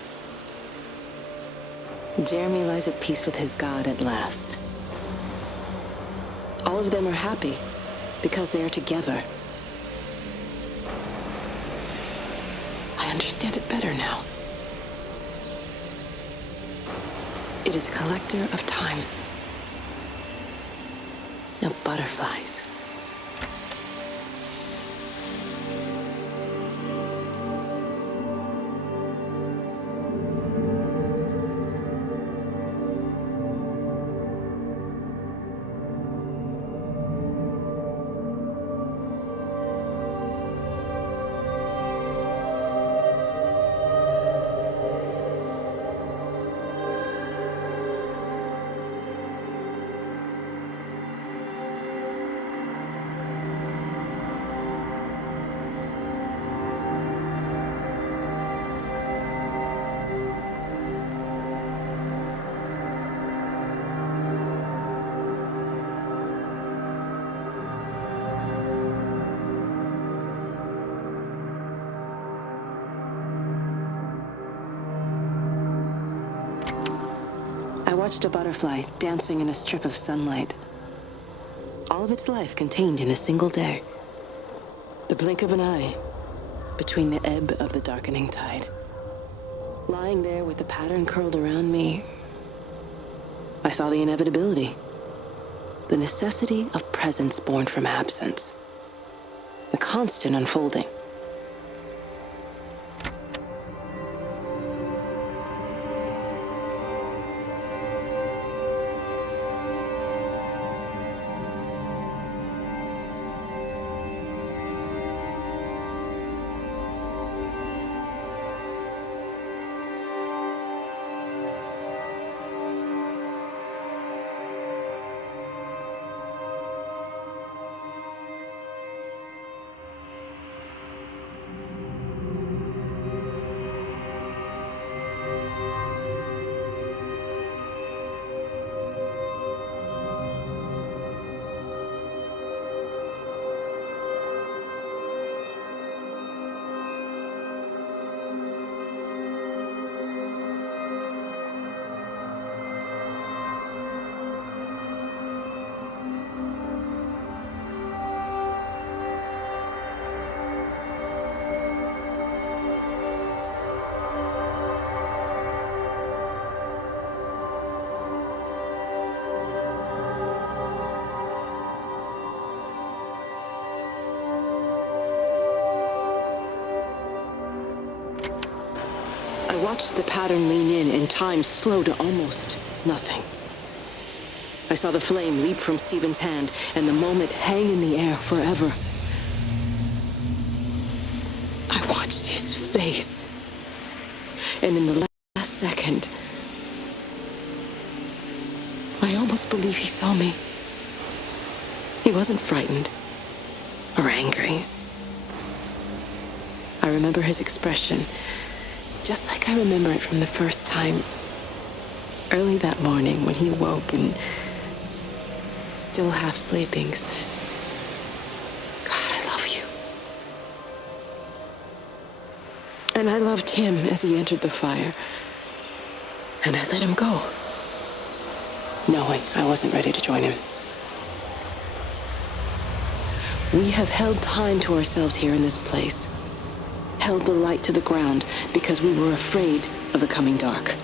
Jeremy lies at peace with his God at last. All of them are happy because they are together. I understand it better now. It is a collector of time, of butterflies. I watched a butterfly dancing in a strip of sunlight. All of its life contained in a single day. The blink of an eye between the ebb of the darkening tide. Lying there with the pattern curled around me, I saw the inevitability. The necessity of presence born from absence. The constant unfolding. I watched the pattern lean in and time slow to almost nothing. I saw the flame leap from Stephen's hand and the moment hang in the air forever. face. And in the last second, I almost believe he saw me. He wasn't frightened or angry. I remember his expression, just like I remember it from the first time, early that morning when he woke and, still half sleeping, said, "God, I love you." And I loved him as he entered the fire. And I let him go, knowing I wasn't ready to join him. We have held time to ourselves here in this place, held the light to the ground because we were afraid of the coming dark.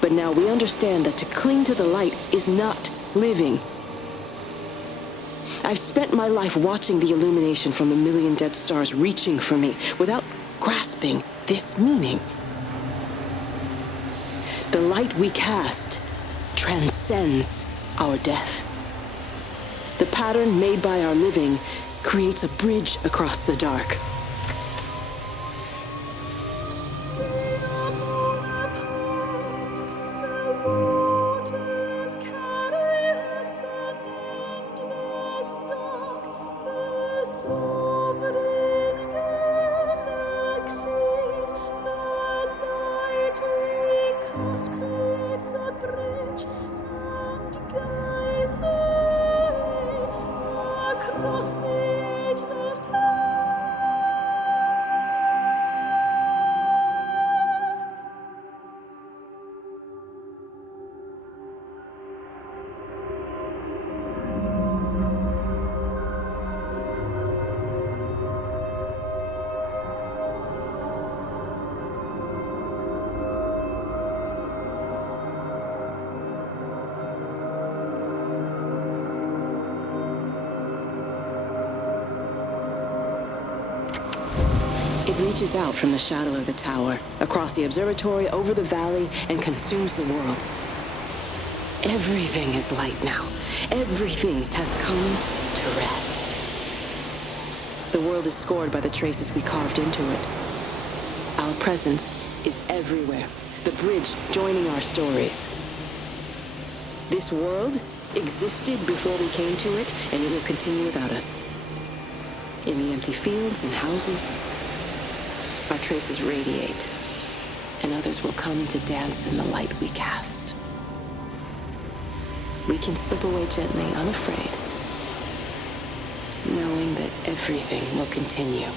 But now we understand that to cling to the light is not living. I've spent my life watching the illumination from a million dead stars reaching for me without grasping this meaning. The light we cast transcends our death. The pattern made by our living creates a bridge across the dark. It reaches out from the shadow of the tower, across the observatory, over the valley, and consumes the world. Everything is light now. Everything has come to rest. The world is scored by the traces we carved into it. Our presence is everywhere, the bridge joining our stories. This world existed before we came to it, and it will continue without us. In the empty fields and houses, our traces radiate, and others will come to dance in the light we cast. We can slip away gently, unafraid, knowing that everything will continue.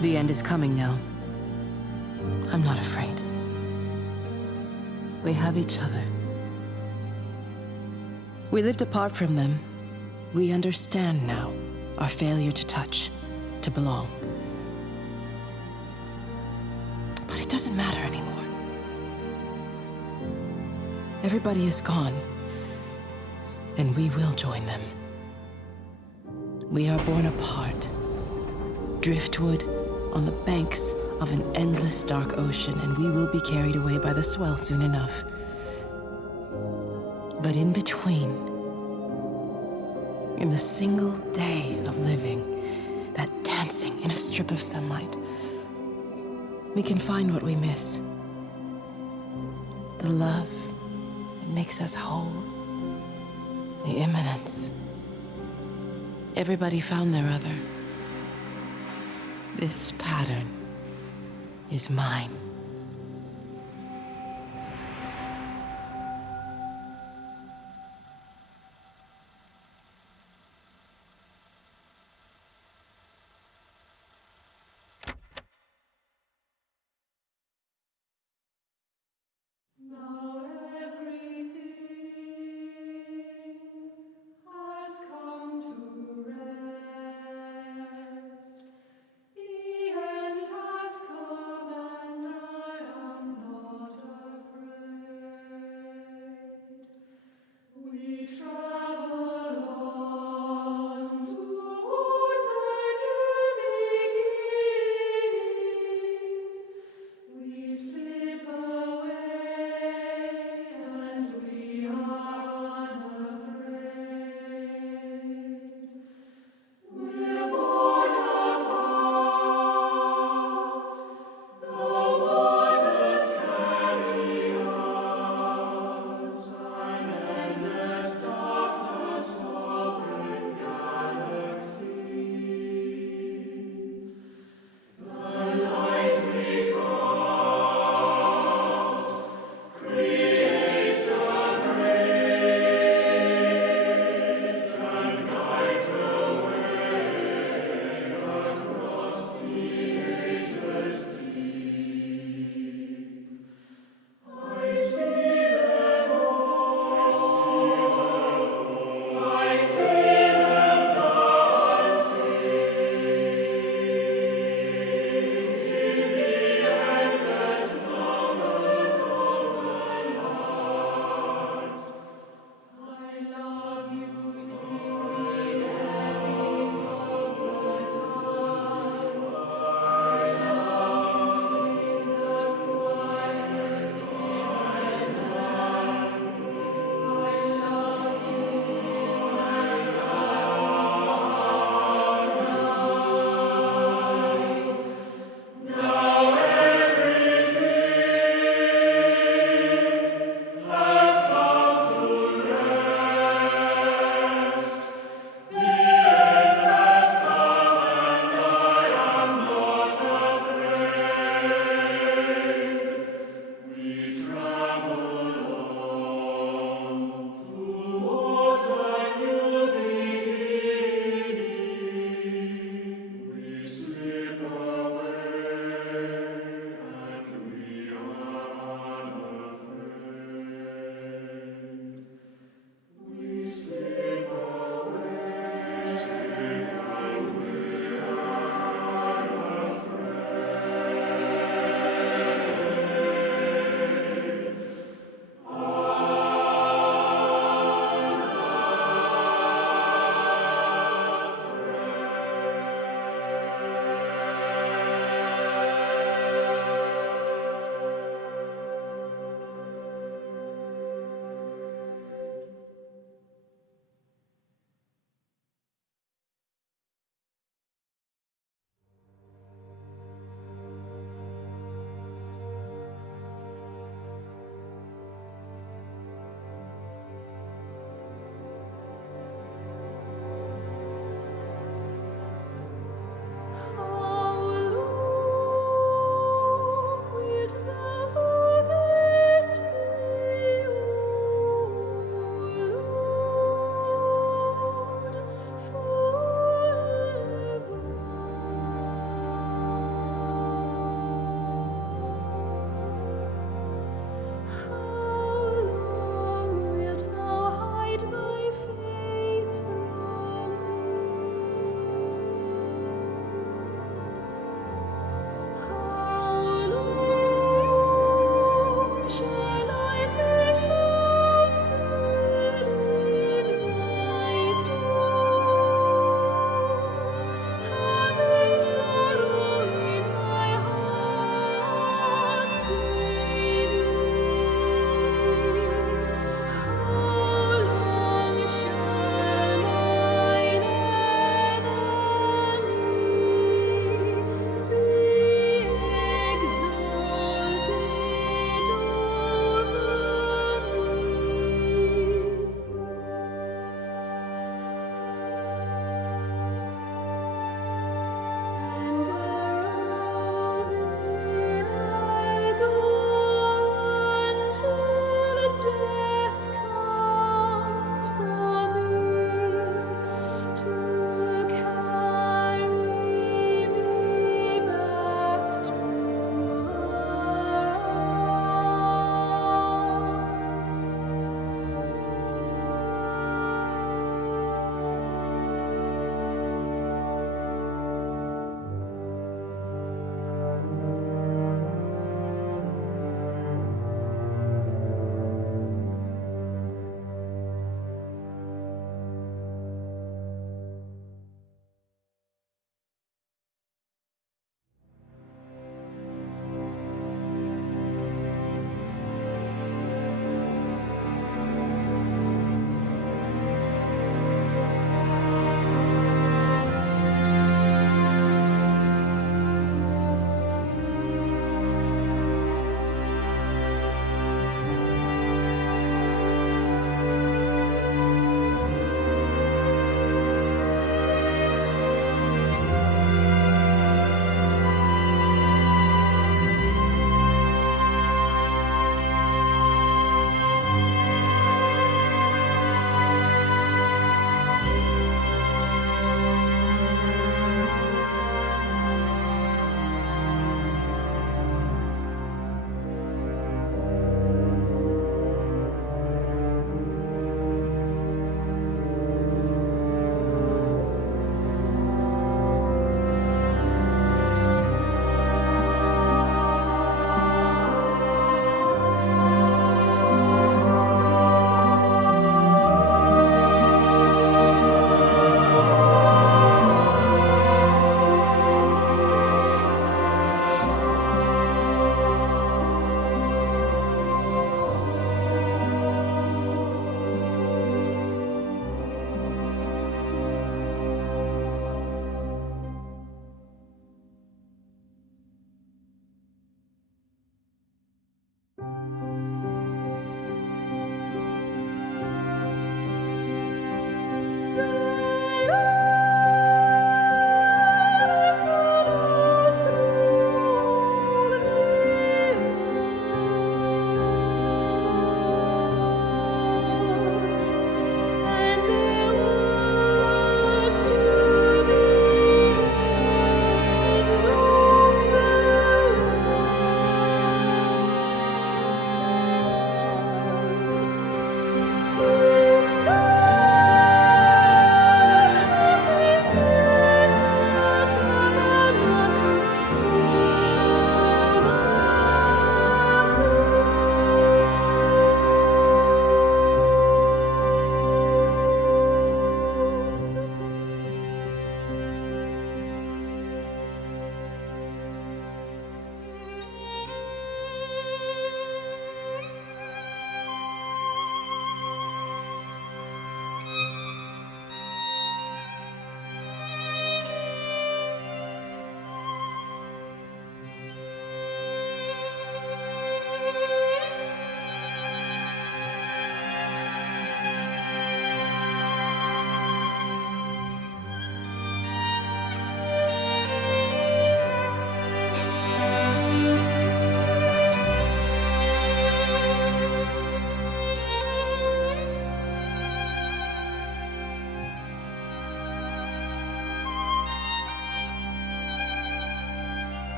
The end is coming now. I'm not afraid. We have each other. We lived apart from them. We understand now our failure to touch, to belong. But it doesn't matter anymore. Everybody is gone, and we will join them. We are born apart, driftwood on the banks of an endless dark ocean, and we will be carried away by the swell soon enough. But in between, in the single day of living, that dancing in a strip of sunlight, we can find what we miss. The love that makes us whole. The imminence. Everybody found their other. This pattern is mine. We try.